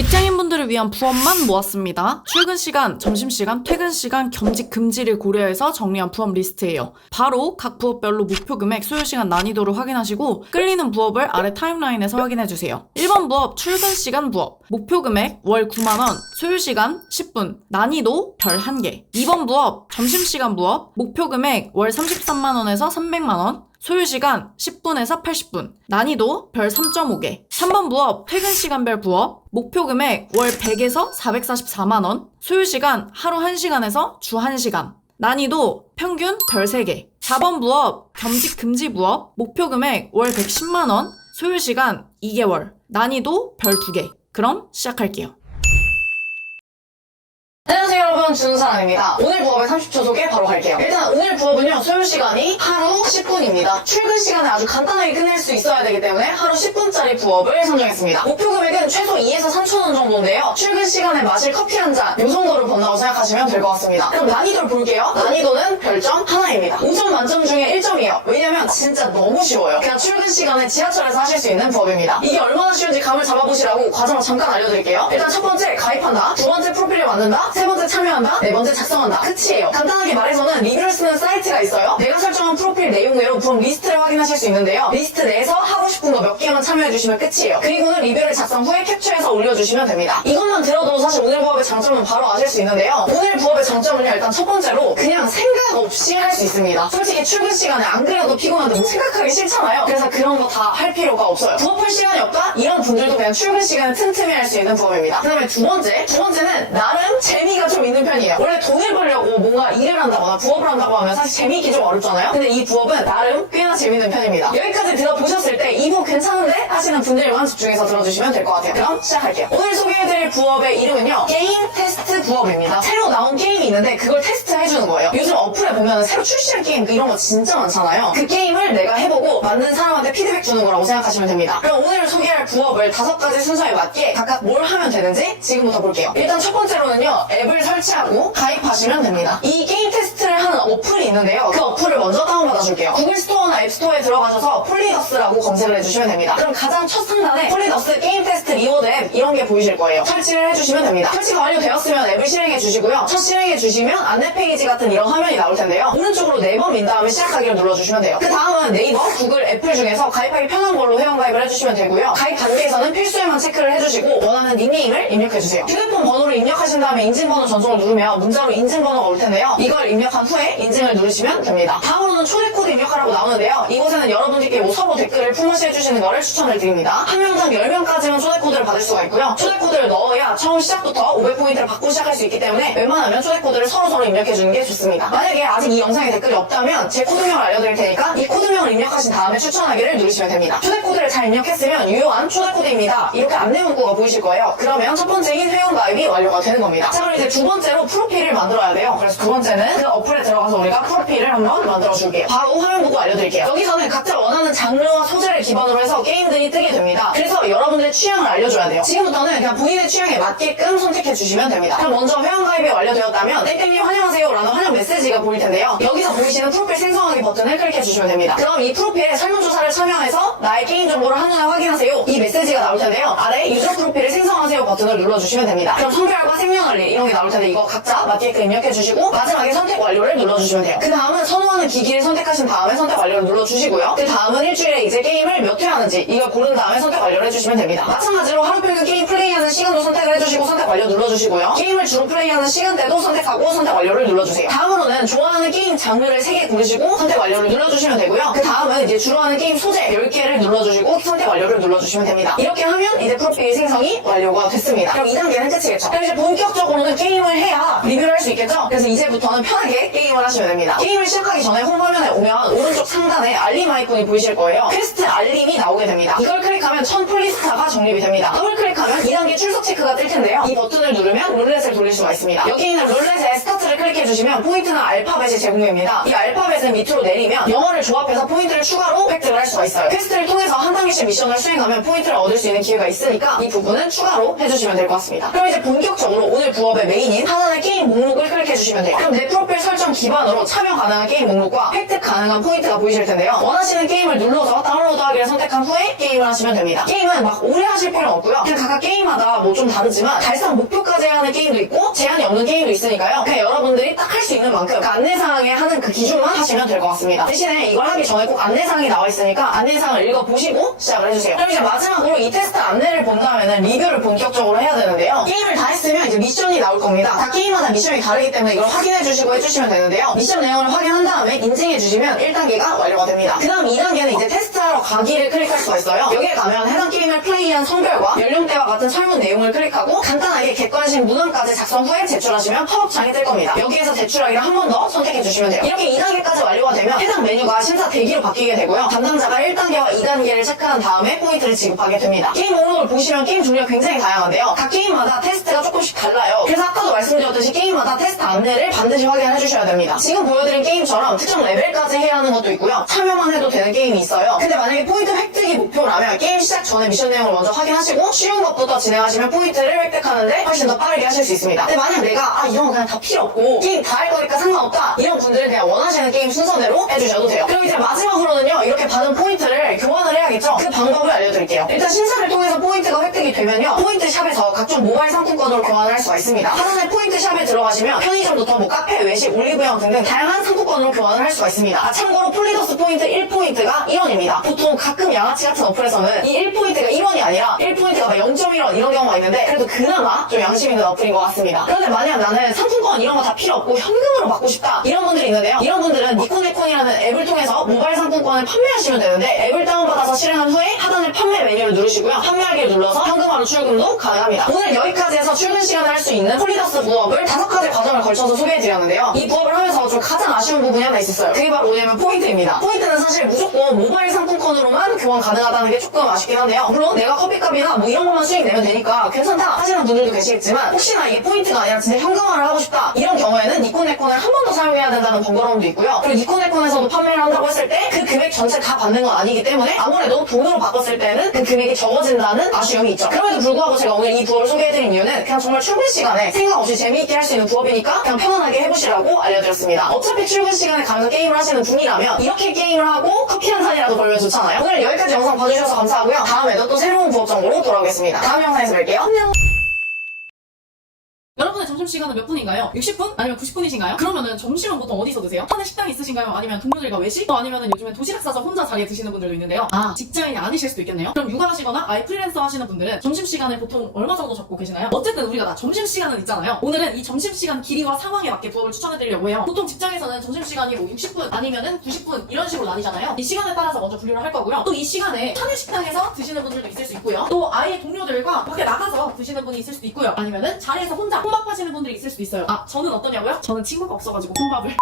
직장인분들을 위한 부업만 모았습니다. 출근 시간, 점심시간, 퇴근 시간, 겸직 금지를 고려해서 정리한 부업 리스트예요. 바로 각 부업별로 목표 금액, 소요 시간, 난이도를 확인하시고 끌리는 부업을 아래 타임라인에서 확인해주세요. 1번 부업, 출근 시간 부업. 목표 금액 월 9만원, 소요 시간 10분, 난이도 별 1개. 2번 부업, 점심시간 부업. 목표 금액 월 33만원에서 300만원. 소요시간 10분에서 80분, 난이도 별 3.5개. 3번 부업, 퇴근시간별 부업. 목표 금액 월 100에서 444만원. 소요시간 하루 1시간에서 주 1시간. 난이도 평균 별 3개. 4번 부업, 겸직 금지 부업. 목표 금액 월 110만원. 소요시간 2개월. 난이도 별 2개. 그럼 시작할게요. 안녕하세요 여러분, 준사랑입니다. 오늘 부업의 30초 소개 바로 갈게요. 일단 오늘 부업은요, 소요시간이 하루 10분입니다. 출근 시간에 아주 간단하게 끝낼 수 있어야 되기 때문에 하루 10분짜리 부업을 선정했습니다. 목표 금액은 최소 2에서 3,000원 정도인데요. 출근 시간에 마실 커피 한 잔, 요 정도를 번다고 생각하시면 될 것 같습니다. 그럼 난이도를 볼게요. 난이도는 별점 하나입니다. 5점 만점 중에 1점이에요. 왜냐면 진짜 너무 쉬워요. 그냥 출근 시간에 지하철에서 하실 수 있는 부업입니다. 이게 얼마나 쉬운지 감을 잡아보시라고 과정을 잠깐 알려드릴게요. 일단 첫 번째, 가입한다. 두 번째, 프로필을 만든다. 세 번째, 참여한다. 네 번째, 작성한다. 끝이에요. 간단하게 말해서는 리뷰를 쓰는 사이트가 있어요. 내가 설정한 프로필 내용대로 부업 리스트를 확인하실 수 있는데요. 리스트 내에서 하고 싶은 거 몇 개만 참여해주시면 끝이에요. 그리고는 리뷰를 작성 후에 캡처해서 올려주시면 됩니다. 이것만 들어도 사실 오늘 부업의 장점은 바로 아실 수 있는데요. 오늘 부업의 장점은요, 일단 첫 번째로 그냥 생각 없이 할 수 있습니다. 솔직히 출근 시간에 안 그래도 피곤한데 뭐 생각하기 싫잖아요. 그래서 그런 거 다 할 필요가 없어요. 부업할 시간이 없다? 이런 분들도 그냥 출근 시간에 틈틈이 할 수 있는 부업입니다. 그 다음에 두 번째는 나름 재미가 좀 있는 편이에요. 원래 돈을 벌려고 뭔가 일을 한다거나 부업을 한다고 하면 사실 재미있기 좀 어렵잖아요. 근데 이 부업은 나름 꽤나 재밌는 편입니다. 여기까지 들어보셨을 때 이 부업 괜찮은데? 하시는 분들만 집중해서 들어주시면 될 것 같아요. 그럼 시작할게요. 오늘 소개해드릴 부업의 이름은요, 게임 테스트 부업입니다. 새로 나온 게임이 있는데 그걸 테스트해주는 거예요. 요즘 어플에 보면 새로 출시한 게임 이런 거 진짜 많잖아요. 그 게임을 내가 해보고 만든 사람한테 피드백 주는 거라고 생각하시면 됩니다. 그럼 오늘 소개할 부업을 5가지 순서에 맞게 각각 뭘 하면 되는지 지금부터 볼게요. 일단 첫 번째로는요, 앱을 설치하고 가입하시면 됩니다. 이 게임 테스트를 하는 어플이 있는데요. 그 어플을 먼저 다운받아 줄게요. 구글 스토어나 앱 스토어에 들어가셔서 폴리더스라고 검색을 해주시면 됩니다. 그럼 가장 첫 상단에 폴리더스 게임 테스트 리워드 앱 이런 게 보이실 거예요. 설치를 해주시면 됩니다. 설치가 완료되었으면 앱을 실행해 주시고요. 첫 실행해 주시면 안내 페이지 같은 이런 화면이 나올 텐데요. 오른쪽으로 4번 민 다음에 시작하기를 눌러주시면 돼요. 그 다음은 네이버, 구글, 애플 중에서 가입하기 편한 걸로 회원가입을 해주시면 되고요. 가입 단계에서는 필수에만 체크를 해주시고 원하는 닉네임을 입력해주세요. 휴대폰 번호를 입력하신 다음에 인증번호 전송을 누르면 문자로 인증번호가 올 텐데요. 이걸 입력한 후에 인증을 누르시면 됩니다. 다음으로는 초대코드 입력하라고 나오는데요. 이곳에는 여러분들께 뭐 서버 댓글을 품어시 해주시는 거를 추천을 드립니다. 한 명당 10명까지만 초대코드를 받을 수가 있고요. 초대코드를 넣어야 처음 시작부터 500포인트를 받고 시작할 수 있기 때문에 웬만하면 초대코드를 서로 입력해주는 게 좋습니다. 만약에 아직 이 영상에 댓글이 없다면 제 코드명을 알려드릴 테니까 이 코드명을 입력하신 다음에 추천하기를 누르시면 됩니다. 초대코드를 잘 입력했으면 유효한 초대코드입니다. 이렇게 안내 문구가 보이실 거예요. 그러면 첫 번째인 회원가입이 완료가 되는 겁니다. 자, 그럼 이제 두 번째로 프로필을 만들어야 돼요. 그래서 두 번째는 그 어플에 들어가서 우리가 프로필을 한번 만들어 줄게요. 바로 화면 보고 알려드릴게요. 여기서는 각자 원하는 장르와 소재를 기반으로 해서 게임들이 뜨게 됩니다. 그래서 여러분들의 취향을 알려줘야 돼요. 지금부터는 그냥 본인의 취향에 맞게끔 선택해 주시면 됩니다. 그럼 먼저 회원가입이 완료되었다면 땡땡님 환영하세요 라는 환영 메시지가 보일 텐데요. 여기서 보이시는 프로필 생성하기 버튼을 클릭해 주시면 됩니다. 그럼 이 프로필에 설문조사를 참여해서 나의 게임 정보를 한눈에 확인하세요 이 메시지가 나올 텐데요. 아래 유저 프로필을 생성하세요 버튼을 눌러주시면 됩니다. 그럼 성별과 생년월일 이런 게 나올 텐데 이거 각자 맞게끔 입력해 주시고 마지막에 선택 완료를 눌러주시면 돼요. 그 다음은 선호하는 기기를 선택하신 다음에 선택 완료를 눌러주시고요. 그 다음은 일주일에 이제 게임을 몇 회 하는지 이걸 고른 다음에 선택 완료를 해주시면 됩니다. 마찬가지로 하루 평균 게임 플레이하는 시간도 선택을 해주시고 선택 완료 눌러주시고요. 게임을 주로 플레이하는 시간대도 선택하고 선택 완료를 눌러주세요. 다음으로는 좋아하는 게임 장르를 3개 고르시고 선택 완료를 눌러주시면 되고요. 그 다음은 이제 주로 하는 게임 소재 10개를 눌러주시고 선택 완료를 눌러주시면 됩니다. 이렇게 하면 이제 프로필 생성이 완료가 됐습니다. 그럼 2단계는 끝이겠죠. 그럼 이제 본격적으로는 게임을 해야 리뷰를 할 수 있겠죠. 그래서 이제부터는 편하게 게임을 하시면 됩니다. 게임을 시작하기 전에 홈 화면에 오면 오른쪽 상단에 알림 아이콘이 보이실 거예요. 퀘스트 알림이 나오게 됩니다. 이걸 클릭하면 1000 폴리스타가 적립이 됩니다. 더블 클릭하면 2단계 출석 체크가 뜰 텐데요. 이 버튼을 누르면 룰렛을 돌릴 수가 있습니다. 여기 있는 룰렛에 스타트를 클릭해주시면 포인트나 알파벳이 제공됩니다. 이 알파벳을 밑으로 내리면 영어를 조합해서 포인트를 추가로 획득을 할 수가 있어요. 퀘스트를 통해서 한 단계씩 미션을 수행하면 포인트를 얻을 수 있는 기회가 있으니까 이 부분은 추가로 해주시면 될 것 같습니다. 그럼 이제 본격적으로 오늘 부업의 메인인 하단의 게임 목록을 클릭해주시면 돼요. 그럼 내 프로필 설정 기반으로 참여 가능한 게임 목록과 획득 가능한 포인트가 보이실 텐데요. 원하시는 게임을 눌러서 다운로드하기를 선택한 후에 게임을 하시면 됩니다. 게임은 막 오래 하실 필요는 없고요. 그냥 각각 게임마다 뭐 좀 다르죠. 괜찮지만 달성 목표까지 하는 게임도 있고 제한이 없는 게임도 있으니까요. 그냥 여러분들이 딱 할 수 있는 만큼 그 안내사항에 하는 그 기준만 하시면 될 것 같습니다. 대신에 이걸 하기 전에 꼭 안내사항이 나와 있으니까 안내사항을 읽어보시고 시작을 해주세요. 그럼 이제 마지막으로 이 테스트 안내를 본 다음에는 리뷰를 본격적으로 해야 되는데요. 게임을 다 했으면 이제 미션이 나올 겁니다. 다 게임마다 미션이 다르기 때문에 이걸 확인해 주시고 해주시면 되는데요. 미션 내용을 확인한 다음에 인증해 주시면 1단계가 완료가 됩니다. 그 다음 2단계는 이제 테스트하러 가기를 클릭할 수가 있어요. 여기에 가면 해당 게임을 플레이한 성별과 연령대와 같은 설문 내용을 클릭하고 간단하게 객관식 문항까지 작성 후에 제출하시면 팝업창이 뜰 겁니다. 여기에서 제출하기를 한 번 더 선택해 주시면 돼요. 이렇게 2단계까지 완료가 되면 해당 메뉴가 심사 대기로 바뀌게 되고요. 담당자가 1단계와 2단계를 체크한 다음에 포인트를 지급하게 됩니다. 게임 목록을 보시면 게임 종류가 굉장히 다양한데요. 각 게임마다 테스트가 조금씩 달라요. 그래서 아까도 말씀드렸듯이 게임마다 테스트 안내를 반드시 확인해 주셔야 됩니다. 지금 보여드린 게임처럼 특정 레벨까지 해야 하는 것도 있고요. 참여만 해도 되는 게임이 있어요. 근데 만약에 포인트 획득이 목표라면 게임 시작 전에 미션 내용을 먼저 확인하시고 쉬운 것부터 진행하시면 포인트를 획득하는데 훨씬 더 빠르게 하실 수 있습니다. 근데 만약 내가 이런 거 그냥 다 필요 없고 게임 다 할 거니까 상관없다 이런 분들은 그냥 원하시는 게임 순서대로 해주셔도 돼요. 그럼 이제 마지막으로는요. 이렇게 받은 포인트를 교환을 해야겠죠. 그 방법을 알려드릴게요. 일단 심사를 통해서 포인트가 획득이 되면요. 포인트 샵에서 각종 모바일 상품권으로 교환을 할 수가 있습니다. 하단에 포인트 샵에 들어가시면 편의점부터 뭐 카페, 외식, 올리브영 등등 다양한 상품권으로 교환을 할 수가 있습니다. 참고로 폴리더스 포인트 1포인트가 1원입니다. 보통 가끔 양아치 같은 어플에서는 이 1포인트가 1원이 아니라 1포인트가 막 0.1원 이런 경우가 있는데 그래도 그나마 좀 양심 있는 어플인 것 같습니다. 그런데 만약 나는 상품권 이런 거 다 필요 없고 현금으로 받고 싶다 이런 분들이 있는데요. 이런 분들은 니콘네콘이라는 앱을 통해서 모바일 상품권을 판매하시면 되는데 앱을 다운받아서 실행한 후에 하단에 판매 메뉴를 누르시고요. 판매하기를 눌러서 현금화로 출금도 가능합니다. 오늘 여기까지 해서 출근 시간에 할 수 있는 폴리더스 부업을 5가지 과정을 걸쳐서 소개해드렸는데요. 이 부업을 하면서 좀 가장 아쉬운 부분이 하나 있었어요. 그게 바로 뭐냐면 포인트입니다. 포인트는 사실 무조건 모바일 상품권으로만 교환 가능하다는 게 조금 아쉽긴 한데요. 물론 내가 커피값이나 뭐 이런 것만 수익 내면 되니까 괜찮다 하시는 분들도 계시겠지만 혹시나 이게 포인트가 아니라 진짜 현금화를 하고 싶다 이런 경우에는 니콘네콘을 한 번 더 사용해야 된다는 번거로움도 있고요. 그리고 니콘네콘에서도 판매를 한다고 했을 때 그 금액 전체 다 받는 건 아니기 때문에 아무래도 돈으로 바꿨을 때는 그 금액이 적어진다는 아쉬움이 있죠. 그럼에도 불구하고 제가 오늘 이 부업을 소개해드린 이유는 그냥 정말 출근 시간에 생각 없이 재미있게 할 수 있는 부업이니까 그냥 편안하게 해보시라고 알려드렸습니다. 어차피 출근 시간에 가면서 게임을 하시는 분이라면 이렇게 게임을 하고 커피 한 잔이라도 벌면 좋잖아요. 오늘 여기까지 영상 봐주셔서 감사하고요. 다음에도 또 새로운 부업 정보로 돌아오겠습니다. 다음 영상에서 뵐게요. 안녕. 여러분의 점심시간은 몇 분인가요? 60분? 아니면 90분이신가요? 그러면은 점심은 보통 어디서 드세요? 사내 식당이 있으신가요? 아니면 동료들과 외식? 또 아니면은 요즘엔 도시락 싸서 혼자 자리에 드시는 분들도 있는데요. 직장인이 아니실 수도 있겠네요. 그럼 육아하시거나 아예 프리랜서 하시는 분들은 점심시간을 보통 얼마 정도 잡고 계시나요? 어쨌든 우리가 다 점심시간은 있잖아요. 오늘은 이 점심시간 길이와 상황에 맞게 부업을 추천해드리려고 해요. 보통 직장에서는 점심시간이 뭐 60분 아니면은 90분 이런 식으로 나뉘잖아요. 이 시간에 따라서 먼저 분류를 할 거고요. 또 이 시간에 사내 식당에서 드시는 분들도 있을 수 있고요. 또 아예 동료들과 밖에 나가서 드시는 분이 있을 수도 있고요. 아니면은 자리에서 혼자 혼밥하시는 분들이 있을 수도 있어요. 저는 어떠냐고요? 저는 친구가 없어가지고 혼밥을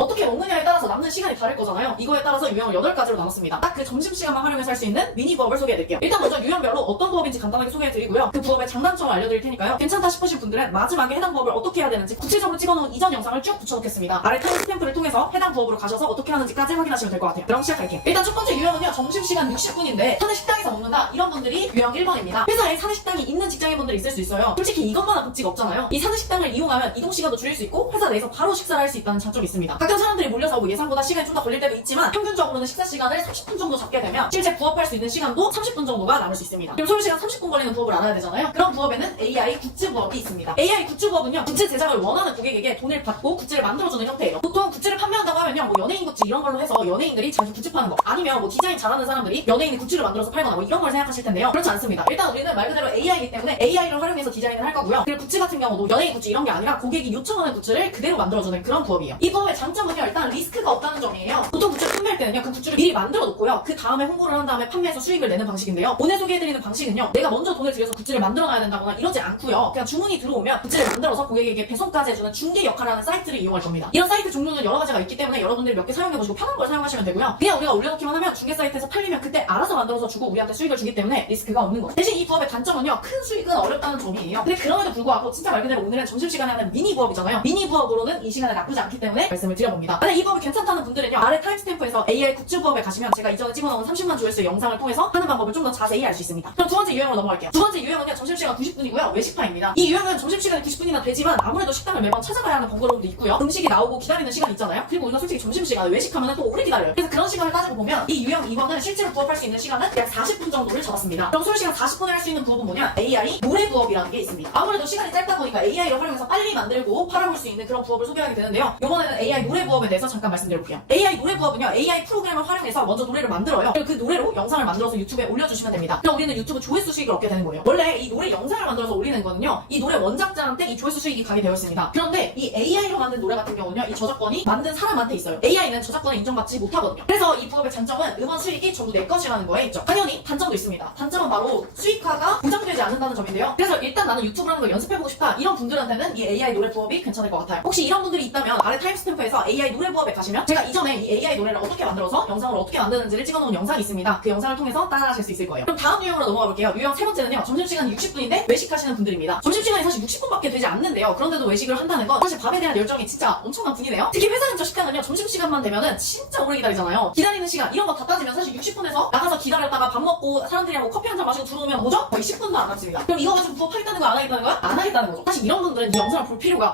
어떻게 먹느냐에 따라서 남는 시간이 다를 거잖아요. 이거에 따라서 유형을 8가지로 나눴습니다. 딱 그 점심시간만 활용해서 할 수 있는 미니 부업을 소개해드릴게요. 일단 먼저 유형별로 어떤 부업인지 간단하게 소개해드리고요. 그 부업의 장단점을 알려드릴 테니까요. 괜찮다 싶으신 분들은 마지막에 해당 부업을 어떻게 해야 되는지 구체적으로 찍어놓은 이전 영상을 쭉 붙여놓겠습니다. 아래 타임 스탬프를 통해서 해당 부업으로 가셔서 어떻게 하는지까지 확인하시면 될 것 같아요. 그럼 시작할게요. 일단 첫 번째 유형은요. 점심시간 60분인데 사내 식당에서 먹는다 이런 분들이 유형 1번입니다. 회사에 사내 식당이 있는 직장인분들이 있을 수 있어요. 솔직히 이것만한 복지가 없잖아요. 이 사내 식당을 이용하면 이동시간도 줄일 수 있고 회사 내에서 바로 식사를 할 수 있다는 장점이 있습니다. 가끔 사람들이 몰려서 뭐 예상보다 시간이 좀 더 걸릴 때도 있지만 평균적으로는 식사 시간을 30분 정도 잡게 되면 실제 부업할 수 있는 시간도 30분 정도가 남을 수 있습니다. 그럼 소요시간 30분 걸리는 부업을 알아야 되잖아요. 그런 부업에는 AI 굿즈 부업이 있습니다. AI 굿즈 부업은요. 굿즈 제작을 원하는 고객에게 돈을 받고 굿즈를 만들어주는 형태예요. 보통 굿즈를 판매한다고 하면요. 뭐 연예인 굿즈 이런 걸로 해서 연예인들이 자기 굿즈 파는 거 아니면 뭐 디자인 잘하는 사람들이 연예인이 굿즈를 만들어서 팔거나 뭐 이런 걸 생각하실 텐데요. 그렇지 않습니다. 일단 우리는 말 그대로 AI이기 때문에 AI를 활용해서 디자인을 할 거고요. 그리고 굿즈 같은 경우도 연예인 굿즈 이런 게 아니라 고객이 요청하는 굿즈를 그대로 만들어주는 그런 부업이에요. 이 부업의 장점은요. 일단 리스크가 없다는 점이에요. 보통 굿즈를 판매할 때는요. 그 굿즈를 미리 만들어 놓고요. 그 다음에 홍보를 한 다음에 판매해서 수익을 내는 방식인데요. 오늘 소개해드리는 방식은요. 내가 먼저 돈을 들여서 굿즈를 만들어 놔야 된다거나 이러지 않고요. 그냥 주문이 들어오면 굿즈를 만들어서 고객에게 배송까지 해주는 중개 역할을 하는 사이트를 이용할 겁니다. 이런 사이트 종류는 여러 가지가 있기 때문에 여러분들이 몇 개 사용해보시고 편한 걸 사용하시면 되고요. 그냥 우리가 올려놓기만 하면 중개 사이트에서 팔리면 그때 알아서 만들어서 주고 우리한테 수익을 주기 때문에 리스크가 없는 거예요. 대신 이 부업의 단점은요. 큰 수익은 어렵다는 점이에요. 근데 그럼에도 불구하고 진짜 말 그대로 오늘은 점심시간에 하는 미니 부업이잖아요. 미니 부업으로는 이 시간에 나쁘지 않기 때문에 말씀을 드립니다. 드려봅니다. 만약 이 부업이 괜찮다는 분들은요, 아래 타임스탬프에서 AI 굿즈부업에 가시면 제가 이전에 찍어놓은 30만 조회수 영상을 통해서 하는 방법을 좀 더 자세히 알 수 있습니다. 그럼 두 번째 유형으로 넘어갈게요. 두 번째 유형은요, 점심시간 90분이고요. 외식파입니다. 이 유형은 점심시간이 90분이나 되지만 아무래도 식당을 매번 찾아가야 하는 번거로움도 있고요. 음식이 나오고 기다리는 시간이 있잖아요. 그리고 우리가 솔직히 점심시간 외식하면 또 오래 기다려요. 그래서 그런 시간을 따지고 보면 이 유형 2번은 실제로 부업할 수 있는 시간은 약 40분 정도를 잡았습니다. 그럼 소요시간 40분에 할 수 있는 부업은 뭐냐? AI 노래 부업이라는 게 있습니다. 아무래도 시간이 짧다 보니까 AI를 활용해서 빨리 만들고 팔아볼 수 있는 그런 부업을 소개하게 되는데요. 이번에는 AI 노래 부업에 대해서 잠깐 말씀드려볼게요. AI 노래 부업은요, AI 프로그램을 활용해서 먼저 노래를 만들어요. 그리고 그 노래로 영상을 만들어서 유튜브에 올려주시면 됩니다. 그럼 우리는 유튜브 조회수 수익을 얻게 되는 거예요. 원래 이 노래 영상을 만들어서 올리는 거는요, 이 노래 원작자한테 이 조회수 수익이 가게 되어 있습니다. 그런데 이 AI로 만든 노래 같은 경우는요, 이 저작권이 만든 사람한테 있어요. AI는 저작권을 인정받지 못하거든요. 그래서 이 부업의 장점은 음원 수익이 전부 내 것이라는 거에 있죠. 당연히 단점도 있습니다. 단점은 바로 수익화가 보장되지 않는다는 점인데요. 그래서 일단 나는 유튜브라는 걸 연습해보고 싶다, 이런 분들한테는 이 AI 노래 부업이 괜찮을 것 같아요. 혹시 이런 분들이 있다면 아래 타임스탬프에서 AI 노래 부업에 가시면 제가 이전에 이 AI 노래를 어떻게 만들어서 영상을 어떻게 만드는지를 찍어놓은 영상이 있습니다. 그 영상을 통해서 따라하실 수 있을 거예요. 그럼 다음 유형으로 넘어가 볼게요. 유형 세 번째는요, 점심시간 60분인데 외식하시는 분들입니다. 점심시간이 사실 60분밖에 되지 않는데요. 그런데도 외식을 한다는 건 사실 밥에 대한 열정이 진짜 엄청난 분이네요. 특히 회사 근처 식당은요, 점심시간만 되면은 진짜 오래 기다리잖아요. 기다리는 시간 이런 거 다 따지면 사실 60분에서 나가서 기다렸다가 밥 먹고 사람들이랑 커피 한 잔 마시고 들어오면 뭐죠? 거의 10분도 안 남습니다. 그럼 이거 가지고 부업하겠다는 거야? 안 하겠다는 거야? 안 하겠다는 거죠. 사실 이런 분들은 이 영상을 볼 필요가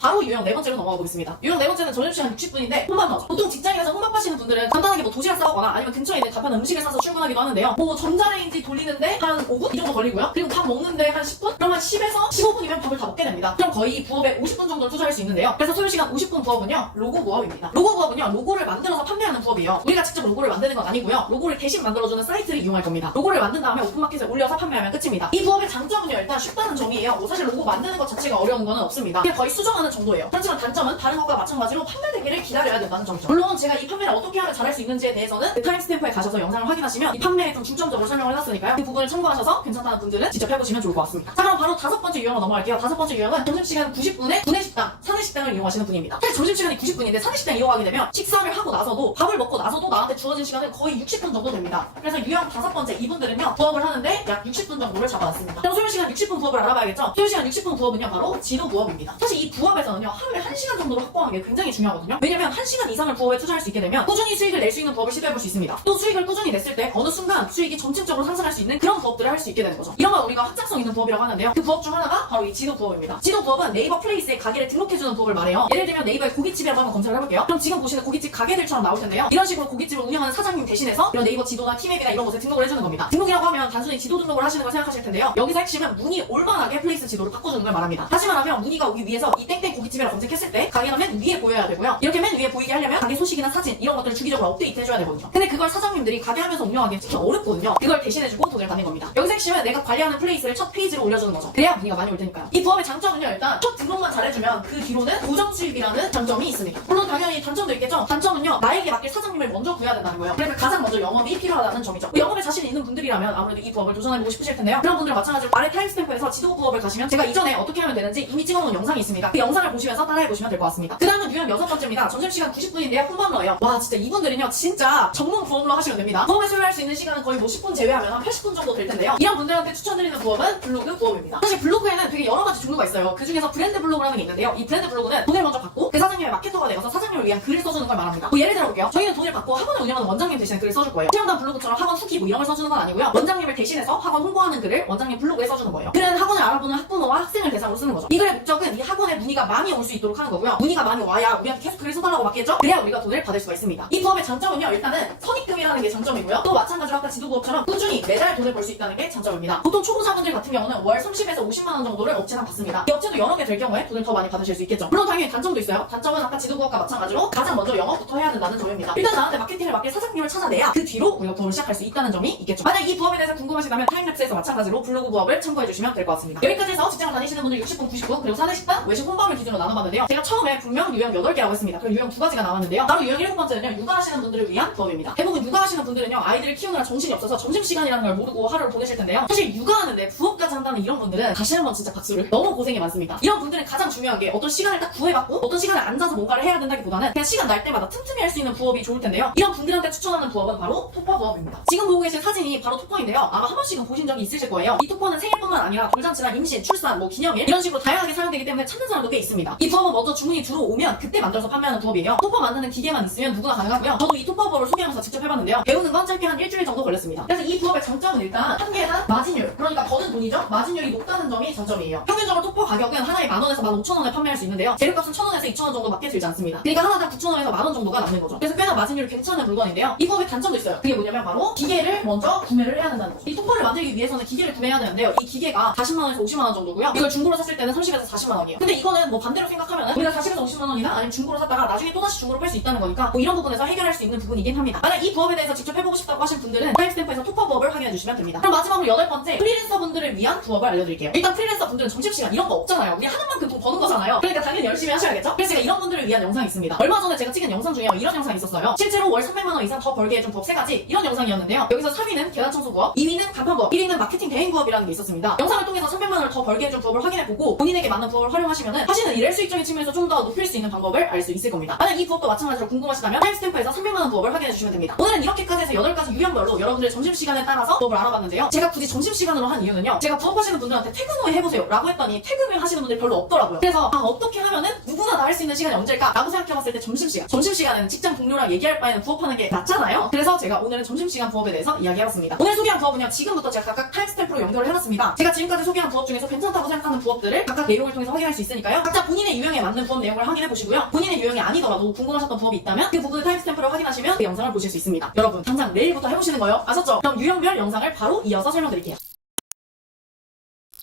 바로 유형 네 번째로 넘어가 보겠습니다. 유형 네 번째는 점심시간 60분인데 혼밥하죠. 보통 직장에서 혼밥하시는 분들은 간단하게 뭐 도시락 싸거나 아니면 근처에 있는 간편한 음식을 사서 출근하기도 하는데요. 뭐 전자레인지 돌리는데 한 5분? 이 정도 걸리고요. 그리고 밥 먹는데 한 10분? 그럼 한 10에서 15분이면 밥을 다 먹게 됩니다. 그럼 거의 부업에 50분 정도를 투자할 수 있는데요. 그래서 소요시간 50분 부업은요, 로고 부업입니다. 로고 부업은요, 로고를 만들어서 판매하는 부업이에요. 우리가 직접 로고를 만드는 건 아니고요. 로고를 대신 만들어주는 사이트를 이용할 겁니다. 로고를 만든 다음에 오픈마켓에 올려서 판매하면 끝입니다. 이 부업의 장점은요, 일단 쉽다는 점이에요. 뭐 사실 로고 만드는 것 자체가 어려운 거는 없습니다. 그냥 거의 수정하는 정도예요. 하지만 단점은 다른 것과 마찬가지로 판매되기를 기다려야 된다는 점이죠. 물론 제가 이 판매를 어떻게 하면 잘할 수 있는지에 대해서는 그 타임스탬프에 가셔서 영상을 확인하시면 이 판매에 좀 중점적으로 설명을 해놨으니까요. 그 부분을 참고하셔서 괜찮다는 분들은 직접 해보시면 좋을 것 같습니다. 자, 그럼 바로 다섯 번째 유형으로 넘어갈게요. 다섯 번째 유형은 점심시간 90분에 구내식당, 사내식당을 이용하시는 분입니다. 사실 점심시간이 90분인데 사내식당 이용하게 되면 식사를 하고 나서도, 밥을 먹고 나서도 나한테 주어진 시간은 거의 60분 정도 됩니다. 그래서 유형 다섯 번째 이분들은요, 부업을 하는데 약 60분 정도를 잡아놨습니다. 그럼 소요시간 60분 부업을 알아봐야겠죠? 소요시간 60분 부업은요, 바로 지도 부업입니다. 사실 이 부업에서는요, 하루에 1시간 정도로 확보하는 게 굉장히 중요하거든요. 왜냐면 1시간 이상을 부업에 투자할 수 있게 되면 꾸준히 수익을 낼 수 있는 부업을 시도해볼 수 있습니다. 또 수익을 꾸준히 냈을 때 어느 순간 수익이 점진적으로 상승할 수 있는 그런 부업들을 할 수 있게 되는 거죠. 이런 걸 우리가 확장성 있는 부업이라고 하는데요. 그 부업 중 하나가 바로 이 지도 부업입니다. 지도 부업은 네이버 플레이스에 가게를 등록해주는 부업을 말해요. 예를 들면 네이버에 고깃집이라고 한번 검색을 해볼게요. 그럼 지금 보시는 고깃집 가게들처럼 나올 텐데요. 이런 식으로 고깃집을 운영하는 사장님 대신해서 이런 네이버 지도나 티맵이나 이런 곳에 등록을 해주는 겁니다. 등록이라고 하면 단순히 지도 등록을 하시는 걸 생각하실 텐데요. 여기서 핵심은 문의 올만하게 플레이스 지도를 바꿔주는 걸 말합니다. 다시 말하면 문의가 오기 위해서 이 땡땡 고깃집이라고 검색했을 때 가게가 맨 위에 보여야 되고요. 이렇게 맨 위에 보이게 하려면 가게 소식이나 사진 이런 것들을 주기적으로 업데이트 해줘야 되거든요. 근데 그걸 사장님들이 가게 하면서 운영하기 진짜 어렵거든요. 그걸 대신해주고 돈을 받는 겁니다. 여기서 핵심은 내가 관리하는 플레이스를 첫 페이지로 올려주는 거죠. 그래야 문의가 많이 올 테니까요. 이 부업의 장점은요, 일단 첫 등록만 잘해주면 그 뒤로는 고정 수입이라는 장점이 있습니다. 물론 당연히 단점도 있겠죠. 단점은요, 나에게 맡길 사장님을 먼저 구해야 된다는 거예요. 그래서 가장 먼저 영업이 필요하다는 점이죠. 영업에 자신이 있는 분들이라면 아무래도 이 부업을 도전해보고 싶으실 텐데요. 그런 분들은 마찬가지로 아래 타임스탬프에서 지도 부업을 가시면 제가 이전에 어떻게 하면 되는지 이미 찍어놓은 영상이 있습니다. 그 영상을 보시면서 따라해보시면 될 것 같습니다. 그 다음은 유형 여섯 번째입니다. 점심시간 90분인데요. 혼밥러예요. 와, 진짜 이분들은요, 진짜 전문 부업으로 하시면 됩니다. 부업에 소요할 수 있는 시간은 거의 뭐 10분 제외하면 한 80분 정도 될 텐데요. 이런 분들한테 추천드리는 부업은 블로그 부업입니다. 사실 블로그에는 되게 여러 가지 종류가 있어요. 그 중에서 브랜드 블로그라는 게 있는데요. 이 브랜드 블로그는 돈을 먼저 받고 그 사장님의 마케터가 되어서 사장님을 위한 글을 써주는 걸 말합니다. 뭐 예를 들어볼게요. 저희는 돈을 받고 학원을 운영하는 원장님 대신에 글을 써줄 거예요. 체험단 블로그처럼 학원 후기 뭐 이런 걸 써주는 건 아니고요. 원장님을 대신해서 학원 홍보하는 글을 원장님 블로그에 써주는 거예요. 글은 학원을 알아보는 학부모와 학생을 대상으로 쓰는 거죠. 이 글의 목적은 이 학원에 문의가 많이 올 수 있도록 하는 거고요. 문의가 많이 와야 우리한테 계속 글을 써달라고 맡겠죠? 그래야 우리가 돈을 받을 수가 있습니다. 이 부업의 장점은요, 일단은 선입금이라는 게 장점이고요. 또 마찬가지로 아까 지도 부업처럼 꾸준히 매달 돈을 벌 수 있다는 게 장점입니다. 보통 초보자분들 같은 경우는 월 30에서 50만 원 정도를 업체랑 받습니다. 이 업체도 여러 개 될 경우에 돈을 더 많이 받으실 수 있겠죠. 물론 당연히 단점도 있어요. 단점은 아까 지도 부업과 마찬가지로 가장 먼저 영업부터 해야 된다는 점입니다. 일단 나한테 마케팅을 맡길 사장님을 찾아내야 그 뒤로 우리가 부업을 시작할 수 있다는 점이 있겠죠. 만약 이 부업에 대해서 궁금하시다면 타임랩스에서 마찬가지로 블로그 부업을 참고해주시면 될 것 같습니다. 여기까지 해서 직장을 다니시는 분들 60분, 90분, 그리고 사내식당, 외식 혼밥을 기준으로 나눠봤는데요. 제가 처음에 분명 유형 8개라고 했습니다. 그리고 유형 2가지가 나왔는데요. 바로 유형 7번째는요, 육아하시는 분들을 위한 부업입니다. 대부분 육아하시는 분들은요, 아이들을 키우느라 정신이 없어서 점심시간이라는 걸 모르고 하루를 보내실 텐데요. 사실 육아하는데 부업까지 한다는 이런 분들은 다시 한번 진짜 박수를. 너무 고생이 많습니다. 이런 분들은 가장 중요한 게 어떤 시간을 딱 구해받고 어떤 시간에 앉아서 뭔가를 해야 된다기보다는 그냥 시간 날 때마다 틈틈이 할 수 있는 부업이 좋을 텐데요. 이런 분들한테 추천하는 부업은 바로 토퍼 부업입니다. 지금 보고 계신 사진이 바로 토퍼인데요. 아마 한 번씩은 보신 적이 있으실 거예요. 이 토퍼는 생일뿐만 아니라 돌잔치나 임신, 출산, 생일날, 뭐 기념일 이런 식으로 다양하게 사용되기 때문에 찾는 사람도 꽤 있습니다. 이 부업은 먼저 주문이 들어오면 그때 만들어서 판매하는 부업이에요. 톱밥 만드는 기계만 있으면 누구나 가능하고요. 저도 이 톱밥을 소개하면서 직접 해봤는데요. 배우는 건 짧게 한 일주일 정도 걸렸습니다. 그래서 이 부업의 장점은 일단 한 개당 마진율, 그러니까 버는 돈이죠. 마진율이 높다는 점이 장점이에요. 평균적으로 톱밥 가격은 하나에 10,000원에서 15,000원에 판매할 수 있는데요. 재료값은 1,000원에서 2,000원 정도밖에 들지 않습니다. 그러니까 하나당 9,000원에서 10,000원 정도가 남는 거죠. 그래서 꽤나 마진율이 괜찮은 물건인데요. 이 부업의 단점도 있어요. 그게 뭐냐면 바로 기계를 먼저 구매를 해야 된다는 거죠. 이 톱밥을 만들기 위해서는 기계를 구매해야 되는데요. 이 기계가 40만원에서 50만원 정도고요. 이걸 중고로 샀을 때는 30에서 40만원이에요. 근데 이거는 뭐 반대로 생각하면 우리가 40에서 50만원이나 아니면 중고로 샀다가 나중에 또다시 중고로 팔 수 있다는 거니까 뭐 이런 부분에서 해결할 수 있는 부분이긴 합니다. 만약 이 부업에 대해서 직접 해보고 싶다고 하신 분들은 타임스탬프에서 톱밥 부업을 확인해 주시면 됩니다. 그럼 마지막으로 8번째, 프리랜서 분들을 위한 부업을 알려드릴게요. 일단 프리랜서 분들은 점심시간 이런 거 없잖아요. 우리 하는 만큼 돈 버는 거잖아요. 그러니까 당연히 열심히 하셔야겠죠? 그래서 제가 이런 분들을 위한 영상이 있습니다. 얼마 전에 제가 찍은 영상 중에 이런 영상이 있었어요. 실제로 월 300만원 이상 더 벌게 해준 부업 3가지, 이런 영상이었는데요. 여기서 3위는 계단 청소 부업, 2위는 간판 부업, 1위는 마케팅 대행 부업이라는 게 있었습니다. 영상을 통해서 300만원을 더 벌게 해준 부업을 확인해보고 본인에게 맞는 부업을 활용하시면 하시는 일의 수익적인 측면에서 좀 더 높일 수 있는 방법을 알 수 있을 겁니다. 만약 이 부업도 마찬가지로 궁금하시다면 타임스탬프에서 300만원 부업을 확인해주시면 됩니다. 오늘은 이렇게까지 해서 8가지 유형별로 여러분들의 점심시간에 따라서 부업을 알아봤는데요. 제가 굳이 점심시간으로 한 이유는요, 제가 부업하시는 분들한테 퇴근 후에 해보세요 라고 했더니 퇴근을 하시는 분들이 별로 없더라고요. 그래서 어떻게 하면은 누구나 다 할 수 있는 시간이 언제일까 라고 생각해봤을 때 점심시간에는 직장 동료랑 얘기할 바에는 부업하는 게 낫잖아요. 그래서 제가 오늘은 점심시간 부업에 대해서 이야기해봤습니다. 오늘 소개한 부업은요, 지금부터 제가 각각 타임스탬프로 연결을 해놨습니다. 제가 지금까지 소개한 부업 중에서 괜찮다고 생각하는 부업들을 각각 내용을 통해서 확인할 수 있으니까요. 각자 본인의 유형에 맞는 부업 내용을 확인해보시고요. 본인의 유형이 아니더라도 궁금하셨던 부업이 있다면 그 부분을 타임스탬프로 확인하시면 그 영상을 보실 수 있습니다. 여러분 당장 내일부터 해보시는 거예요. 아셨죠? 그럼 유형별 영상을 바로 이어서 설명드릴게요.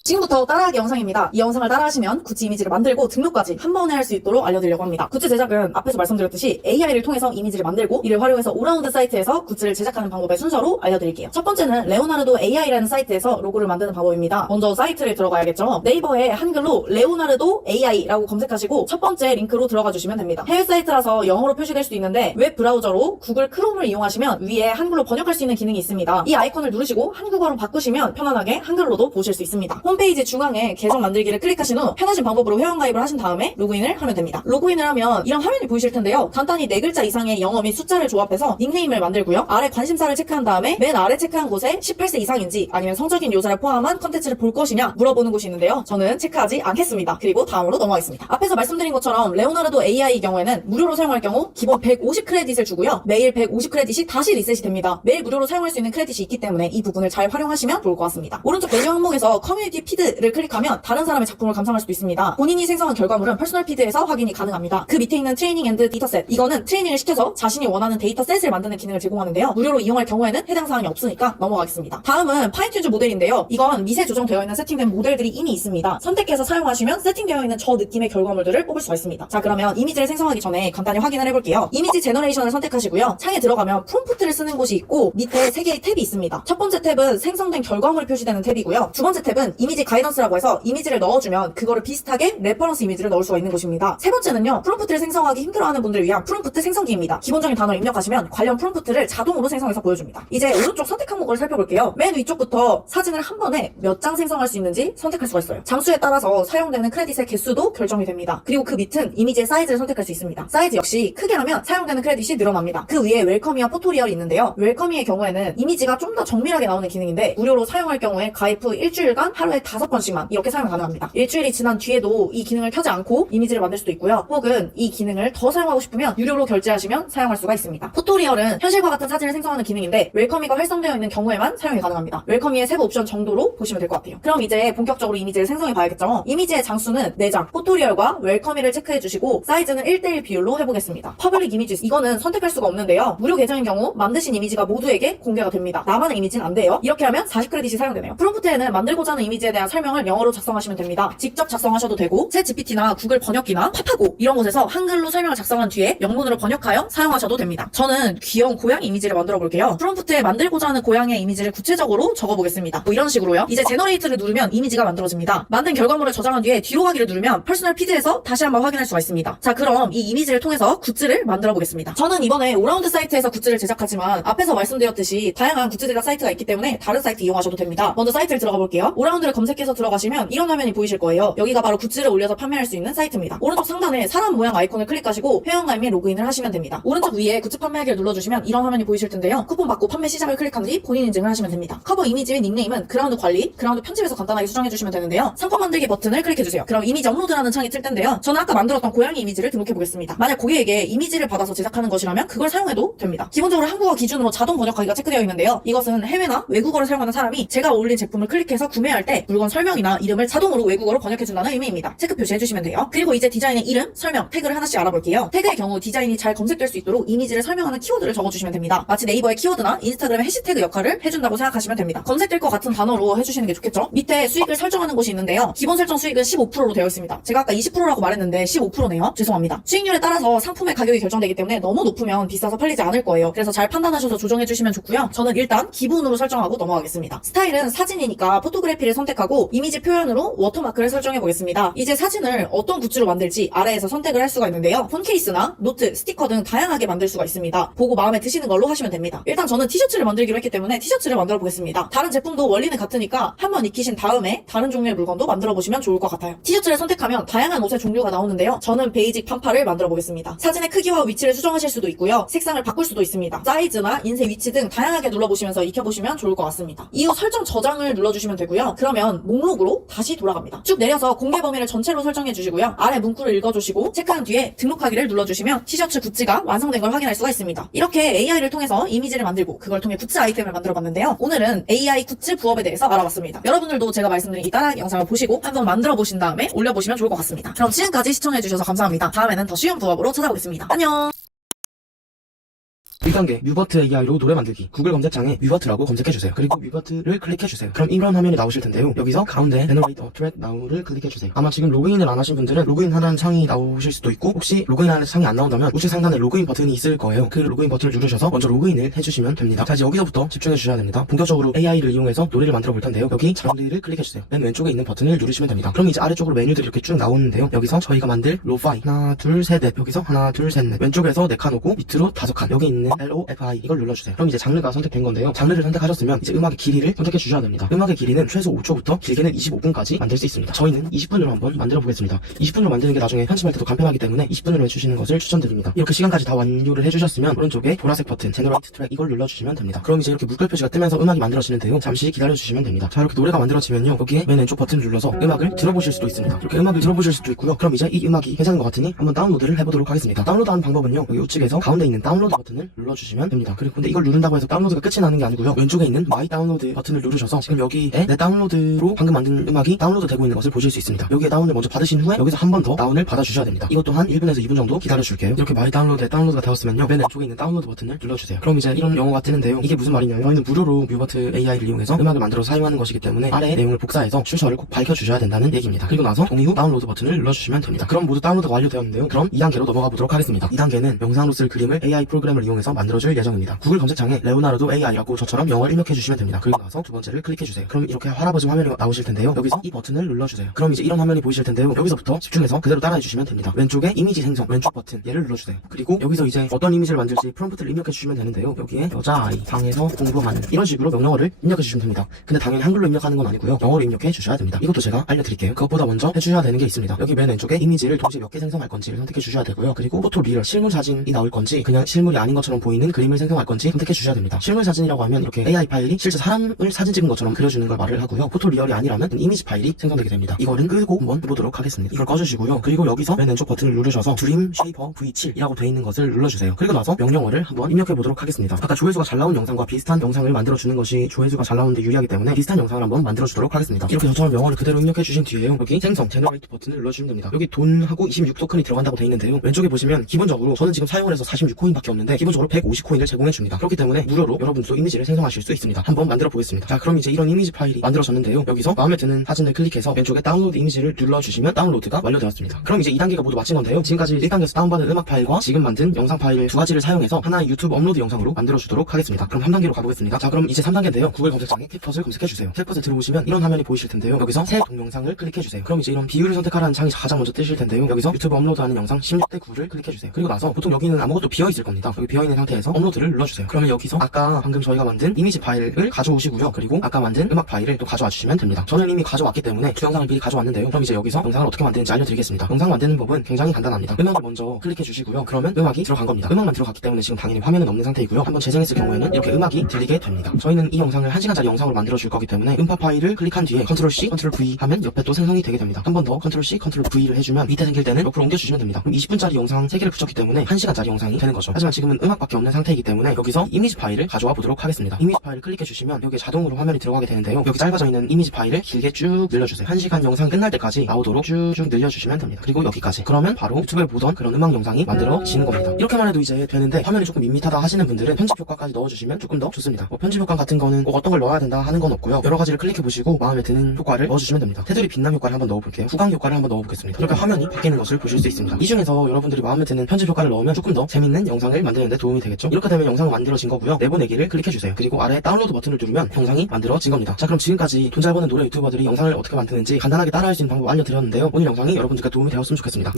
지금부터 따라하기 영상입니다. 이 영상을 따라하시면 굿즈 이미지를 만들고 등록까지 한 번에 할 수 있도록 알려드리려고 합니다. 굿즈 제작은 앞에서 말씀드렸듯이 AI를 통해서 이미지를 만들고 이를 활용해서 오라운드 사이트에서 굿즈를 제작하는 방법의 순서로 알려드릴게요. 첫 번째는 레오나르도 AI라는 사이트에서 로고를 만드는 방법입니다. 먼저 사이트를 들어가야겠죠. 네이버에 한글로 레오나르도 AI라고 검색하시고 첫 번째 링크로 들어가 주시면 됩니다. 해외 사이트라서 영어로 표시될 수도 있는데 웹 브라우저로 구글 크롬을 이용하시면 위에 한글로 번역할 수 있는 기능이 있습니다. 이 아이콘을 누르시고 한국어로 바꾸시면 편안하게 한글로도 보실 수 있습니다. 홈페이지 중앙에 계정 만들기를 클릭하신 후 편하신 방법으로 회원가입을 하신 다음에 로그인을 하면 됩니다. 로그인을 하면 이런 화면이 보이실 텐데요. 간단히 4글자 이상의 영어 및 숫자를 조합해서 닉네임을 만들고요. 아래 관심사를 체크한 다음에 맨 아래 체크한 곳에 18세 이상인지 아니면 성적인 요소를 포함한 컨텐츠를 볼 것이냐 물어보는 곳이 있는데요. 저는 체크하지 않겠습니다. 그리고 다음으로 넘어가겠습니다. 앞에서 말씀드린 것처럼 레오나르도 AI의 경우에는 무료로 사용할 경우 기본 150 크레딧을 주고요. 매일 150 크레딧이 다시 리셋이 됩니다. 매일 무료로 사용할 수 있는 크레딧이 있기 때문에 이 부분을 잘 활용하시면 좋을 것 같습니다. 오른쪽 메뉴 항목에서 커뮤니티 피드를 클릭하면 다른 사람의 작품을 감상할 수도 있습니다. 본인이 생성한 결과물은 퍼스널 피드에서 확인이 가능합니다. 그 밑에 있는 트레이닝 앤드 데이터셋, 이거는 트레이닝을 시켜서 자신이 원하는 데이터셋을 만드는 기능을 제공하는데요. 무료로 이용할 경우에는 해당 사항이 없으니까 넘어가겠습니다. 다음은 파인튠즈 모델인데요. 이건 미세 조정되어 있는 세팅된 모델들이 이미 있습니다. 선택해서 사용하시면 세팅되어 있는 저 느낌의 결과물들을 뽑을 수가 있습니다. 자, 그러면 이미지를 생성하기 전에 간단히 확인을 해볼게요. 이미지 제너레이션을 선택하시고요. 창에 들어가면 프롬프트를 쓰는 곳이 있고 밑에 3개의 탭이 있습니다. 첫 번째 탭은 생성된 결과물이 표시되는 탭이고요. 두 번째 탭은 이미지 가이던스라고 해서 이미지를 넣어주면 그거를 비슷하게 레퍼런스 이미지를 넣을 수가 있는 곳입니다. 세 번째는요, 프롬프트를 생성하기 힘들어하는 분들을 위한 프롬프트 생성기입니다. 기본적인 단어를 입력하시면 관련 프롬프트를 자동으로 생성해서 보여줍니다. 이제 오른쪽 선택 항목을 살펴볼게요. 맨 위쪽부터 사진을 한 번에 몇 장 생성할 수 있는지 선택할 수가 있어요. 장수에 따라서 사용되는 크레딧의 개수도 결정이 됩니다. 그리고 그 밑은 이미지의 사이즈를 선택할 수 있습니다. 사이즈 역시 크게 하면 사용되는 크레딧이 늘어납니다. 그 위에 웰컴이와 포토리얼이 있는데요. 웰컴이의 경우에는 이미지가 좀 더 정밀하게 나오는 기능인데 무료로 사용할 경우에 가입 후 일주일간 하루에 5번씩만 이렇게 사용 가능합니다. 일주일이 지난 뒤에도 이 기능을 켜지 않고 이미지를 만들 수도 있고요. 혹은 이 기능을 더 사용하고 싶으면 유료로 결제하시면 사용할 수가 있습니다. 포토리얼은 현실과 같은 사진을 생성하는 기능인데 웰컴이가 활성되어 있는 경우에만 사용이 가능합니다. 웰컴이의 세부 옵션 정도로 보시면 될 것 같아요. 그럼 이제 본격적으로 이미지를 생성해 봐야겠죠. 이미지의 장수는 4장, 포토리얼과 웰컴이를 체크해 주시고 사이즈는 1:1 비율로 해보겠습니다. 퍼블릭 이미지, 이거는 선택할 수가 없는데요. 무료 계정인 경우 만드신 이미지가 모두에게 공개가 됩니다. 나만의 이미지는 안 돼요. 이렇게 하면 40크레딧이 사용되네요. 프롬프트에는 만들고자 하는 이미지에 대한 설명을 영어로 작성하시면 됩니다. 직접 작성하셔도 되고 챗 GPT나 구글 번역기나 파파고 이런 곳에서 한글로 설명을 작성한 뒤에 영문으로 번역하여 사용하셔도 됩니다. 저는 귀여운 고양이 이미지를 만들어 볼게요. 프롬프트에 만들고자 하는 고양이의 이미지를 구체적으로 적어보겠습니다. 뭐 이런 식으로요. 이제 제너레이트를 누르면 이미지가 만들어집니다. 만든 결과물을 저장한 뒤에 뒤로 가기를 누르면 퍼스널 피드에서 다시 한번 확인할 수가 있습니다. 자, 그럼 이 이미지를 통해서 굿즈를 만들어 보겠습니다. 저는 이번에 오라운드 사이트에서 굿즈를 제작하지만 앞에서 말씀드렸듯이 다양한 굿즈 제작 사이트가 있기 때문에 다른 사이트 이용하셔도 됩니다. 먼저 사이트를 들어가 볼게요. 오라운드를 검색해서 들어가시면 이런 화면이 보이실 거예요. 여기가 바로 굿즈를 올려서 판매할 수 있는 사이트입니다. 오른쪽 상단에 사람 모양 아이콘을 클릭하시고 회원가입 및 로그인을 하시면 됩니다. 오른쪽 위에 굿즈 판매하기를 눌러주시면 이런 화면이 보이실 텐데요. 쿠폰 받고 판매 시작을 클릭한 뒤 본인 인증을 하시면 됩니다. 커버 이미지 및 닉네임은 그라운드 관리, 그라운드 편집에서 간단하게 수정해주시면 되는데요. 상품 만들기 버튼을 클릭해주세요. 그럼 이미지 업로드라는 창이 뜰 텐데요. 저는 아까 만들었던 고양이 이미지를 등록해보겠습니다. 만약 고객에게 이미지를 받아서 제작하는 것이라면 그걸 사용해도 됩니다. 기본적으로 한국어 기준으로 자동 번역하기가 체크되어 있는데요. 이것은 해외나 외국어를 사용하는 사람이 제가 올린 제품을 클릭해서 구매할 때 물건 설명이나 이름을 자동으로 외국어로 번역해준다는 의미입니다. 체크 표시해주시면 돼요. 그리고 이제 디자인의 이름, 설명, 태그를 하나씩 알아볼게요. 태그의 경우 디자인이 잘 검색될 수 있도록 이미지를 설명하는 키워드를 적어주시면 됩니다. 마치 네이버의 키워드나 인스타그램의 해시태그 역할을 해준다고 생각하시면 됩니다. 검색될 것 같은 단어로 해주시는 게 좋겠죠? 밑에 수익을 설정하는 곳이 있는데요. 기본 설정 수익은 15%로 되어 있습니다. 제가 아까 20%라고 말했는데 15%네요. 죄송합니다. 수익률에 따라서 상품의 가격이 결정되기 때문에 너무 높으면 비싸서 팔리지 않을 거예요. 그래서 잘 판단하셔서 조정해주시면 좋고요. 저는 일단 기본으로 설정하고 넘어가겠습니다. 스타일은 사진이니까 포토그래피를 선택하고 이미지 표현으로 워터마크를 설정해 보겠습니다. 이제 사진을 어떤 굿즈로 만들지 아래에서 선택을 할 수가 있는데요. 폰 케이스나 노트, 스티커 등 다양하게 만들 수가 있습니다. 보고 마음에 드시는 걸로 하시면 됩니다. 일단 저는 티셔츠를 만들기로 했기 때문에 티셔츠를 만들어 보겠습니다. 다른 제품도 원리는 같으니까 한번 익히신 다음에 다른 종류의 물건도 만들어 보시면 좋을 것 같아요. 티셔츠를 선택하면 다양한 옷의 종류가 나오는데요. 저는 베이직 판파를 만들어 보겠습니다. 사진의 크기와 위치를 수정하실 수도 있고요. 색상을 바꿀 수도 있습니다. 사이즈나 인쇄 위치 등 다양하게 눌러보시면서 익혀보시면 좋을 것 같습니다. 이후 설정 저장을 눌러주시면 되고요. 그러면 목록으로 다시 돌아갑니다. 쭉 내려서 공개 범위를 전체로 설정해 주시고요. 아래 문구를 읽어주시고 체크한 뒤에 등록하기를 눌러주시면 티셔츠 굿즈가 완성된 걸 확인할 수가 있습니다. 이렇게 AI를 통해서 이미지를 만들고 그걸 통해 굿즈 아이템을 만들어 봤는데요. 오늘은 AI 굿즈 부업에 대해서 알아봤습니다. 여러분들도 제가 말씀드린 이 따라 영상을 보시고 한번 만들어 보신 다음에 올려보시면 좋을 것 같습니다. 그럼 지금까지 시청해 주셔서 감사합니다. 다음에는 더 쉬운 부업으로 찾아오겠습니다. 안녕. 1단계 뮤버트 AI로 노래 만들기. 구글 검색창에 뮤버트라고 검색해주세요. 그리고 뮤버트를 클릭해주세요. 그럼 이런 화면이 나오실 텐데요. 여기서 가운데 Generate a Thread Now를 클릭해주세요. 아마 지금 로그인을 안 하신 분들은 로그인하라는 창이 나오실 수도 있고, 혹시 로그인하는 창이 안 나온다면 우측 상단에 로그인 버튼이 있을 거예요. 그 로그인 버튼을 누르셔서 먼저 로그인을 해주시면 됩니다. 자, 이제 여기서부터 집중해 주셔야 됩니다. 본격적으로 AI를 이용해서 노래를 만들어 볼 텐데요. 여기 자료들을 클릭해주세요. 맨 왼쪽에 있는 버튼을 누르시면 됩니다. 그럼 이제 아래쪽으로 메뉴들이 이렇게 쭉 나오는데요. 여기서 저희가 만들 로파이 하나 둘 셋 넷, 여기서 하나 둘 셋 넷, 왼쪽에서 4칸 오고 밑으로 5칸, 여기 있는 LOFI 이걸 눌러주세요. 그럼 이제 장르가 선택된 건데요. 장르를 선택하셨으면 이제 음악의 길이를 선택해 주셔야 됩니다. 음악의 길이는 최소 5초부터 길게는 25분까지 만들 수 있습니다. 저희는 20분으로 한번 만들어 보겠습니다. 20분으로 만드는 게 나중에 편집할 때도 간편하기 때문에 20분으로 해주시는 것을 추천드립니다. 이렇게 시간까지 다 완료를 해주셨으면 오른쪽에 보라색 버튼 Generate Track 이걸 눌러주시면 됩니다. 그럼 이제 이렇게 물결 표시가 뜨면서 음악이 만들어지는데요. 잠시 기다려주시면 됩니다. 자, 이렇게 노래가 만들어지면요. 여기에 맨 왼쪽 버튼을 눌러서 음악을 들어보실 수도 있습니다. 이렇게 음악을 들어보실 수도 있고요. 그럼 이제 이 음악이 괜찮은 것 같으니 한번 다운로드를 해보도록 하겠습니다. 다운로드하는 방법은요. 여기 우측에서 가운데 있는 다운로드 버튼을 눌러주시면 됩니다. 그리고 근데 이걸 누른다고 해서 다운로드가 끝이 나는 게 아니고요. 왼쪽에 있는 My 다운로드 버튼을 누르셔서 지금 여기에 내 다운로드로 방금 만든 음악이 다운로드 되고 있는 것을 보실 수 있습니다. 여기에 다운을 먼저 받으신 후에 여기서 한 번 더 다운을 받아주셔야 됩니다. 이것 또한 1분에서 2분 정도 기다려줄게요. 이렇게 My 다운로드에 다운로드가 되었으면요. 맨 왼쪽에 있는 다운로드 버튼을 눌러주세요. 그럼 이제 이런 영어가 뜨는데요. 이게 무슨 말이냐면 저희는 무료로 뮤버트 AI를 이용해서 음악을 만들어서 사용하는 것이기 때문에 아래의 내용을 복사해서 출처를 꼭 밝혀주셔야 된다는 얘기입니다. 그리고 나서 동의 후 다운로드 버튼을 눌러주시면 됩니다. 그럼 모두 다운로드가 완료되었는데요. 그럼 2단계로 넘어가 보도록 하겠습니다. 2단계는 영상으로 쓸 그림을 AI 프로그램을 이용해서 만들어줄 예정입니다. 구글 검색창에 레오나르도 AI라고 저처럼 영어를 입력해주시면 됩니다. 그리고 나서 두 번째를 클릭해주세요. 그럼 이렇게 할아버지 화면이 나오실 텐데요. 여기서 이 버튼을 눌러주세요. 그럼 이제 이런 화면이 보이실 텐데요. 여기서부터 집중해서 그대로 따라해주시면 됩니다. 왼쪽에 이미지 생성, 왼쪽 버튼 얘를 눌러주세요. 그리고 여기서 이제 어떤 이미지를 만들지 프롬프트를 입력해주시면 되는데요. 여기에 여자아이 방에서 공부하는 이런 식으로 명령어를 입력해주시면 됩니다. 근데 당연히 한글로 입력하는 건 아니고요. 영어로 입력해주셔야 됩니다. 이것도 제가 알려드릴게요. 그것보다 먼저 해주셔야 되는 게 있습니다. 여기 맨 왼쪽에 이미지를 동시에 몇 개 생성할 건지를 선택해주셔야 되고요. 그리고 포토 리얼, 실물 사진이 나올 건지 그냥 실물이 아닌 것처럼 보이는 그림을 생성할 건지 선택해주셔야 됩니다. 실물 사진이라고 하면 이렇게 AI 파일이 실제 사람을 사진 찍은 것처럼 그려주는 걸 말을 하고요. 포토 리얼이 아니라면 이미지 파일이 생성되게 됩니다. 이거는 끄고 한번 해보도록 하겠습니다. 이걸 꺼주시고요. 그리고 여기서 맨 왼쪽 버튼을 누르셔서 드림 쉐이퍼 V7이라고 되어 있는 것을 눌러주세요. 그리고 나서 명령어를 한번 입력해보도록 하겠습니다. 아까 조회수가 잘 나온 영상과 비슷한 영상을 만들어주는 것이 조회수가 잘 나오는데 유리하기 때문에 비슷한 영상을 한번 만들어주도록 하겠습니다. 이렇게 저처럼 영어를 그대로 입력해주신 뒤에요. 여기 생성 제너레이트 버튼을 눌러주시면 됩니다. 여기 돈하고 26토큰이 들어간다고 되어 있는데요. 왼쪽에 보시면 기본적으로 저는 지금 사용을 해서 46코인밖에 없는데 기본적으로 150코인을 제공해줍니다. 그렇기 때문에 무료로 여러분도 이미지를 생성하실 수 있습니다. 한번 만들어 보겠습니다. 자, 그럼 이제 이런 이미지 파일이 만들어졌는데요. 여기서 마음에 드는 사진을 클릭해서 왼쪽에 다운로드 이미지를 눌러주시면 다운로드가 완료되었습니다. 그럼 이제 2단계가 모두 마친 건데요. 지금까지 1단계에서 다운받은 음악 파일과 지금 만든 영상 파일 두 가지를 사용해서 하나의 유튜브 업로드 영상으로 만들어주도록 하겠습니다. 그럼 3단계로 가보겠습니다. 자, 그럼 이제 3단계인데요. 구글 검색창에 캡컷을 검색해주세요. 캡컷에 들어오시면 이런 화면이 보이실 텐데요. 여기서 새 동영상을 클릭해주세요. 그럼 이제 이런 비율을 선택하라는 창이 가장 먼저 뜨실 텐데요. 여기서 유튜브 업로드하는 영상 16:9를 클릭해주세요. 그리고 나서 보통 여기는 아무것도 비어있을 겁니다. 여기 비어있는 상태에서 업로드를 눌러주세요. 그러면 여기서 아까 방금 저희가 만든 이미지 파일을 가져오시고요. 그리고 아까 만든 음악 파일을 또 가져와 주시면 됩니다. 저는 이미 가져왔기 때문에 두 영상을 미리 가져왔는데요. 그럼 이제 여기서 영상을 어떻게 만드는지 알려드리겠습니다. 영상 만드는 법은 굉장히 간단합니다. 음악을 먼저 클릭해 주시고요. 그러면 음악이 들어간 겁니다. 음악만 들어갔기 때문에 지금 당연히 화면은 없는 상태이고요. 한번 재생했을 경우에는 이렇게 음악이 들리게 됩니다. 저희는 이 영상을 1시간짜리 영상으로 만들어 줄 거기 때문에 음파 파일을 클릭한 뒤에 Ctrl C, Ctrl V 하면 옆에 또 생성이 되게 됩니다. 한 번 더 Ctrl C, Ctrl V를 해주면 밑에 생길 때는 옆으로 옮겨주시면 됩니다. 그럼 20분짜리 영상 3개를 붙였기 때문에 1시간짜리 영상이 되는 거죠. 하지만 지금은 음악밖에 없는 상태이기 때문에 여기서 이미지 파일을 가져와 보도록 하겠습니다. 이미지 파일을 클릭해 주시면 여기에 자동으로 화면이 들어가게 되는데요. 여기 짧아져 있는 이미지 파일을 길게 쭉 늘려주세요. 1시간 영상 끝날 때까지 나오도록 쭉쭉 늘려주시면 됩니다. 그리고 여기까지. 그러면 바로 유튜브에 보던 그런 음악 영상이 만들어지는 겁니다. 이렇게만 해도 이제 되는데 화면이 조금 밋밋하다 하시는 분들은 편집 효과까지 넣어주시면 조금 더 좋습니다. 편집 효과 같은 거는 꼭 어떤 걸 넣어야 된다 하는 건 없고요. 여러 가지를 클릭해 보시고 마음에 드는 효과를 넣어주시면 됩니다. 테두리 빛남 효과를 한번 넣어볼게요. 후광 효과를 한번 넣어보겠습니다. 이렇게 화면이 바뀌는 것을 보실 수 있습니다. 이 중에서 여러분들이 마음에 드는 편집 효과를 넣으면 조금 더 재밌는 영상을 만드는데 도움이 되겠죠. 이렇게 되면 영상은 만들어진 거고요. 내보내기를 클릭해주세요. 그리고 아래 다운로드 버튼을 누르면 영상이 만들어진 겁니다. 자, 그럼 지금까지 돈 잘 버는 노래 유튜버들이 영상을 어떻게 만드는지 간단하게 따라할 수 있는 방법 알려드렸는데요. 오늘 영상이 여러분들께 도움이 되었으면 좋겠습니다.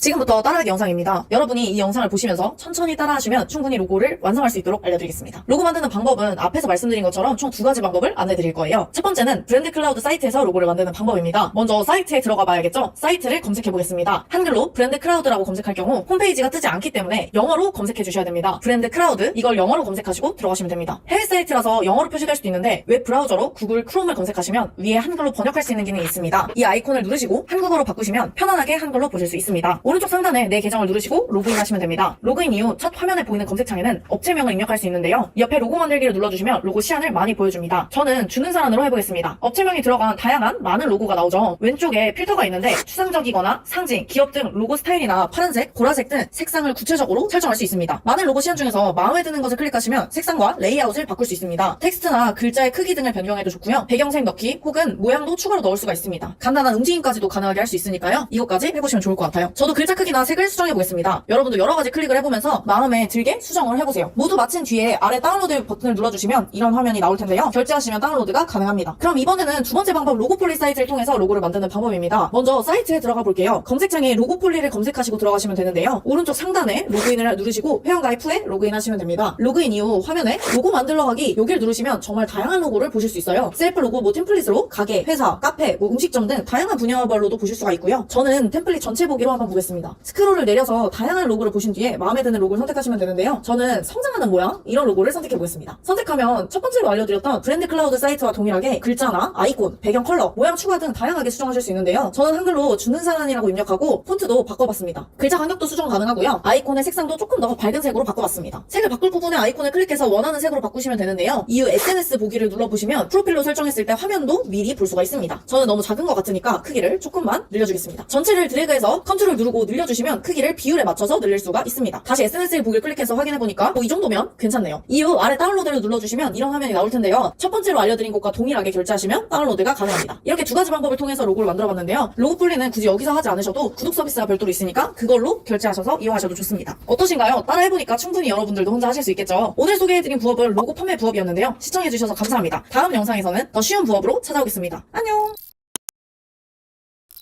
지금부터 따라하기 영상입니다. 여러분이 이 영상을 보시면서 천천히 따라하시면 충분히 로고를 완성할 수 있도록 알려드리겠습니다. 로고 만드는 방법은 앞에서 말씀드린 것처럼 총 2가지 방법을 안내드릴 거예요. 첫 번째는 브랜드 클라우드 사이트에서 로고를 만드는 방법입니다. 먼저 사이트에 들어가 봐야겠죠? 사이트를 검색해 보겠습니다. 한글로 브랜드 클라우드라고 검색할 경우 홈페이지가 뜨지 않기 때문에 영어로 검색해 주셔야 됩니다. 브랜드 클라우드 이걸 영어로 검색하시고 들어가시면 됩니다. 해외 사이트라서 영어로 표시될 수도 있는데 웹 브라우저로 구글 크롬을 검색하시면 위에 한글로 번역할 수 있는 기능이 있습니다. 이 아이콘을 누르시고 한국어로 바꾸시면 편안하게 한글로 보실 수 있습니다. 오른쪽 상단에 내 계정을 누르시고 로그인 하시면 됩니다. 로그인 이후 첫 화면에 보이는 검색창에는 업체명을 입력할 수 있는데요. 옆에 로고 만들기를 눌러주시면 로고 시안을 많이 보여줍니다. 저는 주는사란으로 해보겠습니다. 업체명이 들어간 다양한 많은 로고가 나오죠. 왼쪽에 필터가 있는데 추상적이거나 상징, 기업 등 로고 스타일이나 파란색, 보라색 등 색상을 구체적으로 설정할 수 있습니다. 많은 로고 시안 중에서 마음에 드는 것을 클릭하시면 색상과 레이아웃을 바꿀 수 있습니다. 텍스트나 글자의 크기 등을 변경해도 좋고요. 배경색 넣기 혹은 모양도 추가로 넣을 수가 있습니다. 간단한 움직임까지도 가능하게 할 수 있으니까요. 이것까지 해보시면 좋을 것 같아요. 저도 글자 크기나 색을 수정해보겠습니다. 여러분도 여러가지 클릭을 해보면서 마음에 들게 수정을 해보세요. 모두 마친 뒤에 아래 다운로드 버튼을 눌러주시면 이런 화면이 나올 텐데요. 결제하시면 다운로드가 가능합니다. 그럼 이번에는 두 번째 방법 로고폴리 사이트를 통해서 로고를 만드는 방법입니다. 먼저 사이트에 들어가 볼게요. 검색창에 로고폴리를 검색하시고 들어가시면 되는데요. 오른쪽 상단에 로그인을 누르시고 회원가입 후에 로그인 하시면 됩니다. 로그인 이후 화면에 로고 만들러 가기 여기를 누르시면 정말 다양한 로고를 보실 수 있어요. 셀프 로고 템플릿으로 가게, 회사, 카페, 음식점 등 다양한 분야별로도 보실 수가 있고요. 저는 템플릿 전체 보기로 한번 보겠습니다. 스크롤을 내려서 다양한 로고를 보신 뒤에 마음에 드는 로고를 선택하시면 되는데요. 저는 성장하는 모양 이런 로고를 선택해 보겠습니다. 선택하면 첫 번째로 알려드렸던 브랜드 클라우드 사이트와 동일하게 글자나 아이콘, 배경 컬러, 모양 추가 등 다양하게 수정하실 수 있는데요. 저는 한글로 주는사란이라고 입력하고 폰트도 바꿔봤습니다. 글자 간격도 수정 가능하고요. 아이콘의 색상도 조금 더 밝은 색으로 바꿔봤습니다. 색을 바꿀 부분에 아이콘을 클릭해서 원하는 색으로 바꾸시면 되는데요. 이후 SNS 보기를 눌러보시면 프로필로 설정했을 때 화면도 미리 볼 수가 있습니다. 저는 너무 작은 것 같으니까 크기를 조금만 늘려주겠습니다. 전체를 드래그해서 컨트롤 누르고 늘려주시면 크기를 비율에 맞춰서 늘릴 수가 있습니다. 다시 SNS 보기를 클릭해서 확인해보니까 이 정도면 괜찮네요. 이후 아래 다운로드를 눌러주시면 이런 화면이 나올 텐데요. 첫 번째로 알려드린 것과 동일하게 결제하시면 다운로드가 가능합니다. 이렇게 두 가지 방법을 통해서 로고를 만들어봤는데요. 로고폴리는 굳이 여기서 하지 않으셔도 구독 서비스가 별도로 있으니까 그걸로 결제하셔서 이용하셔도 좋습니다. 어떠신가요? 따라해보니까 충분히 여러분들도 혼자 하실 수 있겠죠. 오늘 소개해드린 부업은 로고 판매 부업이었는데요. 시청해주셔서 감사합니다. 다음 영상에서는 더 쉬운 부업으로 찾아오겠습니다. 안녕!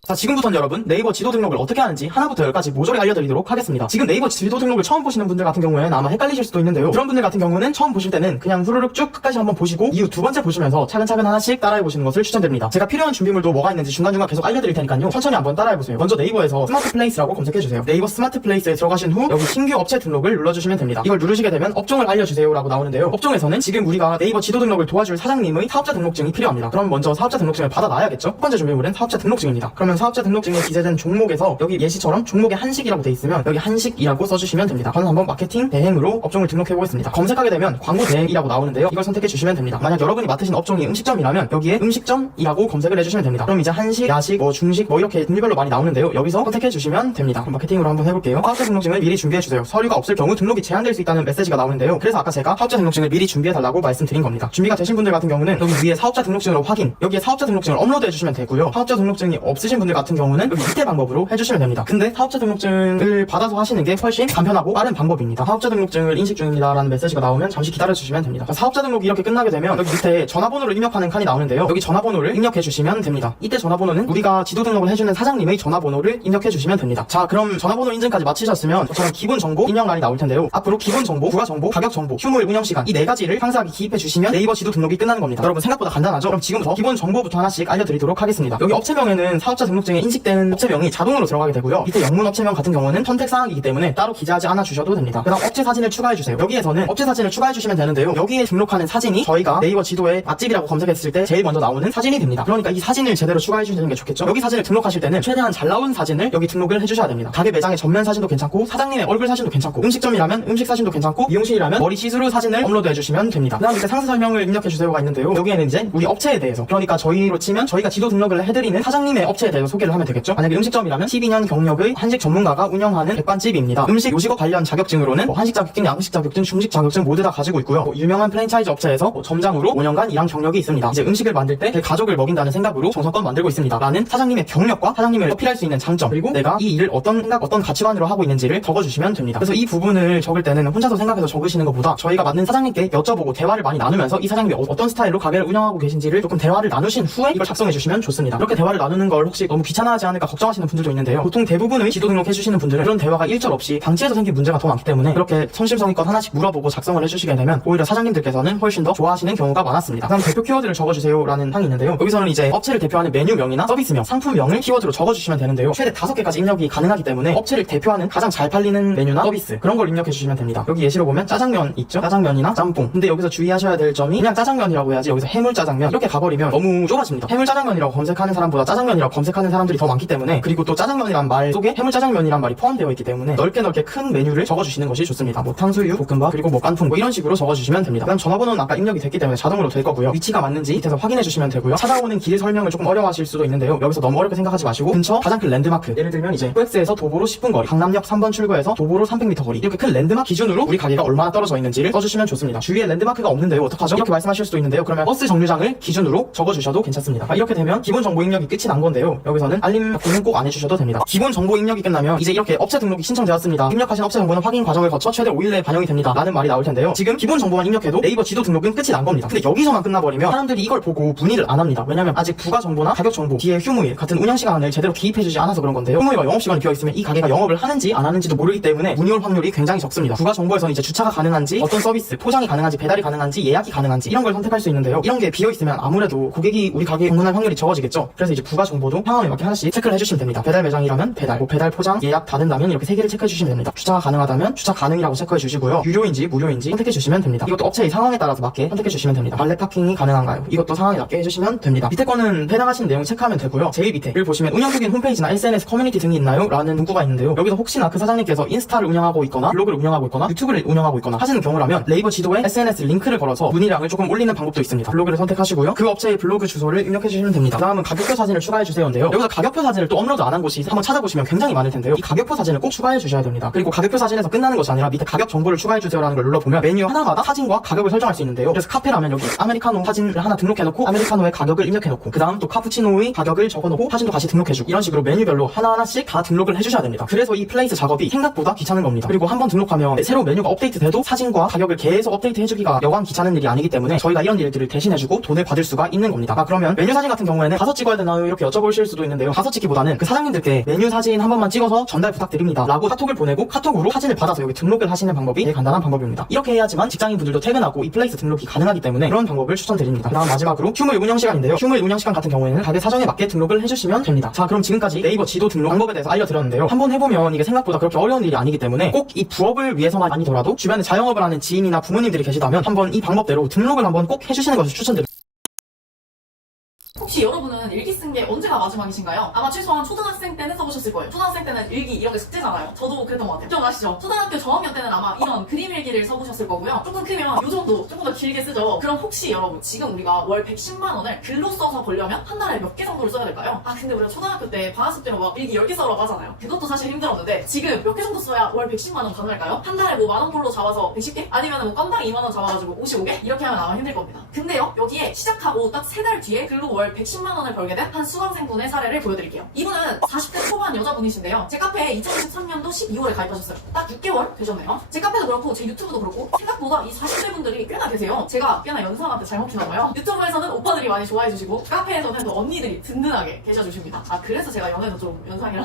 자, 지금부터는 여러분 네이버 지도 등록을 어떻게 하는지 하나부터 10까지 모조리 알려드리도록 하겠습니다. 지금 네이버 지도 등록을 처음 보시는 분들 같은 경우에는 아마 헷갈리실 수도 있는데요. 그런 분들 같은 경우는 처음 보실 때는 그냥 후루룩 쭉 끝까지 한번 보시고 이후 두 번째 보시면서 차근차근 하나씩 따라해보시는 것을 추천드립니다. 제가 필요한 준비물도 뭐가 있는지 중간중간 계속 알려드릴 테니까요. 천천히 한번 따라해보세요. 먼저 네이버에서 스마트 플레이스라고 검색해주세요. 네이버 스마트 플레이스에 들어가신 후 여기 신규 업체 등록을 눌러주시면 됩니다. 이걸 누르시게 되면 업종을 알려주세요 라고 나오는데요. 업종에서는 지금 우리가 네이버 지도 등록을 도와줄 사장님의 사업자 등록증이 필요합니다. 그럼 먼저 사업자 등록증을 받아놔야겠죠. 첫 번째 준비물은 사업자 등록증입니다. 그러면 사업자 등록증에 기재된 종목에서 여기 예시처럼 종목에 한식이라고 돼 있으면 여기 한식이라고 써주시면 됩니다. 저는 한번 마케팅 대행으로 업종을 등록해 보겠습니다. 검색하게 되면 광고 대행이라고 나오는데요. 이걸 선택해 주시면 됩니다. 만약 여러분이 맡으신 업종이 음식점이라면 여기에 음식점이라고 검색을 해주시면 됩니다. 그럼 이제 한식, 야식, 중식 이렇게 종류별로 많이 나오는데요. 여기서 선택해 주시면 됩니다. 그럼 마케팅으로 한번 해볼게요. 사업자 등록증을 미리 준비해 주세요. 서류가 없을 경우 등록이 제한될 수 있다는 메시지가 나오는데요. 그래서 아까 제가 사업자 등록증을 미리 준비해 달라고 말씀드린 겁니다. 준비가 되신 분들 같은 경우는 여기 위에 사업자 등록증으로 확인, 여기에 사업자 등록증을 업로드해 주시면 되고요. 사업자 등록증이 없으신 분들 분들 같은 경우는 여기 밑에 방법으로 해주시면 됩니다. 근데 사업자 등록증을 받아서 하시는 게 훨씬 간편하고 빠른 방법입니다. 사업자 등록증을 인식 중입니다 라는 메시지가 나오면 잠시 기다려주시면 됩니다. 사업자 등록이 이렇게 끝나게 되면 여기 밑에 전화번호를 입력하는 칸이 나오는데요. 여기 전화번호를 입력해주시면 됩니다. 이때 전화번호는 우리가 지도 등록을 해주는 사장님의 전화번호를 입력해주시면 됩니다. 자, 그럼 전화번호 인증까지 마치셨으면 저처럼 기본 정보 입력란이 나올 텐데요. 앞으로 기본 정보, 부가 정보, 가격 정보, 휴무일 운영 시간 이 4가지를 상세하게 기입해주시면 네이버 지도 등록이 끝나는 겁니다. 여러분 생각보다 간단하죠? 그럼 지금부터 기본 정보부터 하나씩 알려드리도록 하겠습니다. 여기 업체명에는 사업자 등록증에 인식되는 업체명이 자동으로 들어가게 되고요. 밑에 영문 업체명 같은 경우는 선택 사항이기 때문에 따로 기재하지 않아 주셔도 됩니다. 그다음 업체 사진을 추가해주세요. 여기에서는 업체 사진을 추가해주시면 되는데요. 여기에 등록하는 사진이 저희가 네이버 지도에 맛집이라고 검색했을 때 제일 먼저 나오는 사진이 됩니다. 그러니까 이 사진을 제대로 추가해주시는 게 좋겠죠. 여기 사진을 등록하실 때는 최대한 잘 나온 사진을 여기 등록을 해주셔야 됩니다. 가게 매장의 전면 사진도 괜찮고 사장님의 얼굴 사진도 괜찮고 음식점이라면 음식 사진도 괜찮고 미용실이라면 머리 시스루 사진을 업로드해주시면 됩니다. 그다음 밑에 상세 설명을 입력해주세요가 있는데요. 여기에는 이제 우리 업체에 대해서, 그러니까 저희로 치면 저희가 지도 등록을 해드리는 사장님의 업체에 대해서 소개를 하면 되겠죠. 만약에 음식점이라면 12년 경력의 한식 전문가가 운영하는 백반집입니다. 음식 요식업 관련 자격증으로는 한식 자격증, 양식 자격증, 중식 자격증 모두 다 가지고 있고요. 유명한 프랜차이즈 업체에서 점장으로 5년간 일한 경력이 있습니다. 이제 음식을 만들 때 제 가족을 먹인다는 생각으로 정성껏 만들고 있습니다 라는 사장님의 경력과 사장님을 어필할 수 있는 장점, 그리고 내가 이 일을 어떤 생각, 어떤 가치관으로 하고 있는지를 적어주시면 됩니다. 그래서 이 부분을 적을 때는 혼자서 생각해서 적으시는 것보다 저희가 맞는 사장님께 여쭤보고 대화를 많이 나누면서 이 사장님이 어떤 스타일로 가게를 운영하고 계신지를 조금 대화를 나누신 후에 이걸 작성해 주시면 좋습니다. 이렇게 대화를 나누는 걸 혹시 너무 귀찮아하지 않을까 걱정하시는 분들도 있는데요. 보통 대부분의 지도 등록해 주시는 분들은 그런 대화가 일절 없이 방치해서 생긴 문제가 더 많기 때문에 이렇게 성심성의껏 하나씩 물어보고 작성을 해주시게 되면 오히려 사장님들께서는 훨씬 더 좋아하시는 경우가 많았습니다. 그다음 대표 키워드를 적어주세요 라는 항이 있는데요. 여기서는 이제 업체를 대표하는 메뉴명이나 서비스명, 상품명을 키워드로 적어주시면 되는데요. 최대 5개까지 입력이 가능하기 때문에 업체를 대표하는 가장 잘 팔리는 메뉴나 서비스 그런 걸 입력해 주시면 됩니다. 여기 예시로 보면 짜장면 있죠? 짜장면이나 짬뽕. 근데 여기서 주의하셔야 될 점이 그냥 짜장면이라고 해야지 여기서 해물짜장면 이렇게 가버리면 너무 좁아집니다. 해물짜장면이라고 검색하는 사람보다 짜장면이라고 검색하는 사람들이 더 많기 때문에, 그리고 또 짜장면이란 말 속에 해물짜장면이란 말이 포함되어 있기 때문에 넓게 큰 메뉴를 적어주시는 것이 좋습니다. 뭐 탕수육, 볶음밥, 그리고 뭐 깐풍 뭐 이런 식으로 적어주시면 됩니다. 그다음 전화번호는 아까 입력이 됐기 때문에 자동으로 될 거고요. 위치가 맞는지 밑에서 확인해 주시면 되고요. 찾아오는 길 설명을 조금 어려워하실 수도 있는데요. 여기서 너무 어렵게 생각하지 마시고 근처 가장 큰 랜드마크, 예를 들면 이제 코엑스에서 도보로 10분 거리, 강남역 3번 출구에서 도보로 300m 거리, 이렇게 큰 랜드마크 기준으로 우리 가게가 얼마나 떨어져 있는지를 써주시면 좋습니다. 주위에 랜드마크가 없는데요, 어떡하죠? 이렇게 말씀하실 수도 있는데요. 그러면 버스 정류장을 기준으로 적어주셔도 괜찮습니다. 이렇게 되면 기본 정보 입력이 끝이 난 건데요. 여기서는 알림 기능 꼭 안 해주셔도 됩니다. 기본 정보 입력이 끝나면 이제 이렇게 업체 등록이 신청되었습니다. 입력하신 업체 정보는 확인 과정을 거쳐 최대 5일 내에 반영이 됩니다 라는 말이 나올 텐데요. 지금 기본 정보만 입력해도 네이버 지도 등록은 끝이 난 겁니다. 근데 여기서만 끝나버리면 사람들이 이걸 보고 문의를 안 합니다. 왜냐면 아직 부가 정보나 가격 정보, 뒤에 휴무일 같은 운영 시간을 제대로 기입해주지 않아서 그런 건데요. 휴무일과 영업시간이 비어있으면 이 가게가 영업을 하는지 안 하는지도 모르기 때문에 문의 올 확률이 굉장히 적습니다. 부가 정보에서는 이제 주차가 가능한지, 어떤 서비스, 포장이 가능한지, 배달이 가능한지, 예약이 가능한지 이런 걸 선택할 수 있는데요. 이런 게 비어있으면 아무래도 고객이 우리 가게에 방문할 확률이 적어지겠죠. 그래서 이제 부가 정보도 상황에 맞게 하나씩 체크를 해주시면 됩니다. 배달 매장이라면 배달, 뭐 배달 포장, 예약 다 된다면 이렇게 3개를 체크해 주시면 됩니다. 주차가 가능하다면 주차 가능이라고 체크해 주시고요. 유료인지 무료인지 선택해 주시면 됩니다. 이것도 업체의 상황에 따라서 맞게 선택해 주시면 됩니다. 발레 파킹이 가능한가요? 이것도 상황에 맞게 해주시면 됩니다. 밑에 거는 해당하시는 내용 체크하면 되고요. 제일 밑에를 보시면 운영 중인 홈페이지나 SNS 커뮤니티 등이 있나요? 라는 문구가 있는데요. 여기서 혹시나 그 사장님께서 인스타를 운영하고 있거나 블로그를 운영하고 있거나 유튜브를 운영하고 있거나 하시는 경우라면 네이버 지도에 SNS 링크를 걸어서 문의량을 조금 올리는 방법도 있습니다. 블로그를 선택하시고요. 그 업체의 블로그 주소를 입력해 주시면 됩니다. 다음은 가격표 사진을 추가해 주세요인데요. 여기서 가격표 사진을 또 업로드 안 한 곳이 한번 찾아보시면 굉장히 많을 텐데요. 이 가격표 사진을 꼭 추가해 주셔야 됩니다. 그리고 가격표 사진에서 끝나는 것이 아니라 밑에 가격 정보를 추가해 주세요라는 걸 눌러보면 메뉴 하나마다 사진과 가격을 설정할 수 있는데요. 그래서 카페라면 여기 아메리카노 사진을 하나 등록해놓고 아메리카노의 가격을 입력해놓고 그 다음 또 카푸치노의 가격을 적어놓고 사진도 다시 등록해주고 이런 식으로 메뉴별로 하나하나씩 다 등록을 해주셔야 됩니다. 그래서 이 플레이스 작업이 생각보다 귀찮은 겁니다. 그리고 한번 등록하면 새로 메뉴가 업데이트돼도 사진과 가격을 계속 업데이트해주기가 여간 귀찮은 일이 아니기 때문에 저희가 이런 일들을 대신해주고 돈을 받을 수가 있는 겁니다. 그러면 메뉴 사진 같은 경우에는 가서 찍어야 되나요? 이렇게 여쭤보실 수도 있는데요. 가서 찍기보다는 그 사장님들께 메뉴 사진 한 번만 찍어서 전달 부탁드립니다 라고 카톡을 보내고 카톡으로 사진을 받아서 여기 등록을 하시는 방법이 되게 간단한 방법입니다. 이렇게 해야지만 직장인분들도 퇴근하고 이 플레이스 등록이 가능하기 때문에 그런 방법을 추천드립니다. 그다음 마지막으로 휴무일 운영 시간인데요. 휴무일 운영 시간 같은 경우에는 가게 사정에 맞게 등록을 해주시면 됩니다. 자, 그럼 지금까지 네이버 지도 등록 방법에 대해서 알려드렸는데요. 한번 해보면 이게 생각보다 그렇게 어려운 일이 아니기 때문에 꼭 이 부업을 위해서만 아니더라도 주변에 자영업을 하는 지인이나 부모님들이 계시다면 한번 이 방법대로 등록을 한번 꼭 해주시는 것을 추천드립니다. 혹시 여러분은 일기 쓴 게 언제가 마지막이신가요? 아마 최소한 초등학생 때는 써보셨을 거예요. 초등학생 때는 일기 이런 게 숙제잖아요. 저도 그랬던 것 같아요. 기억나시죠? 초등학교 저학년 때는 아마 이런 그림 일기를 써보셨을 거고요. 조금 크면 요 정도 조금 더 길게 쓰죠. 그럼 혹시 여러분 지금 우리가 월 110만 원을 글로 써서 벌려면 한 달에 몇 개 정도를 써야 될까요? 아 근데 우리가 초등학교 때 방학숙제로 막 일기 10개 써라고 하잖아요. 그것도 사실 힘들었는데 지금 몇 개 정도 써야 월 110만 원 가능할까요? 한 달에 뭐 만원 꼴로 잡아서 110개? 아니면 뭐 건당 2만 원 잡아가지고 55개? 이렇게 하면 아마 힘들 겁니다. 근데요 여기에 시작하고 딱 3달 뒤에 글로 월 110 110만 원을 벌게 된 한 수강생분의 사례를 보여드릴게요. 이분은 40대 초반 여자분이신데요. 제 카페에 2023년도 12월에 가입하셨어요. 딱 6개월 되셨네요. 제 카페도 그렇고 제 유튜브도 그렇고 생각보다 이 40대 분들이 꽤나 계세요. 제가 꽤나 연상한테 잘 먹히나 봐요. 유튜브에서는 오빠들이 많이 좋아해주시고 카페에서는 또 언니들이 든든하게 계셔주십니다. 아 그래서 제가 연애도 좀 연상이라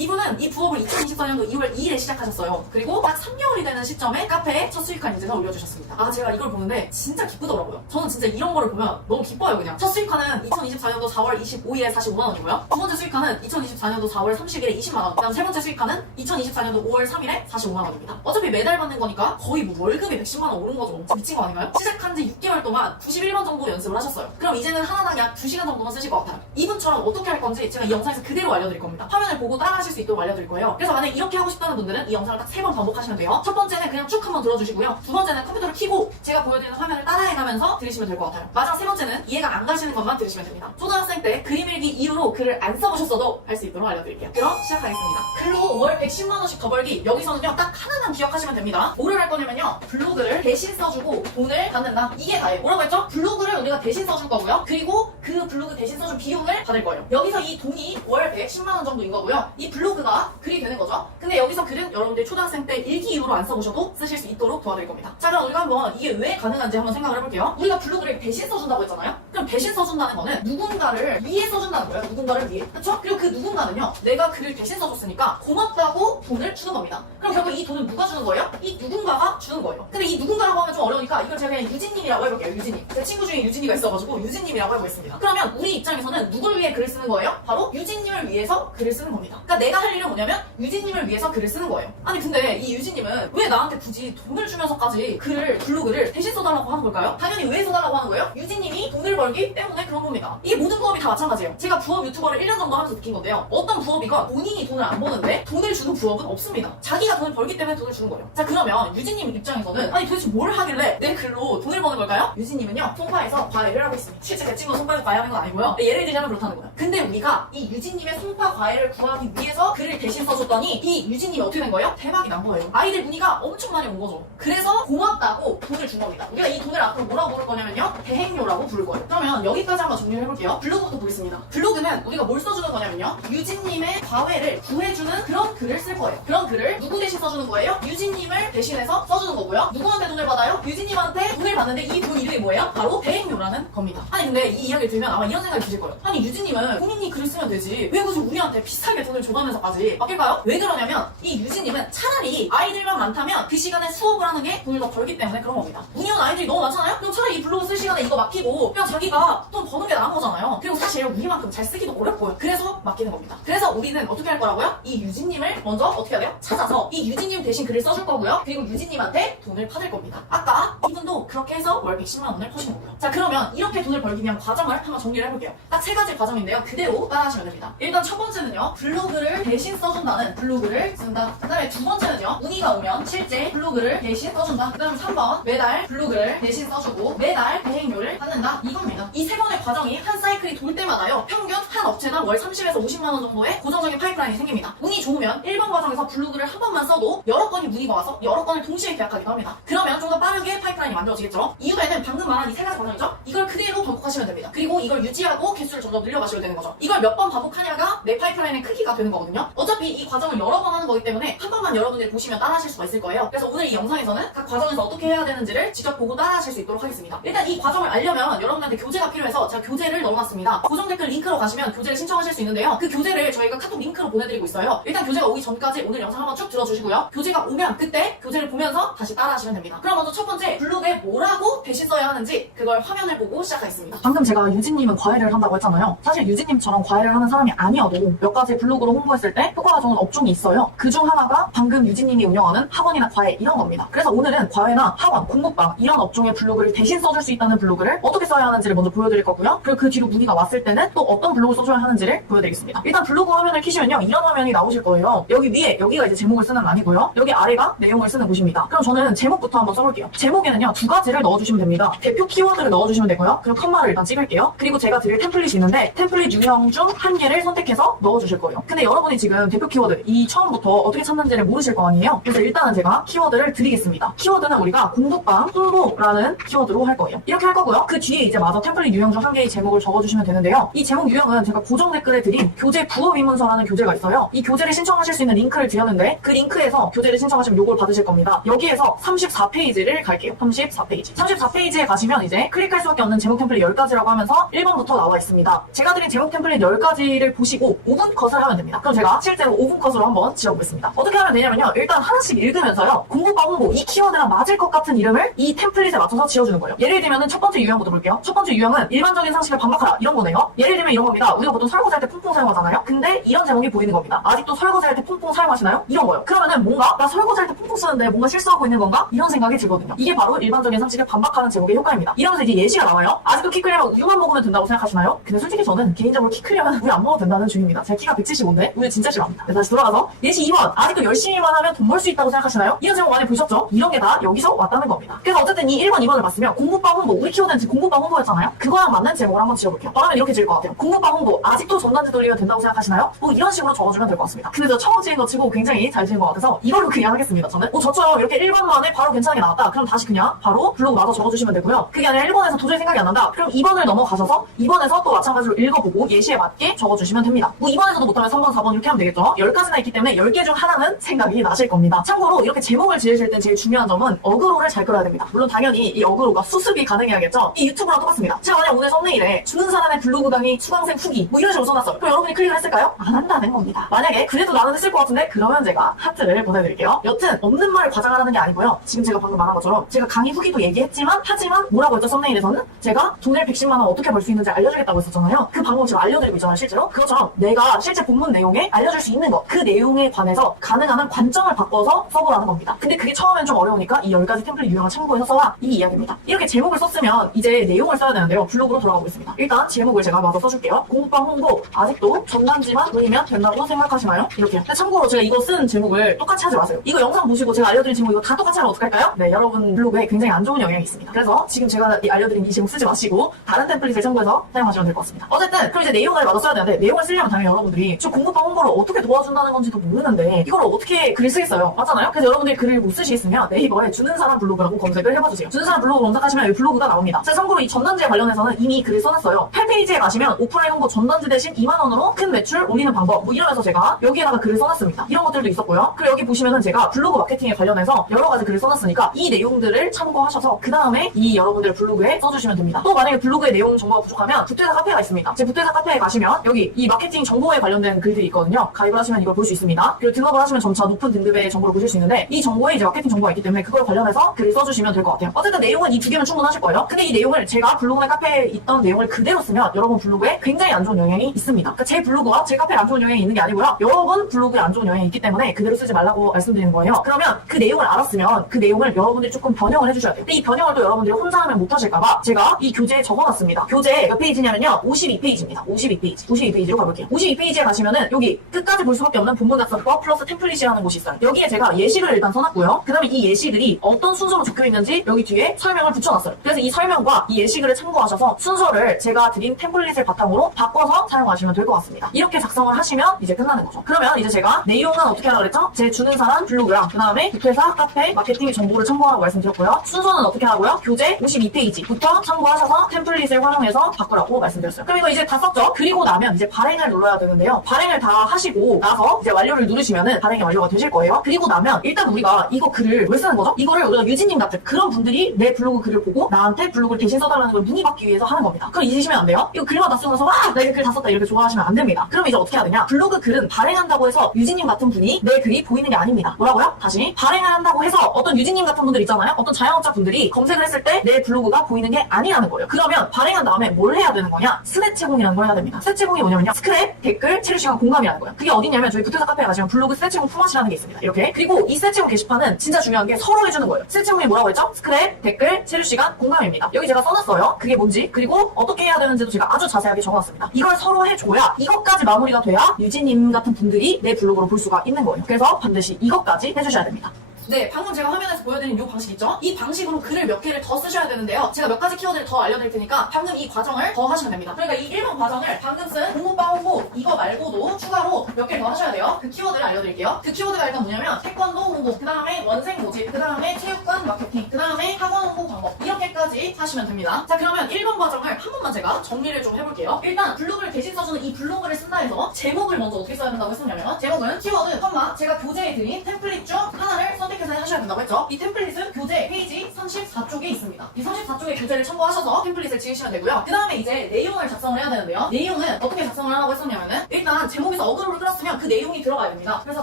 이분은 이 부업을 2024년도 2월 2일에 시작하셨어요. 그리고 딱 3개월이 되는 시점에 카페에 첫 수익한 인증을 올려주셨습니다. 아 제가 이걸 보는데 진짜 기쁘더라고요. 저는 진짜 이런 거를 보면 너무 기뻐요 그냥. 첫 수익한은 2024년도 4월 25일에 45만원이고요. 두 번째 수익한은 2024년도 4월 30일에 20만원. 그다음 세 번째 수익한은 2024년도 5월 3일에 45만원입니다. 어차피 매달 받는 거니까 거의 뭐 월급이 110만원 오른 거죠. 미친 거 아닌가요? 시작한 지 6개월 동안 91번 정도 연습을 하셨어요. 그럼 이제는 하나당 약 2시간 정도만 쓰실 것 같아요. 이분처럼 어떻게 할 건지 제가 이 영상에서 그대로 알려드릴 겁니다. 화면을 보고 따라 하실 수 있도록 알려드릴 거예요. 그래서 만약에 이렇게 하고 싶다는 분들은 이 영상을 딱 3번 반복하시면 돼요. 첫 번째는 그냥 쭉 한번 들어주시고요. 두 번째는 컴퓨터를 켜고 제가 보여드리는 화면을 따라해가면서 들으시면 될 것 같아요. 마지막 세 번째는 이해가 안 가시는 것만 들으시면 됩니다. 초등학생 때 그림 일기 이후로 글을 안 써보셨어도 할 수 있도록 알려드릴게요. 그럼 시작하겠습니다. 글로 월 110만 원씩 더 벌기. 여기서는요 딱 하나만 기억하시면 됩니다. 뭐를 할 거냐면요. 블로그를 대신 써주고 돈을 받는다. 이게 다예요. 뭐라고 했죠? 블로그를 우리가 대신 써줄 거고요. 그리고 그 블로그 대신 써준 비용을 받을 거예요. 여기서 이 돈이 월 110만 원 정도인 거고요. 이 블로그가 글이 되는 거죠. 근데 여기서 글은 여러분들 초등학생 때 일기 이후로 안 써보셔도 쓰실 수 있도록 도와드릴 겁니다. 자 그럼 우리가 한번 이게 왜 가능한지 한번 생각을 해볼게요. 우리가 블로그를 대신 써준다고 했잖아요. 그럼 대신 써준다는 거는 누군가를 위해 써준다는 거예요. 누군가를 위해. 그렇죠? 그리고 그 누군가는요. 내가 글을 대신 써줬으니까 고맙다고 돈을 주는 겁니다. 그럼 결국 이 돈은 누가 주는 거예요? 이 누군가가 주는 거예요. 근데 이 누군가라고 하면 좀 어려우니까 이걸 제가 그냥 유진님이라고 해볼게요. 유진님. 제 친구 중에 유진이가 있어가지고 유진님이라고 해보겠습니다. 그러면 우리 입장에서는 누굴 위해 글을 쓰는 거예요? 바로 유진님을 위해서 글을 쓰는 겁니다. 그러니까 내가 할 일은 뭐냐면 유진님을 위해서 글을 쓰는 거예요. 아니 근데 이 유진님은 왜 나한테 굳이 돈을 주면서까지 글을 블로그를 대신 써달라고 하는 걸까요? 당연히 왜 써달라고 하는 거예요? 유진님이 돈을 벌기 때문에 그런 겁니다. 이게 모든 부업이 다 마찬가지예요. 제가 부업 유튜버를 1년 정도 하면서 느낀 건데요. 어떤 부업이건 본인이 돈을 안 버는데 돈을 주는 부업은 없습니다. 자기가 돈을 벌기 때문에 돈을 주는 거예요. 자 그러면 유진님 입장에서는 아니 도대체 뭘 하길래 내 글로 돈을 버는 걸까요? 유진님은요 송파에서 과외를 하고 있습니다. 실제 제 친구가 송파에서 과외하는 건 아니고요. 예를 들자면 그렇다는 거예요. 근데 우리가 이 유진님의 송파 과외를 구하기 위해서 글을 대신 써줬더니 이 유진님이 어떻게 된 거예요? 대박이 난 거예요. 아이들 문의가 엄청 많이 온 거죠. 그래서 고맙다고 돈을 준 겁니다. 우리가 이 돈을 앞으로 뭐라고 부를 거냐면요. 대행료라고 부를 거예요. 그러면 여기까지 한번 정리를 해볼게요. 블로그부터 보겠습니다. 블로그는 우리가 뭘 써주는 거냐면요. 유진님의 과외를 구해주는 그런 글을 쓸 거예요. 그런 글을 누구 대신 써주는 거예요? 유진님을 대신해서 써주는 거고요. 누구한테 돈을 받아요? 유진님한테 돈을 받는데 이 돈 이름이 뭐예요? 바로 대행료라는 겁니다. 아니 근데 이 이야기를 들으면 아마 이런 생각이 드실 거예요. 아니 유진님은 본인이 글을 쓰면 되지 왜 굳이 우리한테 비싸게 돈을 줘가면서까지 맡길까요? 왜 그러냐면 이 유진님은 차라리 아이들만 많다면 그 시간에 수업을 하는 게 돈을 더 벌기 때문에 그런 겁니다. 문의 온 아이들이 너무 많잖아요? 그럼 차라리 이 블로그 쓸 시간에 이거 맡기고 그냥 자기가 돈 버는 게 나은 거잖아요. 그리고 사실 우리만큼 잘 쓰기도 어렵고요. 그래서 맡기는 겁니다. 그래서 우리는 어떻게 할 거라고요? 이 유진님을 먼저 어떻게 해야 돼요? 찾아서 이 유진님 대신 글을 써줄 거고요. 그리고 유진님한테 돈을 받을 겁니다. 아까 이분도 그렇게 해서 월 110만 원을 퍼신 거고요. 자 그러면 이렇게 돈을 벌기 위한 과정을 한번 정리를 해볼게요. 딱 3가지 과정인데요. 그대로 따라하시면 됩니다. 일단 첫 번째는요. 블로그를 대신 써준다는 블로그를 쓴다. 그 다음에 두 번째는요. 문의가 오면 실제 블로그를 대신 써준다. 그 다음 3번 매달 블로그를 대신 써주고 매달 대행료를 받는다. 이겁니다. 이 3번의 과정이 한 사이클이 돌 때마다요. 평균 한 업체당 월 30에서 50만 원 정도의 고정적인 파이프라인이 생깁니다. 운이 좋으면 1번 과정에서 블로그를 한 번만 써도 여러 건이 문의가 와서 여러 건을 동시에 계약하기도 합니다. 그러면 좀 더 빠르게 파이프라인이 만들어지겠죠. 이후에는 방금 말한 이 3가지 과정이죠. 이걸 그대로 반복하시면 됩니다. 그리고 이걸 유지하고 개수를 점점 늘려가셔야 되는 거죠. 이걸 몇 번 반복하냐가 내 파이프라인의 크기가 되는 거거든요. 어차피 이 과정을 여러 번 하는 거기 때문에 한 번만 여러분들이 보시면 따라하실 수가 있을 거예요. 그래서 오늘 이 영상에서는 각 과정에서 어떻게 해야 되는지를 직접 보고 따라하실 수 있도록 하겠습니다. 일단 이 과정을 알려면 여러분한테 교재가 필요해서 제가 교재를 넣어놨습니다. 고정 댓글 링크로 가시면 교재를 신청하실 수 있는데요. 그 교재를 저희가 카톡 링크로 보내드리고 있어요. 일단 교재가 오기 전까지 오늘 영상 한번 쭉 들어주시고요. 교재가 오면 그때 교재를 보면서 다시 따라하시면 됩니다. 그럼 먼저 첫 번째 블로그에 뭐라고 대신 써야 하는지 그걸 화면을 보고 시작하겠습니다. 방금 제가 유진님은 과외를 한다고 했잖아요. 사실 유진님처럼 과외를 하는 사람이 아니어도 몇 가지 블로그로 홍보했을 때 효과가 좋은 업종이 있어요. 그중 하나가 방금 유진님이 운영하는 학원이나 과외 이런 겁니다. 그래서 오늘은 과외나 학원, 공부방 이런 업종의 블로그를 대신 써줄 수 있다는 블로그를 어떻게 써야 하는지를 먼저 보여드릴 거고요. 그리고 그 뒤로 문의가 왔을 때는 또 어떤 블로그 써줘야 하는지를 보여드리겠습니다. 일단 블로그 화면을 키시면요. 이런 화면이 나오실 거예요. 여기 위에, 여기가 이제 제목을 쓰는 란이고요. 여기 아래가 내용을 쓰는 곳입니다. 그럼 저는 제목부터 한번 써볼게요. 제목에는요. 2가지를 넣어주시면 됩니다. 대표 키워드를 넣어주시면 되고요. 그리고 컴마를 일단 찍을게요. 그리고 제가 드릴 템플릿이 있는데 템플릿 유형 중 한 개를 선택해서 해서 넣어주실 거예요. 근데 여러분이 지금 대표 키워드 이 처음부터 어떻게 찾는지를 모르실 거 아니에요. 그래서 일단은 제가 키워드를 드리겠습니다. 키워드는 우리가 공부방 홍보라는 키워드로 할 거예요. 이렇게 할 거고요. 그 뒤에 이제 마저 템플릿 유형 중 한 개의 제목을 적어주시면 되는데요. 이 제목 유형은 제가 고정 댓글에 드린 교재 부업 입문서라는 교재가 있어요. 이 교재를 신청하실 수 있는 링크를 드렸는데 그 링크에서 교재를 신청하시면 요걸 받으실 겁니다. 여기에서 34페이지를 갈게요. 34페이지. 34페이지에 가시면 이제 클릭할 수밖에 없는 제목 템플릿 10가지라고 하면서 1번부터 나와 있습니다. 제가 드린 제목 템플릿 10가지를 보시고 5분 컷을 하면 됩니다. 그럼 제가 실제로 5분 컷으로 한번 지어보겠습니다. 어떻게 하면 되냐면요. 일단 하나씩 읽으면서요. 공부방 홍보, 이 키워드랑 맞을 것 같은 이름을 이 템플릿에 맞춰서 지어주는 거예요. 예를 들면 첫 번째 유형부터 볼게요. 첫 번째 유형은 일반적인 상식을 반박하라 이런 거네요. 예를 들면 이런 겁니다. 우리가 보통 설거지할 때 퐁퐁 사용하잖아요. 근데 이런 제목이 보이는 겁니다. 아직도 설거지할 때 퐁퐁 사용하시나요? 이런 거요. 그러면은 뭔가 나 설거지할 때 퐁퐁 쓰는데 뭔가 실수하고 있는 건가? 이런 생각이 들거든요. 이게 바로 일반적인 상식을 반박하는 제목의 효과입니다. 이러면서 이제 예시가 나와요. 아직도 키 크려면 우유만 먹으면 된다고 생각하시나요? 근데 솔직히 저는 개인적으로 키 크려면 우유 안 먹어도 된다는 주의입니다. 제 키가 175인데 우유 진짜 싫어합니다. 다시 돌아가서 예시 2번. 아직도 열심히만 하면 돈 벌 수 있다고 생각하시나요? 이런 제목 많이 보셨죠? 이런 게 다 여기서 왔다는 겁니다. 그래서 어쨌든 이 1번, 2번을 봤으면 공부방 홍보, 우리 키워드는 지금 공부방 홍보였잖아요. 그거랑 맞는 제목을 한번 지어볼게요. 그러면 이렇게 지을 것 같아요. 공부방 홍보, 아직도 전단지 돌리면 된다고 생각하시나요? 뭐 이런 식으로 적어주면 될 것 같습니다. 근데 저 처음 지은 거 치고 굉장히 잘 지은 것 같아서 이걸로 그냥 하겠습니다. 저는 저처럼 이렇게 1번 만에 바로 괜찮게 나왔다. 그럼 다시 그냥 바로 블로그 마저 적어주시면 되고요. 그게 아니라 1번에서 도저히 생각이 안 난다. 그럼 2번을 넘어가셔서 2번에서 또 마찬가지로 읽어보고 예시에 맞게 적어주시면 됩니다. 뭐 2번에서도 못하면 3번, 4번 이렇게 하면 되겠죠. 10가지나 있기 때문에 10개 중 하나는 생각이 나실 겁니다. 참고로 이렇게 제목을 지으실 때 제일 중요한 점은 어그로를 잘 끌어야 됩니다. 물론 당연히 이 어그로가 수습이 가능해야겠죠. 이 유튜브랑 똑같습니다. 제가 만약 오늘 썸네일에 주는 사람의 블로그 강의 수강생 후기 뭐 이런 식으로 써놨어요. 그럼 여러분이 클릭을 했을까요? 안 한다는 겁니다. 만약에 그래도 나는 했을 것 같은데 그러면 제가 하트를 보내드릴게요. 여튼 없는 말을 과장하라는 게 아니고요. 지금 제가 방금 말한 것처럼 제가 강의 후기도 얘기했지만 하지만 뭐라고 했죠? 썸네일에서는 제가 돈을 110만 원 어떻게 벌 수 있는지 알려주겠다고 했었잖아요. 그 방법 제가 알려드리고 있잖아요. 실제로 그것처럼 내가 실제 본문 내용에 알려줄 수 있는 것, 그 내용에 관해서 가능한 한 관점을 바꿔서 써보라는 겁니다. 근데 그게 처음엔 좀 어려우니까 이 10가지 템플릿 유형을 참고해서 써라, 이 이야기입니다. 이렇게 제목을 썼으면 이제 내용을 써야 되는데요. 블로그로 돌아가 보겠습니다. 일단 제목을 제가 마저 써줄게요. 공부방 홍보, 아직도 전단지만 돌리면 된다고 생각하시나요? 이렇게. 근데 참고로 제가 이거 쓴 제목을 똑같이 하지 마세요. 이거 영상 보시고 제가 알려드린 제목 이거 다 똑같이 하면 어떡할까요? 네, 여러분 블로그에 굉장히 안 좋은 영향이 있습니다. 그래서 지금 제가 알려드린 이 제목 쓰지 마시고 다른 템플릿을 참고해서 사용하시면 될 것 같습니다. 어쨌든 그럼 이제 내용을 마저 써야 되는데 내용을 쓰려면 당연히 여러분들이 저 공부방 홍보를 어떻게 도와준다는 건지도 모르는데 이걸 어떻게 글을 쓰겠어요? 맞잖아요? 그래서 여러분들이 글을 못 쓰시겠으면 네이버에 주는 사람 블로그라고 검색을 해봐주세요. 주는 사람 블로그 검색하시면 여기 블로그가 나옵니다. 제가 참고로 이 전단지에 관련해서는 이미 글을 써놨어요. 8페이지에 가시면 오프라인 홍보 전단지 대신 2만원으로 큰 매출 올리는 방법 뭐 이러면서 제가 여기에다가 글을 써놨습니다. 이런 것들도 있었고요. 그리고 여기 보시면은 제가 블로그 마케팅에 관련해서 여러 가지 글을 써놨으니까 이 내용들을 참고하셔서 그 다음에 이 여러분들 블로그에 써주시면 됩니다. 또 만약에 블로그의 내용 정보가 부족하면 부트회사 카페가 있습니다. 제 부트회사 카페에 가시면 여기 이 마케팅 정보에 관련된 글들이 있거든요. 가입을 하시면 이걸 볼 수 있습니다. 그리고 등록을 하시면 점차 높은 등급의 정보를 보실 수 있는데 이 정보에 이제 마케팅 정보가 있기 때문에 그걸 관련해서 글을 써주시면 될 것 같아요. 어쨌든 내용은 이 두 개면 충분하실 거예요. 근데 이 내용을 제가 블로그나 카페에 있던 내용을 그대로 쓰면 여러분 블로그에 굉장히 안 좋은 영향이 있습니다. 그러니까 제 블로그와 제 카페에 안 좋은 영향이 있는 게 아니고요. 여러분 블로그에 안 좋은 영향이 있기 때문에 그대로 쓰지 말라고 말씀드리는 거예요. 그러면 그 내용을 알았으면 그 내용을 여러분들이 조금 변형을 해주셔야 돼요. 근데 이 변형을 또 여러분들이 혼자 하면 못하실까봐 제가 이 교재에 적어놨습니다. 교재 몇 페이지냐면요. 52페이지입니다. 52페이지로 가볼게요. 52페이지에 가시면은 여기 끝까지 볼 수밖에 없는 본문 작성법 플러스 템플릿이라는 곳이 있어요. 여기에 제가 예시를 일단 써놨고요. 그 다음에 이 예시들이 어떤 순서로 적혀있는지 여기 뒤에 설명을 붙여놨어요. 그래서 이 설명과 이 예시글을 참고하셔서 순서를 제가 드린 템플릿을 바탕으로 바꿔서 사용하시면 될 것 같습니다. 이렇게 작성을 하시면 이제 끝나는 거죠. 그러면 이제 제가 내용은 어떻게 하라고 그랬죠? 제 주는 사람 블로그랑 그 다음에 부트회사 카페 마케팅의 정보를 참고하라고 말씀드렸고요. 순서는 어떻게 하고요? 교재 52페이지부터 참고하셔서 템플릿을 활용해서 바꾸라고 말씀드렸어요. 그럼 이거 이제 다 썼죠? 그리고 나면 이제 발행을 눌러야 되는데요. 발행을 다 하시고 나서 이제 완료를 누르시면은 발행이 완료가 되실 거예요. 그리고 나면 일단 우리가 이거 글을 왜 쓰는 거죠? 이거를 우리가 유진님 같은 그런 분들이 내 블로그 글을 보고 나한테 블로그를 대신 써달라는 걸 문의받기 위해서 하는 겁니다. 그럼 잊으시면 안 돼요? 이거 글마다 쓰면서 와! 나 이거 글 다 썼다 이렇게 좋아하시면 안 됩니다. 그럼 이제 어떻게 해야 되냐? 블로그 글은 발행한다고 해서 유진님 같은 분이 내 글이 보이는 게 아닙니다. 뭐라고요? 다시 발행을 한다고 해서 어떤 유진님 같은 분들 있잖아요. 어떤 자영업자 분들이 검색을 했을 때 내 블로그가 보이는 게 아니라는 거예요. 그러면 발행한 다음에 뭘 해야 되는 거냐? 스탯 제공이라는 걸 해야 됩니다. 스탯 제공이 뭐냐면요. 스크랩, 댓글, 체류 시간, 공감이라는 거예요. 그게 어디냐면 저희 부트회사 카페에 가시면 블로그 스탯 제공 포맷이라는 게 있습니다. 이렇게. 그리고 이 스탯 제공 게시판은 진짜 중요한 게 서로 해주는 거예요. 스탯 제공이 뭐라고 했죠? 스크랩, 댓글, 체류 시간, 공감입니다. 여기 제가 써놨어요. 그게 뭔지 그리고 어떻게 해야 되는지도 제가 아주 자세하게 적어놨습니다. 이걸 서로 해줘야 이것까지 마무리가 돼야 유진님 같은 분들이 내 블로그로 볼 수가 있는 거예요. 그래서 반드시 이것까지 해주셔야 됩니다. 네, 방금 제가 화면에서 보여드린 이 방식 있죠? 이 방식으로 글을 몇 개를 더 쓰셔야 되는데요. 제가 몇 가지 키워드를 더 알려드릴 테니까 방금 이 과정을 더 하시면 됩니다. 그러니까 이 1번 과정을 방금 쓴 공부방 홍보 이거 말고도 추가로 몇 개를 더 하셔야 돼요. 그 키워드를 알려드릴게요. 그 키워드가 일단 뭐냐면 태권도 홍보, 그 다음에 원생 모집, 그 다음에 체육관 마케팅, 그 다음에 학원 홍보 방법 이렇게까지 하시면 됩니다. 자, 그러면 1번 과정을 한 번만 제가 정리를 좀 해볼게요. 일단 블로그를 대신 써주는 이 블로그를 쓴다 해서 제목을 먼저 어떻게 써야 된다고 했었냐면 제목은 키워드, 제가 교재에 드린 템플릿 중 하나를 선택해서 하셔야 된다고 했죠. 이 템플릿은 교재 페이지 34쪽에 있습니다. 이 34쪽의 교재를 참고하셔서 템플릿을 지으시면 되고요. 그 다음에 이제 내용을 작성을 해야 되는데요. 내용은 어떻게 작성을 하라고 했었냐면은 일단 제목에서 어그로를 끌었으면 그 내용이 들어가야 됩니다. 그래서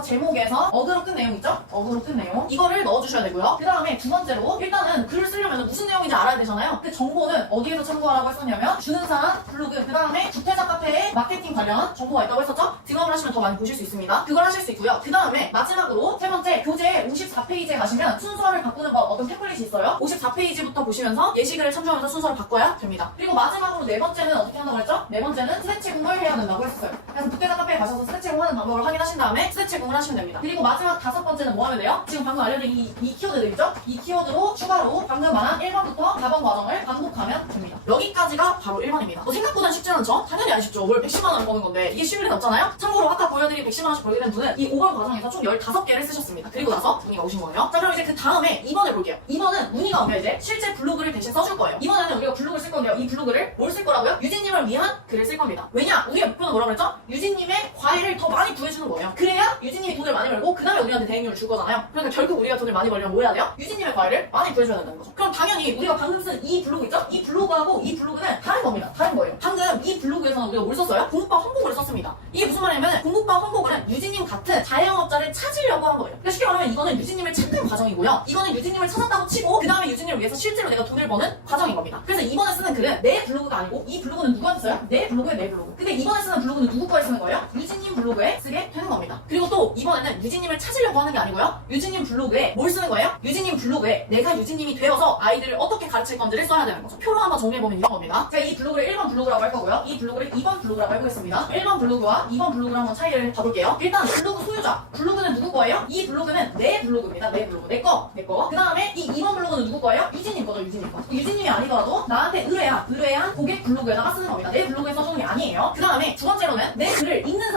제목에서 어그로 끈 내용 있죠? 어그로 끈 내용 이거를 넣어주셔야 되고요. 그 다음에 두 번째로 일단은 글을 쓰려면 무슨 내용인지 알아야 되잖아요. 그 정보는 어디에서 참고하라고 했었냐면 주는 사람, 블로그, 그 다음에 주택자 카페에 마케팅 관련 정보가 있다고 했었죠? 등업을 하시면 더 많이 보실 수 있습니다. 그걸 하실 수 있고요. 그 다음에 마지막으로 세 번째 교재 54페이지에 가시면 순서를 바꾸는 법 어떤 템플릿이 있어요. 54페이지부터 보시면서 예시글을 참조하면서 순서를 바꿔야 됩니다. 그리고 마지막으로 네 번째는 어떻게 한다고 했죠? 네 번째는 스트레칭을 해야 된다고 했어요. 그래서 주택자 카페에 가셔서 스트레칭을 하는 방법을 확인하신 다음에 스트레칭을 하시면 됩니다. 그리고 마지막 다섯 번째는 뭐 하면 돼요? 지금 방금 알려드린 이 키워드들 있죠? 이 키워드로 추가로 방금 말한 1번부터 4번 과정을 반복하면 됩니다. 여기까지가 바로 1번입니다. 생각보다 쉽지 않죠? 당연히 안 쉽죠. 월 110만 원을 버는 건데 이게 쉬울 리는 없잖아요? 참고로 아까 보여드린 110만 원씩 벌게 된 분은 이 5번 과정에서 총 15개를 쓰셨습니다. 그리고 나서 문의가 오신 거예요. 자, 그럼 이제 그 다음에 2번을 볼게요. 2번은 문의가 오면 이제 실제 블로그를 대신 써줄 거예요. 이번에는 우리가 블로그를 쓸 건데요. 이 블로그를 뭘 쓸 거라고요? 유진님을 위한 글을 쓸 겁니다. 왜냐? 우리가 목표는 뭐라고 그랬죠? 유진님의 과외를 더 많이 구해주는 거예요. 그래야 유진님이 돈을 많이 벌고 그 다음에 우리한테 대행료를 줄 거잖아요. 그러니까 결국 우리가 돈을 많이 벌려면 뭐 해야 돼요? 유진님의 과외를 많이 구해줘야 된다는 거죠. 그럼 당연히 우리가 방금 쓴 이 블로그 있죠? 이 블로그하고 이 블로그는 다른 겁니다. 다른 거예요. 방금 이 블로그에서는 우리가 뭘 썼어요? 공부방 홍보글을 썼습니다. 이게 무슨 말이냐면 공부방 홍보글은 유진님 같은 자영업자를 찾으려고 한 거예요. 그러니까 쉽게 말하면 이거는 유진님을 찾는 과정이고요. 이거는 유진님을 찾았다고 치고 그 다음에 유진님을 위해서 실제로 내가 돈을 버는 과정인 겁니다. 그래서 이번에 쓰는 글은 내 블로그가 아니고 이 블로그는 누구한테 써요? 내 블로그에 내 블로그. 근데 이번에 쓰는 블로그는 누구 거에 쓰는 거예요? 유진님 블로그에 쓰게 되는 겁니다. 그리고 또 이번에는 유진님을 찾으려고 하는 게 아니고요. 유진님 블로그에 뭘 쓰는 거예요? 유진님 블로그에 내가 유진님이 되어서 아이들을 어떻게 가르칠 건지를 써야 되는 거죠. 표로 한번 정리해보면 이런 겁니다. 제가 이 블로그를 1번 블로그라고 할 거고요. 이 블로그를 2번 블로그라고 해보겠습니다. 1번 블로그와 2번 블로그를 한번 차이를 봐볼게요. 일단 블로그 소유자. 블로그는 누구 거예요? 이 블로그는 내 블로그입니다. 내 블로그. 내 거. 그 다음에 이 2번 블로그는 누구 거예요? 유진님 거죠. 유진님 거. 유진님이 아니더라도 나한테 의뢰한 고객 블로그에다가 쓰는 겁니다. 내 블로그에 써주는 게 아니에요. 그 다음에 두 번째로는 내 글을 읽는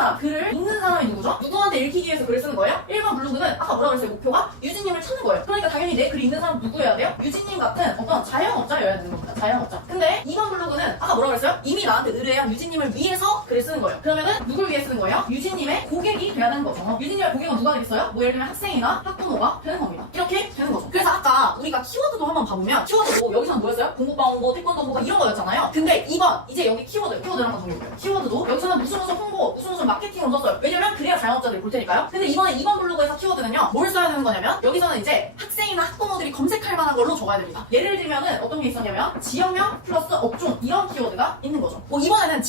사람이 누구죠? 누구한테 읽히기 위해서 글을 쓰는 거예요? 1번 블로그는 아까 뭐라고 그랬어요? 목표가 유진님을 찾는 거예요. 그러니까 당연히 내 글 읽는 사람 누구여야 돼요? 유진님 같은 어떤 자영업자여야 되는 겁니다. 자영업자. 근데 2번 블로그는 아까 뭐라고 그랬어요? 이미 나한테 의뢰한 유진님을 위해서 글을 쓰는 거예요. 그러면은 누굴 위해 쓰는 거예요? 유진님의 고객이 돼야 되는 거죠. 유진님의 고객은 누가 되겠어요? 뭐 예를 들면 학생이나 학부모가 되는 겁니다. 이렇게 되는 거죠. 그래서 아까 우리가 키워드도 한번 봐보면 키워드도 여기서는 뭐였어요? 공부방 홍보, 태권도 홍보 이런 거였잖아요. 근데 2번 이제 여기 키워드를 한번 정리해볼게요. 키워드도 여기서는 무슨 홍보, 무슨 마케팅을 썼어요. 왜냐면 그래야 자영업자들이 볼 테니까요. 근데 이번에 2번 블로그에서 키워드는요. 뭘 써야 되는 거냐면 여기서는 이제 학생이나 학부모들이 검색할 만한 걸로 적어야 됩니다. 예를 들면은 어떤 게 있었냐면 지역명 플러스 업종 이런 키워드가 있는 거죠. 뭐 이번에는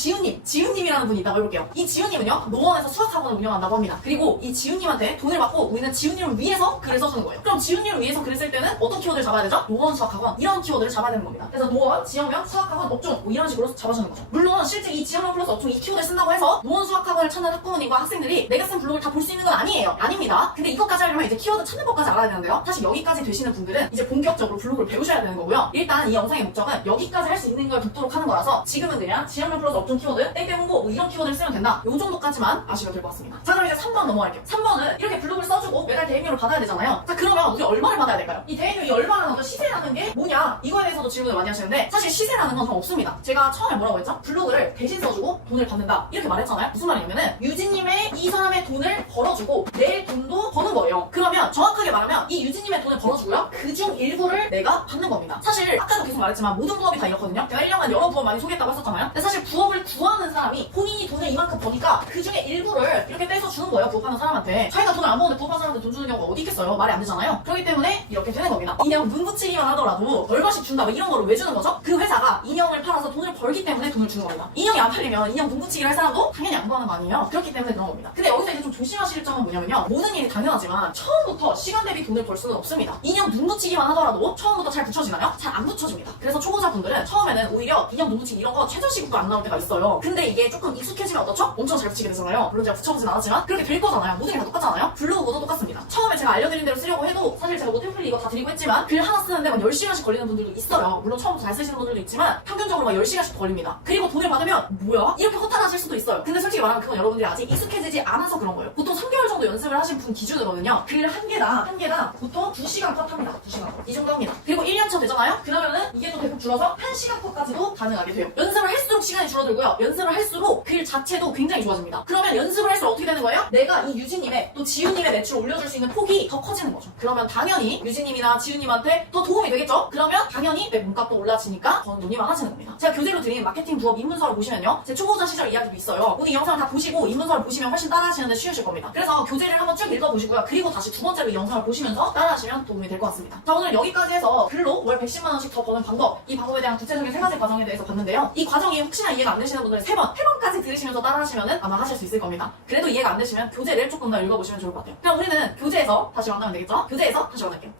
지훈님이라는 분이 있다고 해볼게요. 이 지훈님은요 노원에서 수학학원을 운영한다고 합니다. 그리고 이 지훈님한테 돈을 받고 우리는 지훈님을 위해서 글을 써주는 거예요. 그럼 지훈님을 위해서 글을 쓸 때는 어떤 키워드를 잡아야 되죠? 노원 수학학원 이런 키워드를 잡아야 되는 겁니다. 그래서 노원, 지역명, 수학학원, 업종 뭐 이런 식으로 잡아주는 거죠. 물론 실제 이 지역명 플러스 업종 이 키워드를 쓴다고 해서 노원 수학학원을 찾는 학부모님과 학생들이 내가 쓴 블로그를 다 볼 수 있는 건 아니에요. 아닙니다. 근데 이것까지 하려면 이제 키워드 찾는 법까지 알아야 되는데요. 사실 여기까지 되시는 분들은 이제 본격적으로 블로그를 배우셔야 되는 거고요. 일단 이 영상의 목적은 여기까지 할 수 있는 걸 돕도록 하는 거라서 지금은 그냥 지역명 플러스 업종 키워드, 땡땡 홍보 뭐 이런 키워드를 쓰면 된다. 요 정도까지만 아시면 될 것 같습니다. 자, 그럼 이제 3번 넘어갈게요. 3번은 이렇게 블로그를 써주고 매달 대행료를 받아야 되잖아요. 자, 그러면 우리 얼마를 받아야 될까요? 이 대행료 이 얼마라는 거 시세라는 게 뭐냐? 이거에 대해서도 질문을 많이 하시는데 사실 시세라는 건 좀 없습니다. 제가 처음에 뭐라고 했죠? 블로그를 대신 써주고 돈을 받는다. 이렇게 말했잖아요. 무슨 말이냐면은 유진님의 이 사람의 돈을 벌어주고 내 돈도 버는 거예요. 그러면 정확하게 말하면 이 유진님의 돈을 벌어주고요. 그중 일부를 내가 받는 겁니다. 사실 아까도 계속 말했지만 모든 부업이 다 이렇거든요. 제가 1년간 여러 부업 많이 소개했다고 했었잖아요. 근데 사실 부업을 구하는 사람이 본인이 돈을 이만큼 버니까 그중에 일부를 이렇게 떼서 주는 거예요. 부업하는 사람한테. 자기가 돈을 안 버는데 부업하는 사람한테 돈 주는 경우가 어디 있겠어요. 말이 안 되잖아요. 그렇기 때문에 이렇게 되는 겁니다. 인형 눈 붙이기만 하더라도 얼마씩 준다 뭐 이런 거를 왜 주는 거죠? 그 회사가 인형을 팔아서 돈을 벌기 때문에 돈을 주는 겁니다. 인형이 안 팔리면 인형 눈 붙이기를 할 사람도 당연히 안 구하는 거 아니에요. 그렇기 때문에 그런 겁니다. 근데 여기서 이제 좀 조심하실 점은 뭐냐면요. 모든 일이 당연하지만 처음부터 시간 대비 돈을 벌 수는 없습니다. 인형 눈 붙이기만 하더라도 처음부터 잘 붙여지나요? 잘 안 붙여집니다. 그래서 초보자분들은 처음에는 오히려 인형 눈 붙이기 이런 거 최저시급도 안 나올 때가 있어요. 근데 이게 조금 익숙해지면 어떻죠? 엄청 잘 붙이게 되잖아요. 물론 제가 붙여보진 않았지만 그렇게 될 거잖아요. 모든 게 다 똑같잖아요. 블로그도 똑같습니다. 처음에 제가 알려드린 대로 쓰려고 해도 사실 제가 뭐 템플릿 이거 다 드리고 했지만 글 하나 쓰는데 막 10시간씩 걸리는 분들도 있어요. 물론 처음부터 잘 쓰시는 분들도 있지만 평균적으로 막 10시간씩 걸립니다. 그리고 돈을 받으면 뭐야? 이렇게 허탈하실 수도 있어요. 근데 솔직히 말하면 그건 여러분들이 아직 익숙해지지 않아서 그런 거예요. 보통 3개월 정도 연습을 하신 분 기준으로는요. 글 한 개당 보통 2시간 컷 합니다. 2시간 컷. 이 정도 합니다. 그리고 1년차 되잖아요? 그러면은 이게 또 대폭 줄어서 1시간 컷까지도 가능하게 돼요. 연습을 할수록 시간이 줄어들고요. 연습을 할수록 글 자체도 굉장히 좋아집니다. 그러면 연습을 할수록 어떻게 되는 거예요? 내가 이 유진님의 또 지우님의 매출을 올려줄 수 있는 폭이 더 커지는 거죠. 그러면 당연히 유진님이나 지우님한테 더 도움이 되겠죠? 그러면 당연히 내 몸값도 올라지니까 더 눈이 많아지는 겁니다. 제가 교재로 드린 마케팅 부업 입문서를 보시면요. 제 초보자 시절 이야기도 있어요. 오늘 이 영상을 다 보시고 입문서를 보시면 훨씬 따라하시는데 쉬우실 겁니다. 그래서 교재를 한번 쭉 읽어보시고요. 그리고 다시 두 번째로 이 영상을 보시면서 따라하시면 도움이 될 것 같습니다. 자, 오늘 여기까지 해서 글로 월 110만 원씩 더 버는 방법, 이 방법에 대한 구체적인 3가지 과정에 대해서 봤는데요. 이 과정이 혹시나 이해가 안 되시는 분들은 3번까지 들으시면서 따라하시면 아마 하실 수 있을 겁니다. 그래도 이해가 안 되시면 교재를 조금 더 읽어보시면 좋을 것 같아요. 그럼 우리는 교재에서 다시 만나면 되겠죠? 교재에서 다시 만날게요.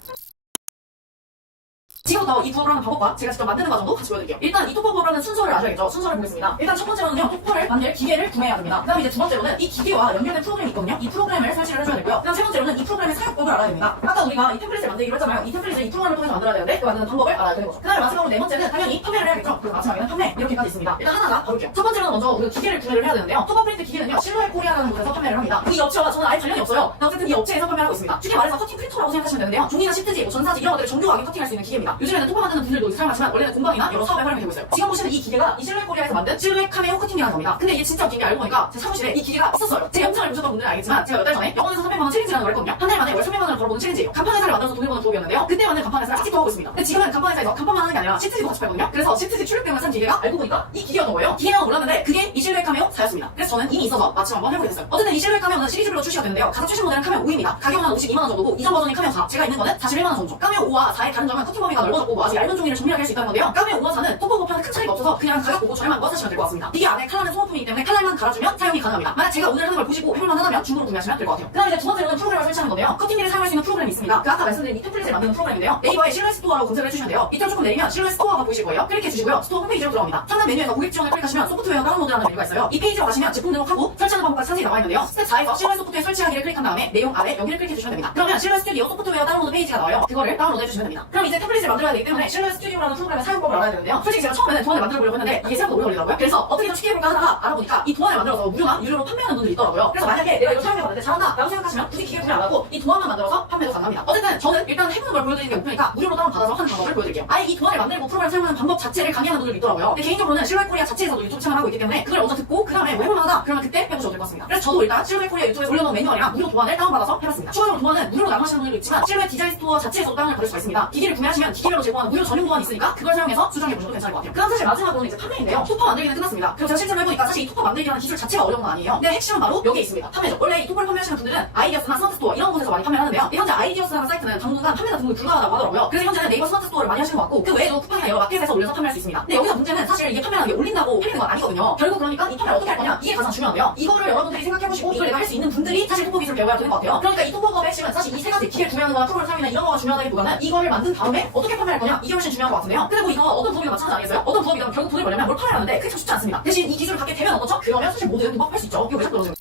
지금부터 이 부업을 하는 방법과 제가 직접 만드는 과정도 같이 보여드릴게요. 일단 이 토퍼 부업을 하는 순서를 아셔야겠죠? 순서를 보겠습니다. 일단 첫 번째로는요, 토퍼를 만들 기계를 구매해야 됩니다. 그 다음에 이제 두 번째로는 이 기계와 연결된 프로그램이 있거든요. 이 프로그램을 설치를 해줘야 되고요. 그 다음 세 번째로는 이 프로그램의 사용법을 알아야 됩니다. 아까 우리가 이 템플릿을 만들기로 했잖아요. 이 템플릿을 이 프로그램을 통해서 만들어야 되는데 그 만드는 방법을 알아야 되는 거죠. 그 다음에 마지막으로 네 번째는 당연히 판매를 해야겠죠? 그리고 마지막에는 판매 이렇게까지 있습니다. 일단 하나하나 봐볼게요. 첫 번째로는 먼저 우리가 기계를 구매를 해야 되는데요. 토퍼 프린트 기계는요, 실루엣 코리아라는 곳에서 판매를 합니다. 이 업체와 저는 아예 관련이 없어요. 어쨌든 이 업체에서 판매를 하고 있습니다. 쉽게 말해서 커팅 프린터라고 생각하시면 되는데요. 종이나 시트지, 뭐 전사지 이런 것들을 정교하게 커팅할 수 있는 기계입니다. 요즘에는 토퍼 만드는 분들도 사용하지만 원래는 공방이나 여러 사업에 활용이 되고 있어요. 지금 보시는 이 기계가 이 실루엣 코리아에서 만든 실루엣 카메오 커팅기라는 겁니다. 근데 이게 진짜 웃긴 게 알고 보니까 제 사무실에 이 기계가 있었어요. 제 영상을 보셨던 분들은 알겠지만 제가 몇 달 전에 영원에서 300만 원 챌린지라는 걸 했거든요. 한 달 만에 월 300만 원을 벌어보는 챌린지예요. 간판 회사를 만들어서 돈을 버는 부업이었는데요. 그때 만든 간판 회사를 아직도 하고 있습니다. 근데 지금은 간판 회사에서 간판만 하는 게 아니라 시트지도 같이 팔거든요. 그래서 시트지 출력병을 산 기계가 알고 보니까 이 기계였던 거예요. 기계라고 몰랐는데 그게 이 실루엣 카메오 4였습니다. 그래서 저는 이미 있어서 마침 한번 해보게 됐어요. 어쨌든 이 실루엣 카메오는 시리즈별로 출시가 되는데요. 가장 최신 모델은 카메오 5입니다. 가격은 한 52만 원 정도고 이전 버전인 카메오 4, 제가 있는 거는 41만 원 정도. 카메오 5와 4의 다른 점은 커팅 범위가 넓어졌고 뭐 아주 얇은 종이를 정밀하게 할 수 있다는 건데요. 카메오 5와 4는 토퍼버프랑 큰 차이가 없어서 그냥 가격 보고 저렴한 거 사시면 될 것 같습니다. 이게 안에 칼라는 소모품이기 때문에 칼날만 갈아주면 사용이 가능합니다. 만약 제가 오늘 하는 걸 보시고 해볼만 하다면 중고로 구매하시면 될 것 같아요. 그 다음에 이제 두 번째로는 프로그램을 설치하는 건데요. 커팅기를 사용할 수 있는 프로그램이 있습니다. 그 아까 말씀드린 이 템플릿을 만드는 프로그램인데요. 네이버에 실루엣 스토어라고 검색을 해주시면 돼요. 밑으로 조금 내리면 실루엣 스토어가 보이실 거예요. 클릭해 주시고요. 스토어 홈페이지로 들어갑니다. 상단 메뉴에서 고객 지원을 클릭하시면 소프트웨어 다운로드라는 메뉴가 있어요. 이 페이지로 가시면 제품 등록하고 설치하는 방법까지 자세히 나와 있는데요. 스텝 4에서 실루엣 소프트웨어 설치하기를 클릭한 다음에 내용 아래 여기를 클릭해 주시면 됩니다. 그러면 실루엣 스튜디오 소프트웨어 다운로드 페이지가 나와요. 그거를 다운로드 해주시면 됩니다. 그럼 이제 템플릿을 만들어야 되기 때문에 실루엣 스튜디오라는 프로그램의 사용법을 알아야 되는데요. 솔직히 제가 처음에는 도안을 만들어 보려고 했는데 이게 생각보다 오래 걸리더라고요. 그래서 어떻게 좀 쉽게 해볼까 하다가 알아보니까 이 도안을 만들어서 무료나 유료로 판매하는 분들이 있더라고요. 그래서 만약에 내가 이거 사용해봤는데 잘한다 라고 생각하시면 굳이 기계 구매 안 하고 이 도안만 만들어서 판매도 가능합니다. 어쨌든 저는 일단 해보는 걸 보여드리는 게 목표니까 무료로 다운받아서 하는 방법을 보여드릴게요. 아예 이 도안을 만들고 프로그램을 사용하는 방법 자체를 강의하는 분들이 있더라고요. 근데 개인적으로는 실루엣 코리아 자체에서도 유튜브 채널을 하고 있기 때문에 그걸 먼저 듣고 그 다음에 뭐 해볼만 하다 그러면 그때 해보셔도 될 것 같습니다. 그래서 저도 일단 실루엣 코리아 유튜브에 올려놓은 매뉴얼이랑 무료 도안을 다운받아서 해봤습니다. 추가적으로 도안은 무료로 나가시는 분들도 있지만 실루엣 디자인 스토어 자체에서도 다운을 받을 수가 있습니다. 기기를 구매하시면 기계별로 제공하는 무료 전용 도안이 있으니까 그걸 사용해서 수정해보셔도 괜찮을 것 같아요. 그럼 사실 마지막으로는 이제 판매인데요. 토퍼 만들기는 끝났습니다. 그리고 제가 실제로 해보니까 사실 이 토퍼 만들기라는 기술 자체가 어려운 건 아니에요. 근데 핵심은 바로 여기에 있습니다. 판매죠. 원래 이 토퍼를 판매하시는 분들은 아이디어스나 스마트 스토어 이런 곳에서 많이 판매를 하는데요. 현재 아이디어스라는 사이트는 당분간 판매가 등록이 불가하다고 하더라고요. 그래서 현재는 네이버 스마트 스토어를 많이 하시는 것 같고 그 외에도 쿠팡이나 여러 마켓에서 올려서 판매할 수 있습니다. 근데 여기서 문제는 사실 이게 판매하는 게 올린다고 팔리는 건 아니거든요. 결국 그러니까 이 판매를 어떻게 할 거냐 이게 가장 중요한데요. 이거를 여러분들이 생각해보시고 이걸 내가 할 수 있는 분들이 사실 토퍼 기술을 배워야 되는 것 같아요. 그러니까 이 토퍼업의 핵심은 사실 이 세 가지 기계를 구매하는 거나 프로그램을 사용이나 이런 거가 중요하다기보다는 이거를 만든 다음에 어떻게 판매할 거냐 이게 훨씬 중요한 것 같은데요. 근데 뭐 이거 어떤 부업이나 마찬가지 아니겠어요? 어떤 부업이든 결국 돈을 벌려면 뭘 팔아야 하는데 그게 참 쉽지 않습니다. 대신 이 기술을 갖게 되면 어떻죠? 그러면 사실 모든 토퍼할 수 있죠. 이거 왜 자꾸 그러세요?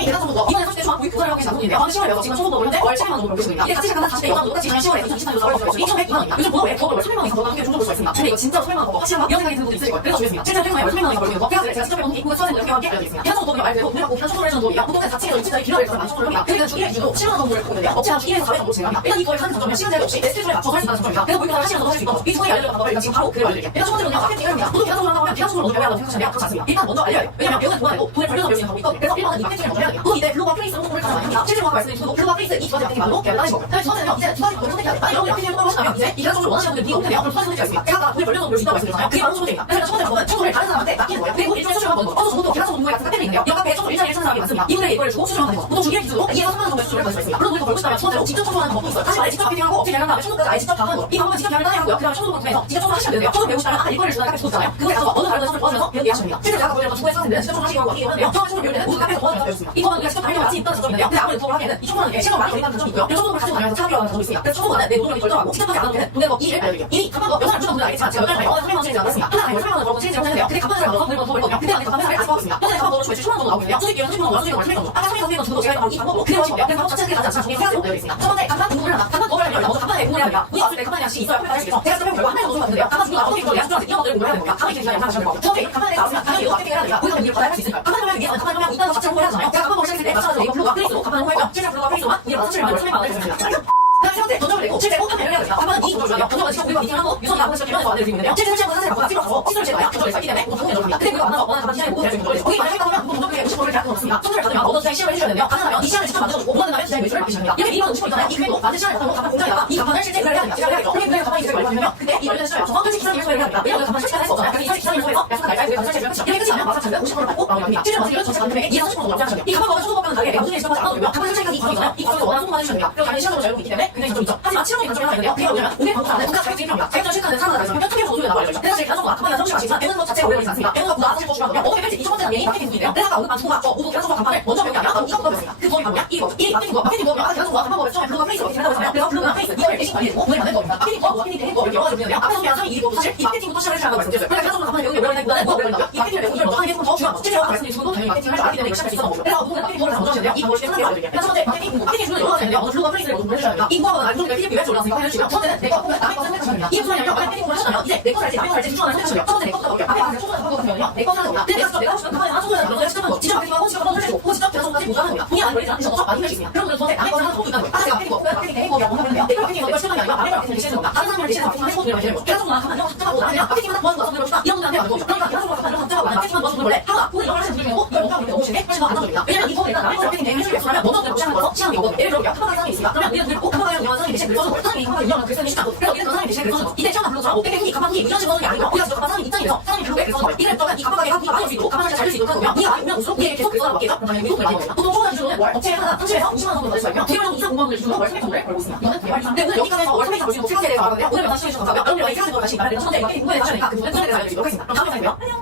계산 정도 이번에 30대 중학 고익 교사를 하고 계신 분인데요. 10월에서 지금 초보도 현재 월 700만 원 정도 벌고 있습니다. 이게 같이 시작한 40대 여자도 똑같이 작년 10월에 2024년도 4월에 2,102만 원입니다. 요즘 부업에 부업을 월 300만 원 이상 벌어가는 게 종종 볼 수가 있습니다. 근데 이거 진짜 300만 원 벌고 확실한가? 이런 생각이 드는 분도 있으실 거예요. 그래서 주겠습니다. 실제로 퇴근에 월 300만 원 이상 벌고 있는 거 계산을 제가 직접 해본 게 있고 수화생도 함께 알려드리겠습니다. 계산 정도는 말 그대로 돈을 받고 계산 청소를 해주는 돈이야. 보통은 자체가 일진짜리 기간을 가서 만청소를 합니다. 그러니까 주 1회 기준으로 7만 원 정도를 갖고 있는데요. 업체가 주 1에서 4회 정도 진행합니다. 일단 이 거를 사는 장점은 시간 제한 없이 내 스케줄에 맞춰서 할 수 있다는 장점입니다. 그래서 고익 교사를 하시면서 할 수 있던 이 두 가지 알려드리는 방법을 일단 지금 바로 그대로 알려드릴게요. 일단 첫 번째로는요. 마케팅을 합니다. 보통 계산 청소를 한다고 하면 계산 청소를 먼저 배워야 한다고 생각하시는데요. 그렇지 않습니다. 일단 먼저 알려야 돼요. 왜냐면 배우는 동안에도 돈을 벌려서 배울 수 있는 방법이 있거든요. 그래서 1번은 이 마케팅을 먼저 해야 돼요. 또 이때 블로그와 플레이스로 정도 공부를 가장 많이 합니다. 실제 과거 말씀드린 수도 블루와 페이스 이 두 가지 같은 말로 계획을 따르신 거고요. 그다음에 두 번째는요, 이제 두 가지 공부를 선택해야 돼. 만약 여러분이 RPT를 뽑아보시다면 이제 이 계산적으로 원하시는 분들 비가 올 텐데요. 그럼 두 가지 선택지가 있습니다. 제가 아까 돈을 벌려서 볼 수 있다고 말씀드렸잖아요. 그게 바로 청소입니다. 그래서 첫 번째 방법은 청소를 다른 사람한테 맡기는 거예요. 그리고 일주일에 수수료가 버는 거. 저도 계산적 공부에 같은 카페를 있는데요. 이 카페에 청소 일자리를 찾는 사람이 많습니다. 이분에게 이거를 주고 수수료가 받는 거. 보통 중개 기준으로 2에서 3만 원 정도의 수수료를 받을 수 있습니다. 물론 우리가 벌고 싶다면 첫 번째로 직접 청소하는 방법도 있어요. 사실 아예 직접 피팅하고 업체 계약한 다음에 청소까지 아예 직접 다 하는 거. 이 방법은 직접 계약을 따야 하고요. 그 다음에 청소를 통해서 직접 청소하시면 되는데요. 청소 배우고 싶다면 일거리를 주는 카페 있잖아요. 그거에 가서 어느 다른 청소를 도와주면서 배우게 하시면 됩니다. 실제로 제가 보여드렸던 중고에 수강생들은 직접 청소하시고 하고 하는데요. 처음에 청소를 배울 때는 모두 카페에서 도와주면서 배웠습니다. 이 법은 우리가 직접 다니는 같이 있다는 장점인데요. 근데 아무래도 부업을 하기에는 이 청소하는 게 시간을 많이 걸린다는 장점이 있고요. 그리고 청소를 가지고 다니면서 차비라는 장점이 있습니다. 그래서 청소보다는 내 노동력이 덜 들어가고 직접 하지 않아도 되는 돈의 법 2를 알려드릴게요. 이미 갚아도 영상을 보시는 분들은 알겠지만 제가 몇 달 전에 300만 원 실행을 했습니다. 한 달에 300만 원 벌고 실행을 했는데요. 근데 갚아는 잘 받아서 늘고 더 벌거든요. 근데 안에 갚아는 잘 아직 하고 있습니다. 현재 갚아 벌고 매출 10만 원 정도 나오고 있는데요. 수익 기회는 30만 원, 수익 기회는 300만 원. 아까 300만 원 주도 제가 바로 이 방법으로 그대로 하시면 돼요. 그래서 방법 자체는 크게 다르지 않지만 정리가 생각으로 되어 있습니다. 첫 번째, 간판 공부를 한다. 간판 공부를 하려면 먼저 간판에 공부를 해야 됩니다. 문의 왔을 때 간판이 하나씩 있어야 판매를 할 수 있어서 제가 스텝을 결과 한 달 정도 봤는데요. 간판 주고 나서 어떻게 이걸 약속하지 이런 것들을 공부를 해야 됩니다. 가만히 계시면 영상 하시면 되고. 두 번째, 간판에 나왔으면 당연히 이거 어떻게 해야 됩니다. 우리가 이걸 받아야 할 수 있으니까. 간판 하면 위에서 간판 하면 이따가 자체를 홍보를 하잖아요. 제가 간판 보고 시작했을 때 마찬가지로 이거 블루가 페이스로 간판 홍보했죠. 실제 블루가 페이스로만 우리가 4,700만 원, 300만 원을 줬습니다. 그다음에 세 번째, 전적을 내고 실제 판매를 해야 됩니다. 간판은 이 전적을 줘야 돼요. 전적은 지금 우리가 미팅하고 유선이 하고 시작하면 안내를 드리고 있는데요. 실제 설치하고 사실 갖고 찍어 가서 시설을 제거해야 전적을 쌓기 때문에 당연히 전적입니다. 근데 우리가 만나서 원하는 간판 디자인을 보고 대할 수 있는 거예요. 거기 만약에 했다 하면 전적에 50%를 계약금 없습니다. 선물을 받으면 먼저 디자인 시험을 해주셔야 되는데요. 가능하면 이 시험을 직접 만들어주고 원하는 디자인 매출을 맡기셔야 됩니다. 이렇게 2번 50% 있잖아요. 이 금액도 만든 시험을 받고 간판 공장에다가 이 간판을 실제 의뢰를 해야 됩니다. 제가 해야겠죠. 그러면 간판이 이제 완료되면 그때 이 완료된 시험에 맞춰서 설치 기사님을 소개를 해야 됩니다. 왜냐하면 간판 설치가 할 수 없잖아요. 그래서 이 설치 기사님을 소개해서 약속한 날짜에 우리가 간판 설치를 끝이요. 이렇게 끝이 나면 마사 잔금 50%를 받고 마무리합니다. 실제 마무리는 전체 받은 금액의 2에서 30% 정도 완료하셔야 돼요. 이 간판과는 초보과는 다르게 내가 모든 일 시험하지 않아도 되고요. 간판 설치까지 이 과정이잖아요. 이 과정을 원하는 소금 받으셔야 됩니다. 그리고 당연히 시험으로 자유롭기 때문에 굉장히 장점이 있죠. 하지만 실험이 단점이 하나 있는데요. 그게 뭐냐면 우리의 방법 안에 국가 자격증이 필요합니다. 자격증 실패하는 사람들 있으면 특별 소득에 나와 있죠. 그래서 제가 가정과 간판이나 정식 아시지만 배우는 것 자체가 오래 걸리지 않습니다. 배우는 것보다 사실 더 중요하거든요. 어떻게 될지 이 첫 번째 단계인 마케팅 부분인데요. 그래서 아까 언급한 중고가 모두 계산적으로 간판을 먼저 배운 게 아니라 바로 이거 배웠습니다. 그 부분이 뭐냐? 이 마케팅 부분. 마케팅 부분은 아까 계산적으로 간판 법을 처음에 블루가 페이스 이렇게 된다고 했잖아요. 그래서 블루가 페이스 이걸 대신 관리해주고 돈을 받는 겁니다. 마케팅 부분, 마케팅 대행 이렇게 여러 가지 있는데요. 앞에서 소개한 3위 2위도 사실 이 마케팅부터 시작을 해주라고 말씀드렸어요. 그래서 계산적으로 간판을 배우는 게 어려운 보다는 뭐가 어려운다고요? 이 마케팅을 배우고 먼저 하는 게 더 중요한 거. 실제로 아까 말씀드린 분도 당연히 마케팅을 할 줄 알기 때문에 이걸 시작할 수 있었던 거고요. 그래서 부분은 마케팅 부분을 먼저 하시는데요. 이 방법을 쉽게 설명드릴게요. 첫 번째 마케팅 부분. 마케팅 주는 여러 가지 있는데요. 먼저 블루가 페이스를 먼저 해주셔야 됩니다. 이 부분은 나중에 PDP 웹에 올라왔으니까 해주시고요. 첫 번째는 내 거 보면 남의 거 선택하셔야 됩니다. 이게 무슨 말이냐면 만약 마케팅 부분을 하셨다면 이제 내 거 할지 남의 거 할지 중간을 선택하셔야 돼요. 첫 번째 내 거부터 볼게요. 앞에 청소하는 방법 같은 경우는요. 내 거 하는 겁니다. 근데 내가 하고 싶은 간판에 하나 청소하는 방법을 직접 하는 거. 직접 마케팅하고 직접 한번 설치고 혹은 직접 계산까지 모두 하는 겁니다. 본인 안에 걸리지 않으셔서 많이 할 수 있습니다. 그런 분들은 저한테 남의 거를 하는 법도 있다는 거예요. 아까 제가 마케팅 법과 마케팅 대행법이라고 하는데요. 내 거 마케팅 이걸 시작하는 게 아니라 남의 거 마케팅을 시작하는 겁니다. 다른 사람을 대신해서 마케팅을 해서 돈을 많이 되는 거. 계산적으로 나가면 이런 거 작정하고 나는 그냥 마케팅만 도와주고 나서 돈을 벌다 이런 분들한테 맞는 거죠. 그러니까 계산적으로 이런 거 작정하고 나는 마케팅만 도와서 돈을 벌래 하거나 혹은 이런 걸 하시는 분들 중에 이걸 못하고 있는데 오시는 게 훨씬 더 안정적입니다. 왜냐면 이 부분은 일단 남의 거 마케팅 대행을 해주기 위해서라면 먼저 돈을 시작하는 거서 시간이 오거든요. 예를 들어 우리가 컴퓨터 사람이 있습니다. 그러면 우리는 꼭 컴퓨터에 운영하는 사람이 대신 글 써주고 사람이 컴퓨터 운영하는 글 쓰는 게 쉽지 않고 그래서 우리는 그 사람이 대신 글 써주는 거. 이때 시험만 불러서 어떻게 후기 가방 후기 이런 식으로 하는 게 아니고 우리가 직접 가방 사람이 입장에서 사람이 블로그에 글 써주는 거예요. 이를 떠면 이 가방 가게가 후기가 많이 올 수 있도록 가방을 잘 잘 수 있도록 하는 거고요. 네가 많이 오면 올수록 우리에게 계속 글 써라 맞겠죠? 그럼 당연히 우리 돈을 많이 벌니다. 보통 초보자 기준으로는 월 업체에 하나 30에서 20만 원 정도 받을 수가 있고요. 대형 정도 이상 공무원들 기준으로 월 300 정도를 벌고 있습니다. 이거는 되게 많이 근데 오늘 여기까지 해서 월 300 벌 수 있는 세 가지에 대해서 알아봤는데요. 오늘 영상 시청해주셔서 감사하고요. 여러분들과 이 세 가지 걸 다시 말하는 첫 번째 마케팅 공부에 대해서 하시니까 그 부분은 또 대해서 알려드리도록 하겠습니다. 그럼 다음 영상이고요. 안녕.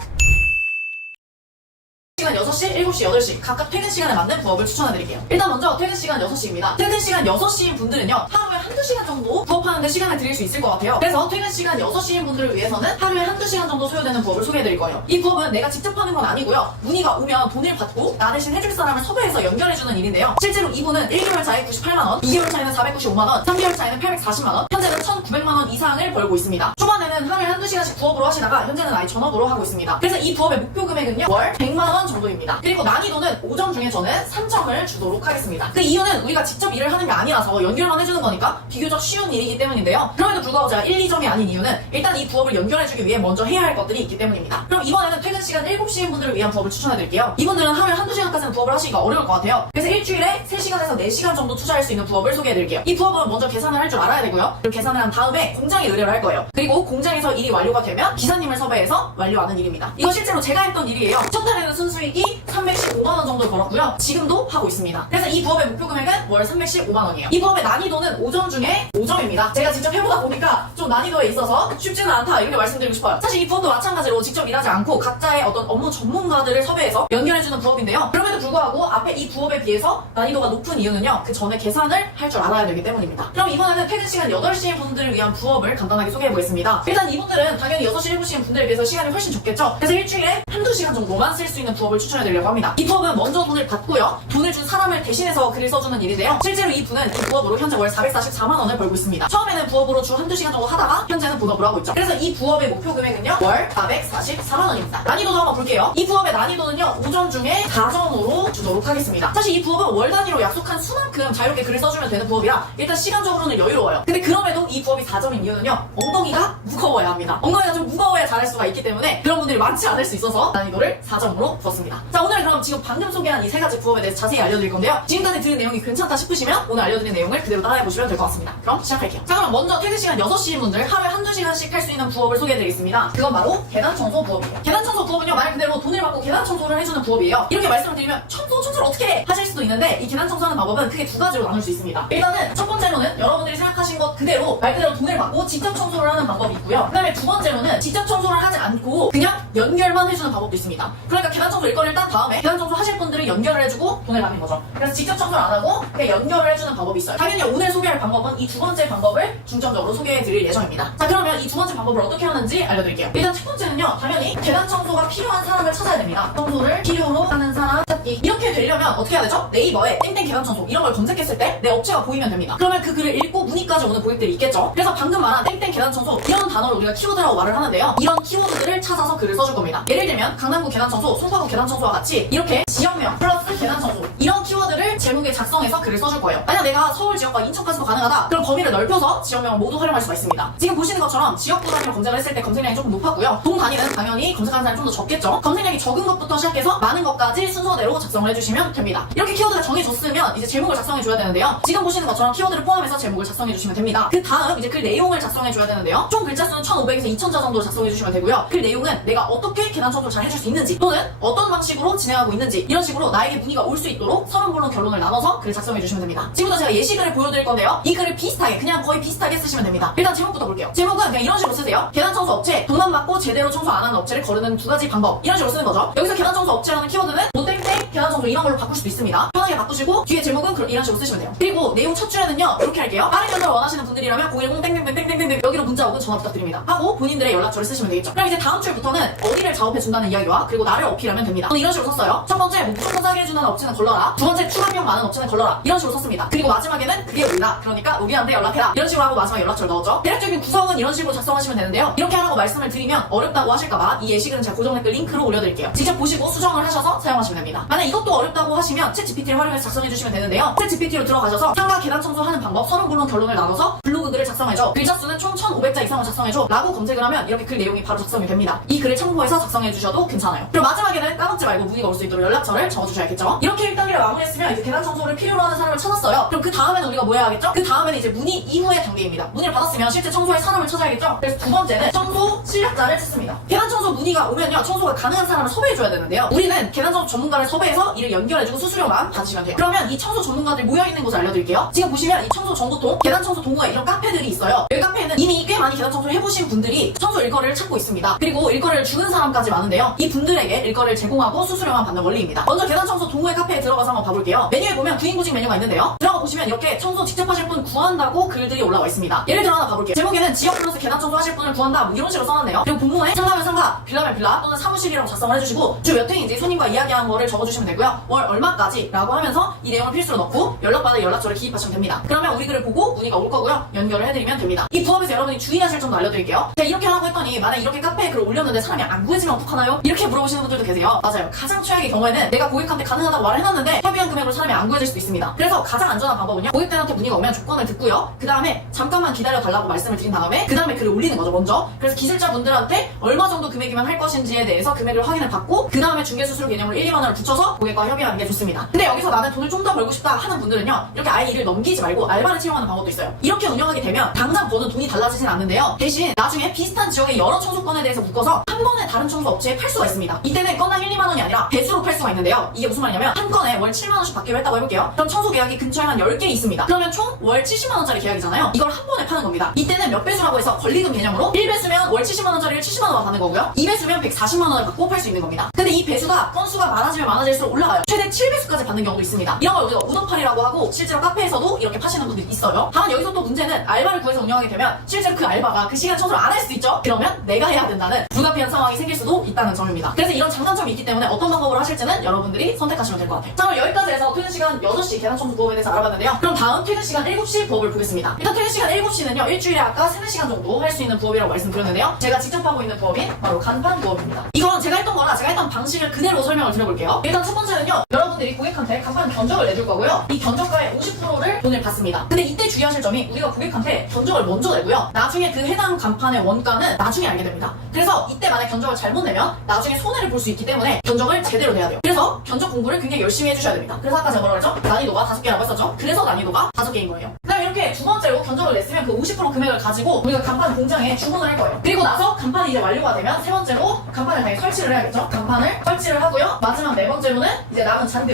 시간 6시, 7시, 8시 각각 퇴근 시간에 맞는 부업을 추천해드릴게요. 일단 먼저 퇴근 시간 6시입니다. 퇴근 시간 6시인 분들은요 하루에 한두 시간 정도 부업하는데 시간을 드릴 수 있을 것 같아요. 그래서 퇴근 시간 6시인 분들을 위해서는 하루에 한두 시간 정도 소요되는 부업을 소개해드릴 거예요. 이 부업은 내가 직접 하는 건 아니고요. 문의가 오면 돈을 받고 나 대신 해줄 사람을 섭외해서 연결해주는 일인데요. 실제로 이분은 1개월 차에 98만원, 2개월 차에는 495만원, 3개월 차에는 840만원, 현재는 1,900만원 이상을 벌고 있습니다. 초반에는 하루에 한두 시간씩 부업으로 하시다가 현재는 아예 전업으로 하고 있습니다. 그래서 이 부업의 목표 금액은요 월 100만원 정도입니다. 그리고 난이도는 오점 중에 저는 3점을 주도록 하겠습니다. 그 이유는 우리가 직접 일을 하는 게 아니라서 연결만 해주는 거니까 비교적 쉬운 일이기 때문인데요. 그럼에도 불구하고 제가 1, 2점이 아닌 이유는 일단 이 부업을 연결해주기 위해 먼저 해야 할 것들이 있기 때문입니다. 그럼 이번에는 퇴근 시간 7시인 분들을 위한 부업을 추천해드릴게요. 이분들은 하루에 한두 시간까지는 부업을 하시기가 어려울 것 같아요. 그래서 일주일에 3시간에서 4시간 정도 투자할 수 있는 부업을 소개해드릴게요. 이 부업은 먼저 계산을 할 줄 알아야 되고요. 그리고 계산을 한 다음에 공장에 의뢰를 할 거예요. 그리고 공장에서 일이 완료가 되면 기사님을 섭외해서 완료하는 일입니다. 이거 실제로 제가 했던 일이에요. 첫 달에는 순수익이 315만원 정도 벌었고요. 지금도 하고 있습니다. 그래서 이 부업의 목표 금액은 월 315만원이에요. 이 부업의 난이도는 5점 중에 5점입니다. 제가 직접 해보다 보니까 좀 난이도에 있어서 쉽지는 않다 이렇게 말씀드리고 싶어요. 사실 이 부업도 마찬가지로 직접 일하지 않고 각자의 어떤 업무 전문가들을 섭외해서 연결해주는 부업인데요. 그럼에도 불구하고 앞에 이 부업에 비해서 난이도가 높은 이유는요. 그 전에 계산을 할 줄 알아야 되기 때문입니다. 그럼 이번에는 퇴근 시간 8시인 분들을 위한 부업을 간단하게 소개해보겠습니다. 일단 이분들은 당연히 6시, 7시인 분들에 비해서 시간이 훨씬 적겠죠? 그래서 일주일에 한두 시간 정도만 쓸 수 있는 부업을 추천해드리려고 합니다. 이 부업은 먼저 돈을 받고요. 돈을 준 사람을 대신해서 글을 써주는 일인데요. 실제로 이 분은 이 부업으로 현재 월 444만원을 벌고 있습니다. 처음에는 부업으로 주 한두 시간 정도 하다가 현재는 본업으로 하고 있죠. 그래서 이 부업의 목표 금액은요. 월 444만원입니다. 난이도도 한번 볼게요. 이 부업의 난이도는요. 5점 중에 4점으로 주도록 하겠습니다. 사실 이 부업은 월 단위로 약속한 수만큼 자유롭게 글을 써주면 되는 부업이라 일단 시간적으로는 여유로워요. 근데 그럼에도 이 부업이 4점인 이유는요. 엉덩이가 무거워야 합니다. 엉덩이가 좀 무거워야 잘할 수가 있기 때문에 그런 분들이 많지 않을 수 있어서 난이도를 4점으로 두었습니다. 자, 오늘 그럼 지금 방금 소개한 이 세 가지 부업에 대해서 자세히 알려드릴 건데요. 지금까지 들은 내용이 괜찮다 싶으시면 오늘 알려드린 내용을 그대로 따라해보시면 될 것 같습니다. 그럼 시작할게요. 자, 그럼 먼저 퇴근 시간 6시인 분들 하루에 한두 시간씩 할 수 있는 부업을 소개해드리겠습니다. 그건 바로 계단 청소 부업이에요. 계단 청소 부업은요, 말 그대로 돈을 받고 계단 청소를 해주는 부업이에요. 이렇게 말씀을 드리면 청소를 어떻게 해? 하실 수도 있는데 이 계단 청소하는 방법은 크게 두 가지로 나눌 수 있습니다. 일단은 첫 번째로는 여러분들이 생각하신 것 그대로 말 그대로 돈을 받고 직접 청소를 하는 방법이 있고요. 그 다음에 두 번째로는 직접 청소를 하지 않고 그냥 연결만 해주는 방법도 있습니다. 그러니까 계단 청소 일거리를 딴 다음에 계단 청소 하실 분들은 연결을 해주고 돈을 받는 거죠. 그래서 직접 청소를 안 하고 그냥 연결을 해주는 방법이 있어요. 당연히 오늘 소개할 방법은 이 두 번째 방법을 중점적으로 소개해드릴 예정입니다. 자, 그러면 이 두 번째 방법을 어떻게 하는지 알려드릴게요. 일단 첫 번째는요, 당연히 계단 청소가 필요한 사람을 찾아야 됩니다. 청소를 필요로 하는 사람 찾기. 이렇게 되려면 어떻게 해야 되죠? 네이버에 땡땡 계단 청소 이런 걸 검색했을 때 내 업체가 보이면 됩니다. 그러면 그 글을 읽고 문의까지 오는 고객들이 있겠죠. 그래서 방금 말한 땡땡 계단 청소 이런 단어를 우리가 키워드라고 말을 하는데요. 이런 키워드들을 찾아서 글을 써줄 겁니다. 예를 들면 강남구 계단 청소, 송파구 계단 청소와 같이 이렇게 지역명 플러스 계단 청소 이런 키워드를 제목에 작성해서 글을 써줄 거예요. 만약 내가 서울 지역과 인천까지도 가능하다, 그럼 범위를 넓혀서 지역명을 모두 활용할 수가 있습니다. 지금 보시는 것처럼 지역구 단위로 검색을 했을 때 검색량이 조금 높았고요. 동 단위는 당연히 검색하는 사람이 좀 더 적겠죠. 검색량이 적은 것부터 시작해서 많은 것까지 순서대로 작성을 해주시면 됩니다. 이렇게 키워드가 정해졌으면 이제 제목을 작성해줘야 되는데요. 지금 보시는 것처럼 키워드를 포함해서 제목을 작성해주시면 됩니다. 그 다음 이제 글 내용을 작성해줘야 되는데요. 총 글자 수는 1500에서 2000자 정도 작성해주시면 되고요. 글 내용은 내가 어떻게 계단 청소를 잘 해줄 수 있는지 또는 어떤 방식으로 진행하고 있는지 이런 식으로 나에게 문의가 올 수 있도록 서론, 본론, 결론을 나눠서 글을 작성해주시면 됩니다. 지금부터 제가 예시글을 보여드릴 건데요. 이 글을 비슷하게 그냥 거의 비슷하게 쓰시면 됩니다. 일단 제목부터 볼게요. 제목은 그냥 이런 식으로 쓰세요. 계단 청소 업체, 돈 안 받고 제대로 청소 안 하는 업체를 거르는 두 가지 방법 이런 식으로 쓰는 거죠. 여기서 계단 청소 업체라는 키워드는 뭐 땡땡 계단 청소 이런 걸로 바꿀 수도 있습니다. 편하게 바꾸시고 뒤에 제목은 이런 식으로 쓰시면 돼요. 그리고 내용 첫 줄에는요 이렇게 할게요. 빠른 연락을 원하시는 분들이라면 010 땡땡땡땡땡땡 여기로 문자 혹은 전화 부탁드립니다 하고 본인들의 연락처를 쓰시면 되겠죠. 그럼 이제 다음 줄부터는 어디를 작업해준다는 이야기와 그리고 나를 어필하면 됩니다. 저는 이런 식으로 썼어요. 첫 번째 무조건 싸게 해준다는 업체는 걸러라. 두 번째 추가비용 많은 업체는 걸러라. 이런 식으로 썼습니다. 그리고 마지막에는 그게 우리다. 그러니까 우리한테 연락해라. 이런 식으로 하고 마지막 연락처를 넣었죠. 대략적인 구성은 이런 식으로 작성하시면 되는데요. 이렇게 하라고 말씀을 드리면 어렵다고 하실까봐 이 예시글은 제가 고정 댓글 링크로 올려드릴게요. 직접 보시고 수정을 하셔서 사용하시면 됩니다. 만약 이것도 어렵다고 하시면 챗GPT를 활용해서 작성해주시면 되는데요. 챗GPT로 들어가셔서 상가 계단 청소하는 방법, 서론, 본론, 결론을 나눠서 블로그 글을 작성해줘. 글자 수는 총 1500자 이상을 작성해줘 라고 검색을 하면 이렇게 글 내용이 바로 작성이 됩니다. 이 글을 참고해서 작성해주셔도 괜찮아요. 그리고 마지막에는 까먹지 말고 문의가 올 수 있도록 연락처를 적어주셔야겠죠. 이렇게 1단계를 마무리했으면 이제 계단 청소를 필요로 하는 사람을 찾았어요. 그럼 그 다음에는 우리가 뭐 해야겠죠? 그 다음에는 이제 문의 이후의 단계입니다. 문의를 받았으면 실제 청소할 사람을 찾아야겠죠? 그래서 두 번째는 청소 실력자를 찾습니다. 계단 청소 문의가 오면요, 청소가 가능한 사람을 섭외해줘야 되는데요. 우리는 계단 청소 전문가를 섭외해서 이를 연결해주고 수수료만 받으시면 돼요. 그러면 이 청소 전문가들 모여있는 곳을 알려드릴게요. 지금 보시면 이 청소 정보통, 계단 청소 동호회 이런 카페들이 있어요. 여기 카페에는 이미 꽤 많이 계단 청소를 해보신 분들이 청소 일거리를 찾고 있습니다. 그리고 일거리를 주는 사람까지 많은데요. 이 분들에게 일거리를 제공하고 수수료만 받는 원리입니다. 먼저 계단 청소 동호회 카페에 들어가서 한번 봐볼게요. 메뉴에 보면 구인구직 메뉴가 있는데요. 들어가 보시면 이렇게 청소 직접 하실 분 구한다고 글들이 올라와 있습니다. 예를 들어 하나 봐볼게요. 제목에는 지역 플러스 계단 청소 하실 분을 구한다 뭐 이런 식으로 써놨네요. 그리고 본문에 상가면 상가, 빌라면 빌라 또는 사무실이라고 작성을 해주시고 주 몇 회인지 손님과 이야기한 거를 적어주시면 되고요. 월 얼마까지 라고 하면서 이 내용을 필수로 넣고 연락받을 연락처를 기입하시면 됩니다. 그러면 우리 글을 보고 문의가 올 거고요. 연결을 해드리면 됩니다. 이 부업에서 여러분이 주의하실 점도 알려드릴게요. 제가 이렇게 하라고 했더니 만약 이렇게 카페에 글을 올렸는데 사람이 안 구해지면 어떡하나요? 이렇게 물어보시는 분들도 계세요. 맞아요. 가장 최악의 경우에는 내가 고객한테 가능하다고 말을 해놨는데 협의한 금액으로 사람이 안 구해질 수도 있습니다. 그래서 가장 안전한 방법은요, 고객들한테 문의가 오면 조건을 듣고요. 그 다음에 잠깐만 기다려달라고 말씀을 드린 다음에 그 다음에 글을 올리는 거죠, 먼저. 그래서 기술자분들한테 얼마 정도 금액이면 할 것인지에 대해서 금액을 확인을 받고 그 다음에 중개수수료 개념으로 1, 2만 원을 붙여서 고객과 협의하는 게 좋습니다. 근데 여기서 나는 돈을 좀 더 벌고 싶다 하는 분들은요, 이렇게 아예 일을 넘기지 말고 알바를 채용하는 방법도 있어요. 이렇게 운영하게 되면 당장 버는 돈이 달라지진 않는데요. 대신 나중에 비슷한 지역의 여러 청소권에 대해서 묶어서 한 번에 다른 청소 업체에 팔 수가 있습니다. 이때는 건당 1, 2만 원이 아니라 배수로 팔 수가 있는데요. 이게 무슨 말이냐면 한 건에 월 7만 원씩 받기로 했다고 해볼게요. 그럼 청소 계약이 근처에 한 10개 있습니다. 그러면 총 월 70만 원짜리 계약이잖아요. 이걸 한 번에 파는 겁니다. 이때는 몇 배수라고 해서 권리금 개념으로 1배수면 월 70만 원짜리를 70만 원만 받는 거고요. 2배수면 140만 원을 받고 팔 수 있는 겁니다. 근데 이 배수가 건수가 많아지면 많아질수록 올라가요. 최대 7배수까지 받는 경우도 있습니다. 이런 걸 우리가 우더팔이라고 하고 실제로 카페에서도 이렇게 파시는 분들이 있어요. 다만 여기서 또 문제는 알바를 구해서 운영하게 되면 실제로 그 알바가 그 시간 청소를 안 할 수도 있죠. 그러면 내가 해야 된다는 불가피한 상황이 생길 수도 있다는 점입니다. 그래서 이런 장단점이 있기 때문에 어떤 방법으로 하실지는 여러분들이 선택하시면 될 것 같아요. 자, 그럼 여기까지 해서 퇴근 시간 6시 계단 청소 부업에 대해서 알아봤는데 알았는데요. 그럼 다음 퇴근 시간 7시 부업을 보겠습니다. 일단 퇴근 시간 7시는요. 일주일에 아까 3-4시간 정도 할 수 있는 부업이라고 말씀드렸는데요. 제가 직접 하고 있는 부업인 바로 간판 부업입니다. 이건 제가 했던 거라 제가 했던 방식을 그대로 설명을 드려볼게요. 일단 첫 번째는요. 여러분들이 고객한테 간판 견적을 내줄 거고요. 이 견적가의 50%를 돈을 받습니다. 근데 이때 주의하실 점이 우리가 고객한테 견적을 먼저 내고요. 나중에 그 해당 간판의 원가는 나중에 알게 됩니다. 그래서 이때 만약 견적을 잘못 내면 나중에 손해를 볼 수 있기 때문에 견적을 제대로 내야 돼요. 그래서 견적 공부를 굉장히 열심히 해주셔야 됩니다. 그래서 아까 제가 뭐라고 했죠? 난이도가 5개라고 했었죠? 그래서 난이도가 5개인 거예요. 그 다음에 이렇게 두 번째로 견적을 냈으면 그 50% 금액을 가지고 우리가 간판 공장에 주문을 할 거예요. 그리고 나서 간판이 이제 완료가 되면 세 번째로 간판을 당연히 설치를 해야겠죠? 간판을 설치를 하고요. 마지막 네 번째로는 이제 남은 잔금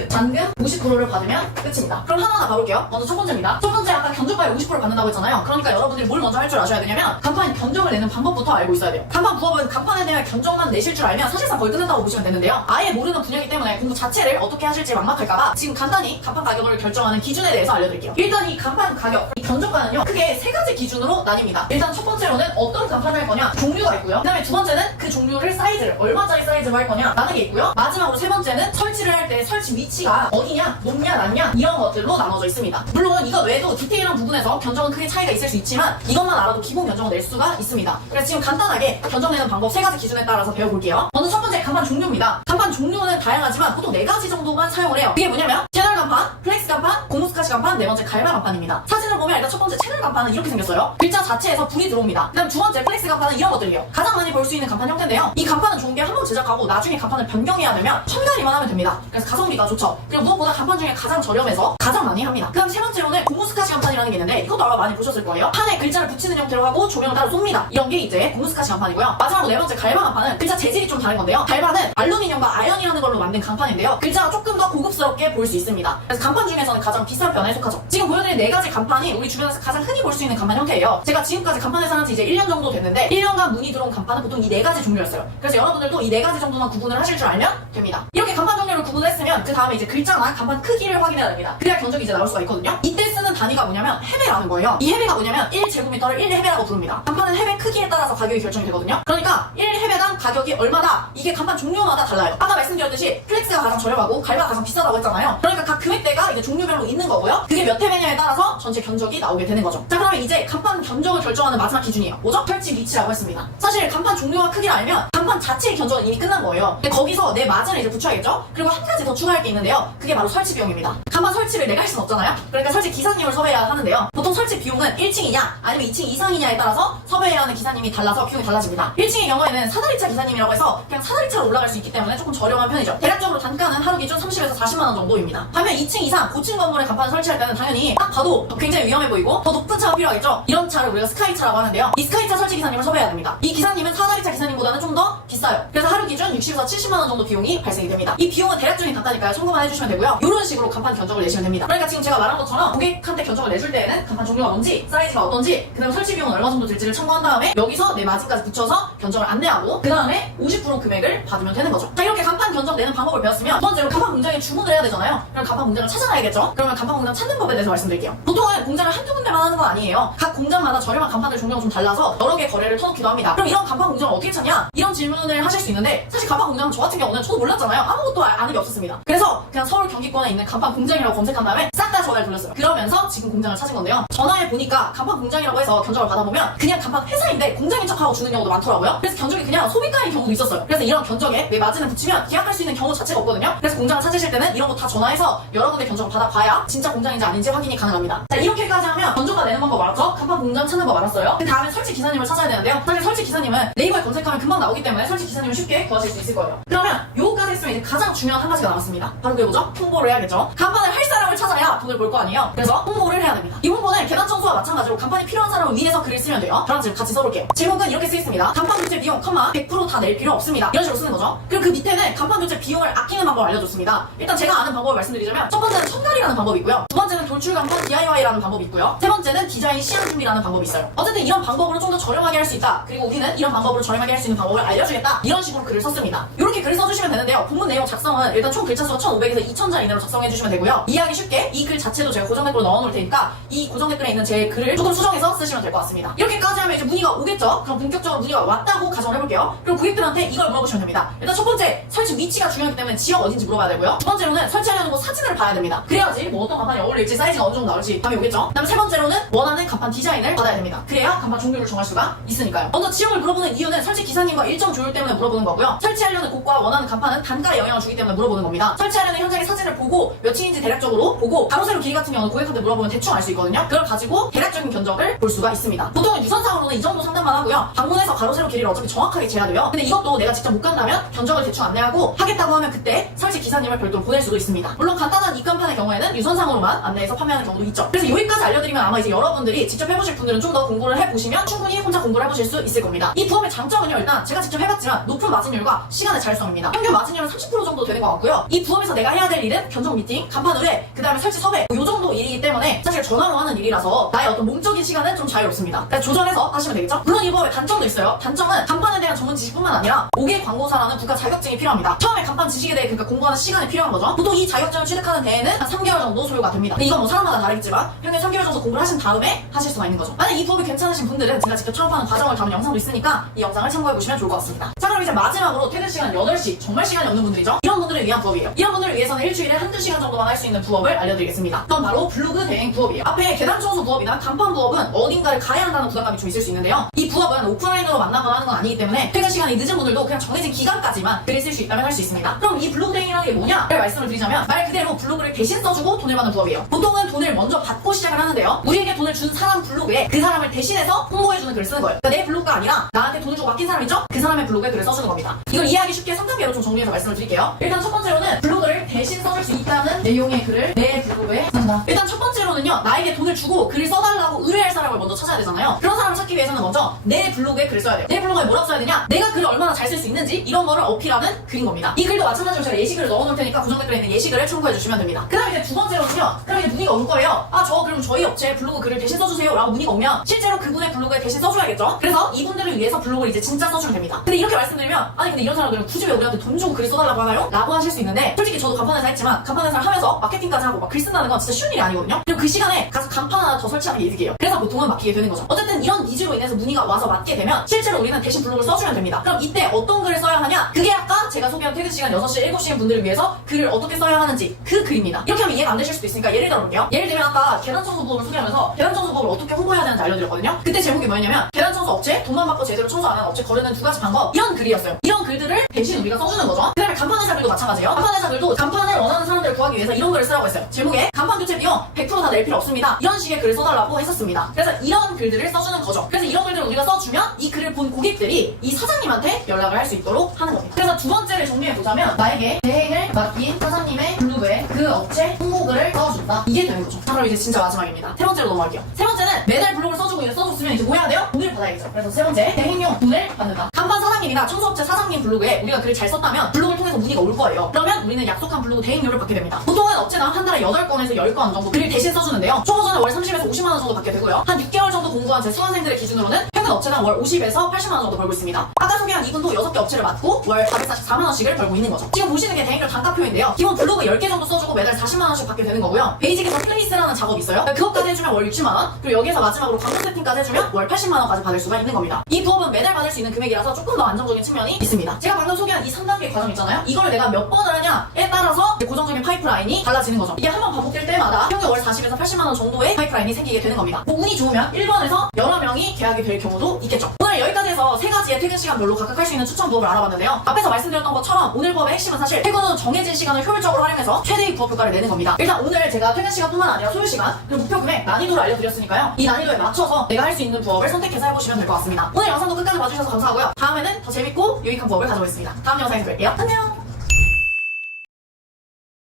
50%를 받으면 끝입니다. 그럼 하나하나 가볼게요. 먼저 첫 번째입니다. 첫 번째 아까 견적가의 50% 받는다고 했잖아요. 그러니까 여러분들이 뭘 먼저 할 줄 아셔야 되냐면 간판 견적을 내는 방법부터 알고 있어야 돼요. 간판 부업은 간판에 대한 견적만 내실 줄 알면 사실상 거의 끝났다고 보시면 되는데요. 아예 모르는 분야이기 때문에 공부 자체를 어떻게 하실지 막막할까봐 지금 간단히 간판 가격을 결정하는 기준에 대해서 알려드릴게요. 일단 이 간판 가격, 이 견적가는요 크게 세 가지 기준으로 나뉩니다. 일단 첫 번째로는 어떤 간판을 할 거냐 종류가 있고요. 그 다음에 두 번째는 그 종류를 사이즈를 얼마짜리 사이즈로 할 거냐 라는 게 있고요. 마지막으로 세 번째는 설치를 할 때 설치 위치가 어디냐 높냐 낮냐 이런 것들로 나눠져 있습니다. 물론 이거 외에도 디테일한 부분에서 견적은 크게 차이가 있을 수 있지만 이것만 알아도 기본 견적을 낼 수가 있습니다. 그래서 지금 간단하게 견적 내는 방법 세 가지 기준에 따라서 배워볼게요. 먼저 첫 번째 간판 종류입니다. 간판 종류는 다양하지만 보통 네 가지 정도만 사용을 해요. 그게 뭐냐면 채널 간판, 플렉스 간판, 고무스카시 간판, 네 번째 갈바 간판입니다. 사진을 보면 일단 첫 번째 채널 간판은 이렇게 생겼어요. 글자 자체에서 불이 들어옵니다. 그 다음 두 번째 플렉스 간판은 이런 것들이에요. 가장 많이 볼 수 있는 간판 형태인데요. 이 간판은 좋은 게 한 번 제작하고 나중에 간판을 변경해야 되면 첨가리만 하면 됩니다. 그래서 가성비가 좋죠. 그리고 무엇보다 간판 중에 가장 저렴해서 가장 많이 합니다. 그 다음 세 번째로는 고무스카시 간판이라는 게 있는데 이것도 아마 많이 보셨을 거예요. 판에 글자를 붙이는 형태로 하고 조명을 따로 쏩니다. 이런 게 이제 고무스카시 간판이고요. 마지막으로 네 번째 갈바 간판은 글자 재질이 좀 다른 건데요. 갈바는 알루미늄과 아연이라는 걸로 만든 간판인데요. 글자가 조금 더 고급스럽게 보일 수 있습니다. 그래서 간판 중에서는 가장 비싼 편에 속하죠. 지금 보여드린 네 가지 간판이 우리 주변에서 가장 흔히 볼 수 있는 간판 형태예요. 제가 지금까지 간판을 사는 지 이제 1년 정도 됐는데 1년간 문의 들어온 간판은 보통 이 네 가지 종류였어요. 그래서 여러분들도 이 네 가지 정도만 구분을 하실 줄 알면 됩니다. 이렇게 간판 종류를 구분을 했으면 그 다음에 이제 글자나 간판 크기를 확인해야 됩니다. 그래야 견적이 이제 나올 수가 있거든요. 이때 쓰는 단위가 뭐냐면 해배라는 거예요. 이 해배가 뭐냐면 1제곱미터를 1해배라고 부릅니다. 간판은 해배 크기에 따라서 가격이 결정이 되거든요. 그러니까 1해배당 가격이 얼마다 이게 간판 종류마다 달라요. 아까 말씀드렸듯이 플렉스가 가장 저렴하고 갈바가 가장 비싸다고 했잖아요. 그러니까 각 금액대가 이제 종류별로 있는 거고요. 그게 몇 해배냐에 따라서 전체 견적이 나오게 되는 거죠. 자, 그러면 이제 간판 견적을 결정하는 마지막 기준이에요. 뭐죠? 설치 위치라고 했습니다. 사실 간판 종류와 크기를 알면 간판 자체의 견적은 이미 끝난 거예요. 근데 거기서 내 마진을 이제 붙여야겠죠? 그리고 한 가지 더 추가할 게 있는데요. 그게 바로 설치 비용입니다. 간판 설치를 내가 할 수는 없잖아요. 그러니까 설치 기사님을 섭외해야 하는데요. 보통 설치 비용은 1층이냐 아니면 2층 이상이냐에 따라서 섭외해야 하는 기사님이 달라서 비용이 달라집니다. 1층의 경우에는 사다리차 기사님이라고 해서 그냥 사다리차로 올라갈 수 있기 때문에 조금 저렴한 편이죠. 대략적으로 단가는 하루 기준 30에서 40만 원 정도입니다. 반면 2층 이상 고층 건물에 간판을 설치할 때는 당연히 딱 봐도 굉장히 위험해 보이고 더 높은 차가 필요하겠죠. 이런 차를 우리가 스카이차라고 하는데요. 이 스카이차 설치 기사님을 섭외해야 됩니다. 이 기사님은 사다리차 기사님보다는 좀 더 비싸요. 그래서 하루 기준 60에서 70만 원 정도 비용이 발생이 됩니다. 이 비용은 대략적인 단가니까요. 참고만 해주시면 되고요. 이런 식으로 간판 견적을 내시면 됩니다. 그러니까 지금 제가 말한 것처럼 고객한테 견적을 내줄 때에는 간판 종류가 뭔지, 사이즈가 어떤지, 그 다음에 설치 비용은 얼마 정도 들지를 참고한 다음에 여기서 내 마진까지 붙여서 견적을 안내하고 그 다음에 50% 금액을 받으면 되는 거죠. 자, 이렇게 간판 견적 내는 방법을 배웠으면 두 번째로 간판 공장에 주문을 해야 되잖아요. 그럼 간판 공장을 찾아가야겠죠. 그러면 간판 공장 찾는 법에 대해서 말씀드릴게요. 보통은 공장을 한두 군데만 하는 건 아니에요. 각 공장마다 저렴한 간판들 종류가 좀 달라서 여러 개 거래를 터놓기도 합니다. 그럼 이런 간판 공장을 어떻게 찾냐? 이런 질문을 하실 수 있는데 사실 간판 공장은 저 같은 경우는 저도 몰랐잖아요. 아무것도 아는 게 없었습니다. 그래서 그냥 서울 경기권에 있는 간판 공장이라고 검색한 다음에 싹 다 전화를 돌렸어요. 그러면서 지금 공장을 찾은 건데요. 전화해 보니까 간판 공장이라고 해서 견적을 받아보면 그냥 간판 회사인데 공장인 척하고 주는 경우도 많더라고요. 그래서 견적이 그냥 소비가인 경우도 있었어요. 그래서 이런 견적에 내 마진을 붙이면 계약할 수 있는 경우 자체가 없거든요. 그래서 공장을 찾으실 때는 이런 거 다 전화해서 여러 군데 견적을 받아봐야 진짜 공장인지 아닌지 확인이 가능합니다. 자, 이렇게까지 하면 견적가 내는 방법 알았죠? 간판 공장 찾는 법 알았어요. 그 다음에 설치 기사님을 찾아야 되는데요. 사실 설치 기사님은 네이버에 검색하면 금방 나오기 때문에 설치 기사님을 쉽게 구하실 수 있을 거예요. 그러면 요거까지 했으면 이제 가장 중요한 한 가지가 남았습니다. 바로 그게 뭐죠? 홍보를 해야겠죠. 간판을 할 사람을 찾아야 돈을 벌 거 아니에요. 그래서 홍보를 해야 됩니다. 이 홍보는 계단 청소와 마찬가지로 간판이 필요한 사람을 위해서 글을 쓰면 돼요. 저랑 지금 같이 써볼게요. 제목은 이렇게 쓰겠습니다. 간판 교체 비용, 100% 다 낼 필요 없습니다. 이런 식으로 쓰는 거죠. 그리고 그 밑에는 간판 교체 비용을 아끼는 방법을 알려줬습니다. 일단 제가 아는 방법을 말씀드리자면 첫 번째는 첨가리라는 방법이 있고요. 두 번째는 돌출 간판 DIY라는 방법이 있고요. 세 번째는 디자인 시향 준비라는 방법이 있어요. 어쨌든 이런 방법으로 좀 더 저렴하게 할 수 있다. 그리고 우리는 이런 방법으로 저렴하게 할 수 있는 방법을 알려주겠다 이런 식으로 글을 썼습니다. 이렇게 글을 써주시면 되는데요. 본문 내용 작성은 일단 총 글자 수가 1500에서 2000자 이내로 작성해주시면 되고요. 이해하기 쉽게 이 글 자체도 제가 고정 댓글로 넣어놓을 테니까 이 고정 댓글에 있는 제 글을 조금 수정해서 쓰시면 될 것 같습니다. 이렇게까지 하면 이제 문의가 오겠죠. 그럼 본격적으로 문의가 왔다고 가정을 해볼게요. 그럼 고객들한테 이걸 물어보시면 됩니다. 일단 첫 번째, 설치 위치가 중요하기 때문에 지역 어딘지 물어봐야 되고요. 두 번째로는 설치하려는 곳 사진을 봐야 됩니다. 그래야지 뭐 어떤 간판이 어울릴지 사이즈가 어느 정도 나올지 감이 오겠죠. 그다음에 세 번째로는 원하는 간판 디자인을 받아야 됩니다. 그래야 간판 종류를 정할 수가 있으니까요. 먼저 지역을 물어보는 이유는 설치 기사님과 일정 조율 때문에 물어보는 거고요. 설치하려는 곳과 원하는 간판은 단가에 영향을 주기 때문에 물어보는 겁니다. 설치하려는 현장의 사진을 보고 몇 층인지 대략적으로 보고 가로 세로 길이 같은 경우는 고객한테 물어보면 대충 알 수 있거든요. 그걸 가지고 대략적인 견적을 볼 수가 있습니다. 보통은 유선상으로는 이 정도 상담만 하고요. 방문해서 가로 세로 길이를 어차피 정확하게 재야 돼요. 근데 이것도 내가 직접 못 간다면 견적을 대충 안내하고 하겠다고 하면 그때 설치 기사님을 별도로 보낼 수도 있습니다. 물론 간단한 입간판의 경우에는 유선상으로만 안내해서 판매하는 경우도 있죠. 그래서 여기까지 알려드리면 아마 이제 여러분들이 직접 해보실 분들은 좀 더 공부를 해보시면 충분히 혼자 공부를 해보실 수 있을 겁니다. 이 부업의 장점은요, 일단 제가 직접 해봤지만 높은 마진율과 시간의 자율성입니다. 평균 마진율은 30% 정도 되는 것 같고요. 이 부업에서 내가 해야 될 일은 견적 미팅, 간판 의뢰, 그 다음에 설치 섭외 이 정도 일이기 때문에 사실 전화로 하는 일이라서 나의 어떤 몸적인 시간은 좀 자유롭습니다. 그래서 조절해서 하시면 되겠죠? 물론 이 부업의 단점도 있어요. 단점은 간판에 대한 전문 지식뿐만 아니라 5개 광고사라는 국가 자격증이 필요합니다. 처음에 간판 지식에 대해 그러니까 공부하는 시간이 필요한 거죠. 보통 이 자격증을 취득하는 데에는 한 3개월 정도 소요가 됩니다. 근데 이건 뭐 사람마다 다르겠지만 평균 3개월 정도 공부를 하신 다음에 하실 수가 있는 거죠. 만약 이 부업이 괜찮으신 분들은 제가 직접 창업하는 과정을 담은 영상도 있으니까 이 영상을 참고해보시면 좋을 것 같습니다. 자, 그럼 이제 마지막으로 퇴근 시간 8시 정말 시간이 없는 분들이죠. 이런 분들을 위한 부업이에요. 이런 분들을 위해서는 일주일에 한두 시간 정도만 할 수 있는 부업을 알려드리겠습니다. 그건 바로 블로그 대행 부업이에요. 앞에 계단 청소 부업이나 간판 부업은 어딘가를 가야 한다는 부담감이 좀 있을 수 있는데요. 이 부업은 오프라인으로 만나거나 하는 건 아니기 때문에 퇴근 시간이 늦은 분들도 그냥 정해진 기간까지만 글을 쓸 수 있다면 할 수 있습니다. 그럼 이 블로그 대행이라는 게 뭐냐를 말씀을 드리자면 말 그대로 블로그를 대신 써주고 돈을 받는 부업이에요. 보통은 돈을 먼저 받고 시작을 하는데요. 우리에게 돈을 준 사람 블로그에 그 사람을 대신해서 홍보해주는 글을 쓰는 거예요. 그러니까 내 블로그가 아니라 나한테 돈을 주고 맡긴 사람 있죠? 그 사람의 블로그에 글을 써주는 겁니다. 이걸 이해하기 쉽게 3단계로 좀 정리해서 말씀을 드릴게요. 일단 첫 번째로는 블로그를 대신 써줄 수 있다는 내용의 글을 내 블로그에 쓴다. 일단 첫 번째로는요, 나에게 돈을 주고 글을 써달라고 의뢰할 사람을 먼저 찾아야 되잖아요. 그런 사람을 찾기 위해서는 먼저 내 블로그에 글을 써야 돼요. 내 블로그에 뭐라고 써야 되냐? 내가 글을 얼마나 잘 쓸 수 있는지 이런 거를 어필하는 글인 겁니다. 이 글도 마찬가지로 제가 예시글을 넣어놓을 테니까 고정 댓글에 있는 예시글을 참고해 주시면 됩니다. 그 다음에 이제 두 번째로는요, 그럼 이제 문의가 올 거예요. 그럼 저희 업체 블로그 글을 대신 써주세요 라고 문의가 오면 실제로 그분의 블로그에 대신 써줘야겠죠? 그래서 이분들을 위해서 블로그를 이제 진짜 써주면 됩니다. 근데 이렇게 말씀드리면 아니 근데 이런 사람들은 굳이 왜 우리한테 돈 주고 글을 써달라고 하나요? 라고 하실 수 있는데 솔직히 저도 간판회사 했지만 간판회사를 하면서 마케팅까지 하고 막 글 쓴다는 건 진짜 쉬운 일이 아니거든요. 그리고 그 시간에 가서 간판 하나 더 설치하는 게 이득이에요. 그래서 보통은 맡기게 되는 거죠. 어쨌든 이런 니즈로 인해서 문의가 와서 맡게 되면 실제로 우리는 대신 블로그를 써주면 됩니다. 그럼 이때 어떤 글을 써야 하냐? 그게 아까 제가 소개한 퇴근 시간 6시, 7시인 분들을 위해서 글을 어떻게 써야 하는지 그 글입니다. 이렇게 하면 이해가 안 되실 수도 있으니까 예를 들어볼게요. 예를 들면 아까 계단청소 부업을 소개하면서 계단청소 부업을 어떻게 홍보해야 되는지 알려드렸거든요. 그때 제목이 뭐였냐면 계단청소 업체, 돈만 받고 제대로 청소 안 하는 업체 거르는 2가지 방법, 이런 글이었어요. 이런 글들을 대신 우리가 써주는 거죠. 그 다음에 간판회사들도 마찬가지예요. 간판회사들도 간판을 원하는 사람들을 구하기 위해서 이런 글을 쓰라고 했어요. 제목에 간판 교체 비용 100% 다 낼 필요 없습니다. 이런 식의 글을 써달라고 했었습니다. 그래서 이런 글들을 써주는 거죠. 그래서 이런 글들을 우리가 써주면 이 글을 본 고객들이 이 사장님한테 연락을 할 수 있도록 하는 겁니다. 그래서 두 번째를 정리해보자면 나에게 대행을 맡긴 사장님의 블로그에 그 업체 홍보글을 써준다. 이게 되는 거죠. 자, 그럼 이제 진짜 마지막입니다. 세 번째로 넘어갈게요. 세 번째는 매달 블로그를 써주고 이제 써줬으면 이제 뭐 해야 돼요? 돈을 받아야겠죠. 그래서 세 번째, 대행용 돈을 받는다. 간판 사장님이나 청소업체 사장님 블로그에 우리가 글을 잘 썼다면 블로그를 통해서 문의가 올 거예요. 그러면 우리는 약속한 블로그 대행료를 받게 됩니다. 보통은 업체당 한 달에 8건에서 10건 정도 글을 대신 써주는데요. 초보자는 월 30에서 50만원 정도 받게 되고요. 한 6개월 정도 공부한 제 수강생들의 기준으로는 평균 업체당 월 50에서 80만원 정도 벌고 있습니다. 아까 소개한 이분도 6개 업체를 맡고 월 444만원씩을 벌고 있는 거죠. 지금 보시는 게 대행료 단가표인데요. 기본 블로그 10개 정도 써주고 매달 40만원씩 받게 되는 거고요. 베이직에서 플레이스라는 작업이 있어요. 그것까지 해주면 월 60만원, 그리고 여기에서 마지막으로 광고 세팅까지 해주면 월 80만원까지 받을 수가 있는 겁니다. 이 부업은 매달 받을 수 있는 금액이라서 조금 더 안정적인 측면이 있습니다. 제가 방금 소개한 이 3단계 과정 있잖아요. 이걸 내가 몇 번을 하냐에 따라서 고정적인 파이프라인이 달라지는 거죠. 이게 한 번 반복될 때마다 평균 월 40에서 80만원 정도의 파이프라인이 생기게 되는 겁니다. 뭐 운이 좋으면 1번에서 여러 명이 계약이 될 경우도 있겠죠. 오늘 여기까지 해서 3가지의 퇴근 시간별로 각각 할 수 있는 추천 부업을 알아봤는데요. 앞에서 말씀드렸던 것처럼 오늘 부업의 핵심은 사실 퇴근 후 정해진 시간을 효율적으로 활용해서 최대의 부업 효과를 내는 겁니다. 일단 오늘 제가 퇴근 시간뿐만 아니라 소요 시간 그리고 목표 금액 난이도를 알려드렸으니까요. 이 난이도에 맞춰서 내가 할 수 있는 부업을 선택해서 해보시면 될 것 같습니다. 오늘 영상도 끝까지 봐주셔서 감사하고요. 다음에는 더 재밌고 유익한 부업을 가져오겠습니다. 다음 영상에서 뵐게요. 안녕.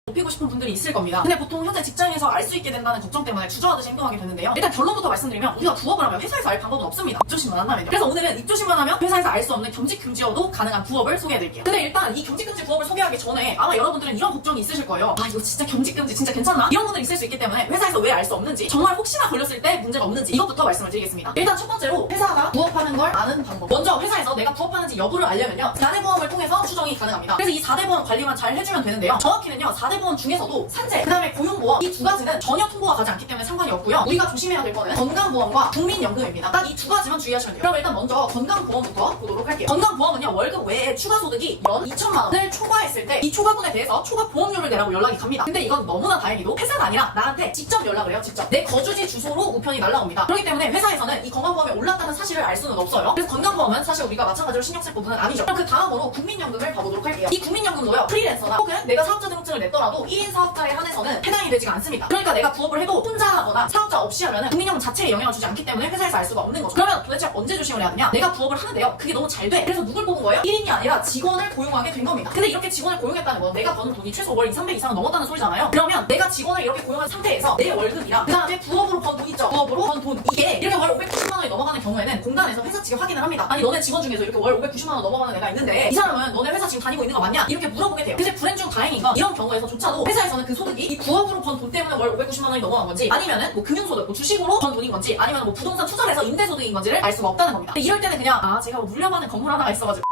높이고 싶은 분들 분들이 있을 겁니다. 근데 보통 현재 직장에서 알 수 있게 된다는 걱정 때문에 주저하듯이 행동하게 되는데요. 일단 결론부터 말씀드리면 우리가 부업을 하면 회사에서 알 방법은 없습니다. 입조심만 한다면요. 그래서 오늘은 입조심만 하면 회사에서 알 수 없는 겸직금지여도 가능한 부업을 소개해드릴게요. 근데 일단 이 겸직금지 부업을 소개하기 전에 아마 여러분들은 이런 걱정이 있으실 거예요. 아 이거 진짜 겸직금지 진짜 괜찮나? 이런 분들이 있을 수 있기 때문에 회사에서 왜 알 수 없는지, 정말 혹시나 걸렸을 때 문제가 없는지 이것부터 말씀을 드리겠습니다. 일단 첫 번째로 회사가 부업하는 걸 아는 방법. 먼저 회사에서 내가 부업하는지 여부를 알려면요 4대 보험을 통해서 추정이 가능합니다. 그래서 이 4대 보험 관리만 잘 해주면 되는데요. 정확히는요 4대 보험 중에서도 산재, 그 다음에 고용보험 이 두 가지는 전혀 통보가 가지 않기 때문에 상관이 없고요. 우리가 조심해야 될 거는 건강보험과 국민연금입니다. 딱 이 두 가지만 주의하시면 돼요. 그럼 일단 먼저 건강보험부터 보도록 할게요. 건강보험은요 월급 외에 추가소득이 연 2천만 원을 초과했을 때 이 초과분에 대해서 초과 보험료를 내라고 연락이 갑니다. 근데 이건 너무나 다행히도 회사가 아니라 나한테 직접 연락을 해요. 직접 내 거주지 주소로 우편이 날라옵니다. 그렇기 때문에 회사에서는 이 건강보험에 올랐다는 사실을 알 수는 없어요. 그래서 건강보험은 사실 우리가 마찬가지로 신경 쓸 부분은 아니죠. 그럼 그 다음으로 국민연금을 봐보도록 할게요. 이 국민연금도요 프리랜서나 혹은 내가 사업자 등록증을 냈더라도 1인 사업자에 한해서는 해당이 되지가 않습니다. 그러니까 내가 부업을 해도 혼자 하거나 사업자 없이 하면은 국민연금 자체에 영향을 주지 않기 때문에 회사에서 알 수가 없는 거죠. 그러면 도대체 언제 조심을 해야 되냐? 내가 부업을 하는데요 그게 너무 잘 돼. 그래서 누굴 뽑은 거예요? 1인이 아니라 직원을 고용하게 된 겁니다. 근데 이렇게 직원을 고용했다는 건 내가 버는 돈이 최소 월 200, 300 이상은 넘었다는 소리잖아요. 그러면 내가 직원을 이렇게 고용한 상태에서 내 월급이랑 그 다음에 부업으로 번 돈 있죠. 부업으로 번 돈 이게 이렇게 월 590만 원이 넘어가는 경우에는 공단에서 회사 측에 확인을 합니다. 아니 너네 직원 중에서 이렇게 월 590만 원 넘어가는 애가 있는데 이 사람은 너네 회사 지금 다니고 있는 거 맞냐? 이렇게 물어보게 돼요. 근데 불행 중 다행인 건 이런 경우에서조차도 회사에서는 그 소득이 이 부업으로 번 돈 때문에 월 590만 원이 넘어간 건지 아니면은 뭐 금융소득, 뭐 주식으로 번 돈인 건지 아니면 뭐 부동산 투자를 해서 임대소득인 건지를 알 수가 없다는 겁니다. 근데 이럴 때는 그냥 아 제가 뭐 물려받은 건물 하나가 있어가지고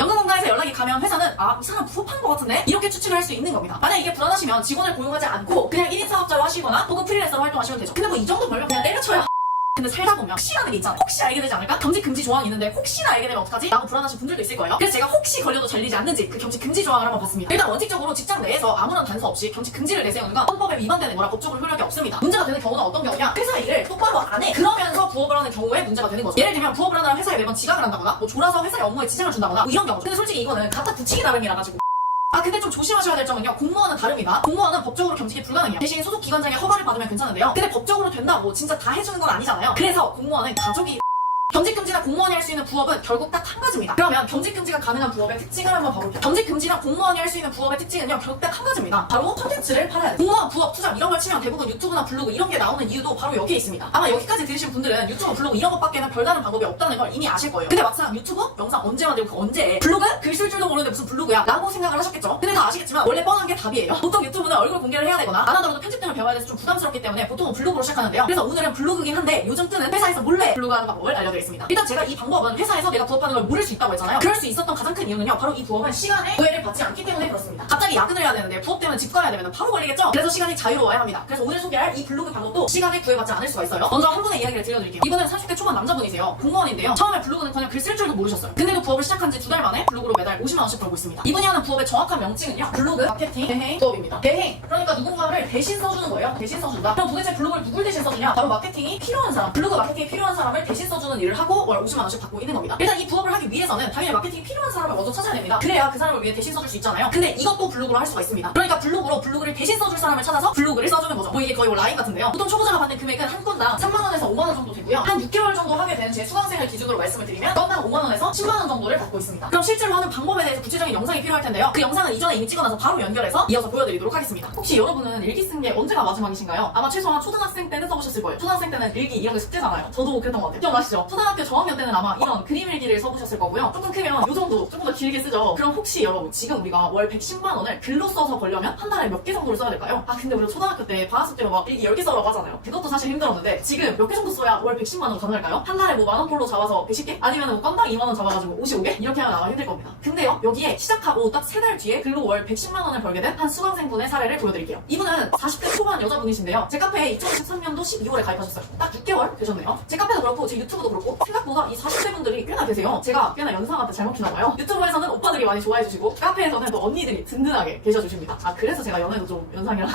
연금공단에서 연락이 가면 회사는 아 이 사람 부업한 것 같은데 이렇게 추측을 할 수 있는 겁니다. 만약 이게 불안하시면 직원을 고용하지 않고 그냥 1인 사업자로 하시거나 혹은 프리랜서로 활동하시면 되죠. 근데 뭐 이 정도 벌면 그냥 때려쳐야 근데 살다 보면 혹시라는 게 있잖아. 혹시 알게 되지 않을까? 겸직금지 조항이 있는데 혹시나 알게 되면 어떡하지? 라고 불안하신 분들도 있을 거예요. 그래서 제가 혹시 걸려도 잘리지 않는지 그 겸직금지 조항을 한번 봤습니다. 일단 원칙적으로 직장 내에서 아무런 단서 없이 겸직금지를 내세우는 건 헌법에 위반되는 거라 법적으로 효력이 없습니다. 문제가 되는 경우는 어떤 경우냐? 회사 일을 똑바로 안 해. 그러면서 부업을 하는 경우에 문제가 되는 거죠. 예를 들면 부업을 하느라 회사에 매번 지각을 한다거나 뭐 졸아서 회사의 업무에 지장을 준다거나 뭐 이런 경우. 근데 솔직히 이거는 갖다 붙이기 나름이라 가지고 근데 좀 조심하셔야 될 점은요 공무원은 다릅니다. 공무원은 법적으로 겸직이 불가능해요. 대신 소속기관장의 허가를 받으면 괜찮은데요 근데 법적으로 된다고 진짜 다 해주는 건 아니잖아요. 그래서 공무원은 가족이 겸직금지나 공무원이 할 수 있는 부업은 결국 딱 한 가지입니다. 그러면 겸직금지가 가능한 부업의 특징을 한번 봐볼게요. 겸직금지나 공무원이 할 수 있는 부업의 특징은요 결국 딱 한 가지입니다. 바로 콘텐츠를 팔아야 돼요. 공무원, 부업, 투잡 이런 걸 치면 대부분 유튜브나 블로그 이런 게 나오는 이유도 바로 여기에 있습니다. 아마 여기까지 들으신 분들은 유튜브, 블로그 이런 것밖에는 별다른 방법이 없다는 걸 이미 아실 거예요. 근데 막상 유튜브 영상 언제 만들고 그 언제 해? 블로그? 글 쓸 줄도 모르는데 무슨 블로그야? 라고 생각을 하셨겠죠? 근데 다 아시겠지만 원래 뻔한 게 답이에요. 보통 유튜브는 얼굴 공개를 해야 되거나 안 하더라도 편집 등을 배워야 돼서 좀 부담스럽기 때문에 보통은 블로그로 시작하는데요. 그래서 오늘은 블로그긴 한데 요즘 뜨는 회사에서 몰래 블로그하는 방법을 알려드리겠습니다. 일단 제가 이 방법은 회사에서 내가 부업하는 걸 모를 수 있다고 했잖아요. 그럴 수 있었던 가장 큰 이유는요 바로 이 부업은 시간에 구애를 받지 않기 때문에 그렇습니다. 갑자기 야근을 해야 되는데 부업 때문에 집 가야 되면 바로 걸리겠죠? 그래서 시간이 자유로워야 합니다. 그래서 오늘 소개할 이 블로그 방법도 시간에 구애받지 않을 수가 있어요. 먼저 한 분의 이야기를 들려드릴게요. 이분은 30대 초반 남자분이세요. 공무원인데요. 처음에 블로그는 그냥 글 쓸 줄도 모르셨어요. 근데도 부업을 시작한 지 2달 만에 블로그로 매달 50만 원씩 벌고 있습니다. 이분이 하는 부업의 정확한 명칭은요 블로그 마케팅 대행 부업입니다. 대행 그러니까 누군가를 대신 써주는 거예요. 대신 써준다. 그럼 도대체 블로그를 누굴 대신 써주냐? 바로 마케팅이 필요한 사람, 블로그 마케팅이 필요한 사람을 대신 써주는 일을 하고 월 50만 원씩 받고 있는 겁니다. 일단 이 부업을 하기 위해서는 당연히 마케팅이 필요한 사람을 먼저 찾아야 됩니다. 그래야 그 사람을 위해 대신 써줄 수 있잖아요. 근데 이것도 블로그로 할 수가 있습니다. 그러니까 블로그를 대신 써줄 사람을 찾아서 블로그를 써주는 거죠. 뭐 이게 거의 라인 같은데요. 보통 초보자가 받는 금액은 한 건당 3만 원에서 5만 원 정도 되고요. 한 6개월 정도 하게 되는 제 수강생을 기준으로 말씀을 드리면 건당 5만 원에서 10만 원 정도를 받고 있습니다. 그럼 실제로 하는 방법에 대해서 구체적인 영상이 필요할 텐데요. 그 영상은 이전에 이미 찍어놔서 바로 연결해서 이어서 보여드리도록 하겠습니다. 혹시 여러분은 일기 쓴 게 언제가 마지막이신가요? 아마 최소한 초등학생 때는 써보셨을 거예요. 초등학생 때는 일기 이런 게 숙제잖아요. 저도 그랬던 것 같아요. 기억나시죠? 초등학교 저학년 때는 아마 이런 그림 일기를 써보셨을 거고요. 조금 크면 요 정도 조금 더 길게 쓰죠. 그럼 혹시 여러분 지금 우리가 월 110만 원을 글로 써서 벌려면 한 달에 몇 개 정도를 써야 될까요? 근데 우리 초등학교 때 방학숙제로 막 일기 10개 써라고 하잖아요. 그것도 사실 힘들었는데 지금 몇 개 정도 써야 월 110만 원 가능할까요? 한 달에 뭐 만원 폴로 잡아서 110개? 아니면 뭐 건당 2만 원 잡아가지고 55개? 이렇게 하면 아마 힘들 겁니다. 근데요 여기에 시작하고 딱 3달 뒤에 글로 월 110만 원을 벌게 된 한 수강생분의 사례를 보여드릴게요. 이분은 40대 초반 여자분이신데요. 제 카페에 2013년도 12월에 가입하셨어요. 딱 6개월 되셨네요. 제 카페도 그렇고 제 유튜브도 그렇고 생각보다 이 40대 분들이 꽤나 계세요. 제가 꽤나 연상한테 잘 먹히나봐요. 유튜브에서는 오빠들이 많이 좋아해주시고 카페에서는 또 언니들이 든든하게 계셔주십니다. 그래서 제가 연애도 좀 연상이라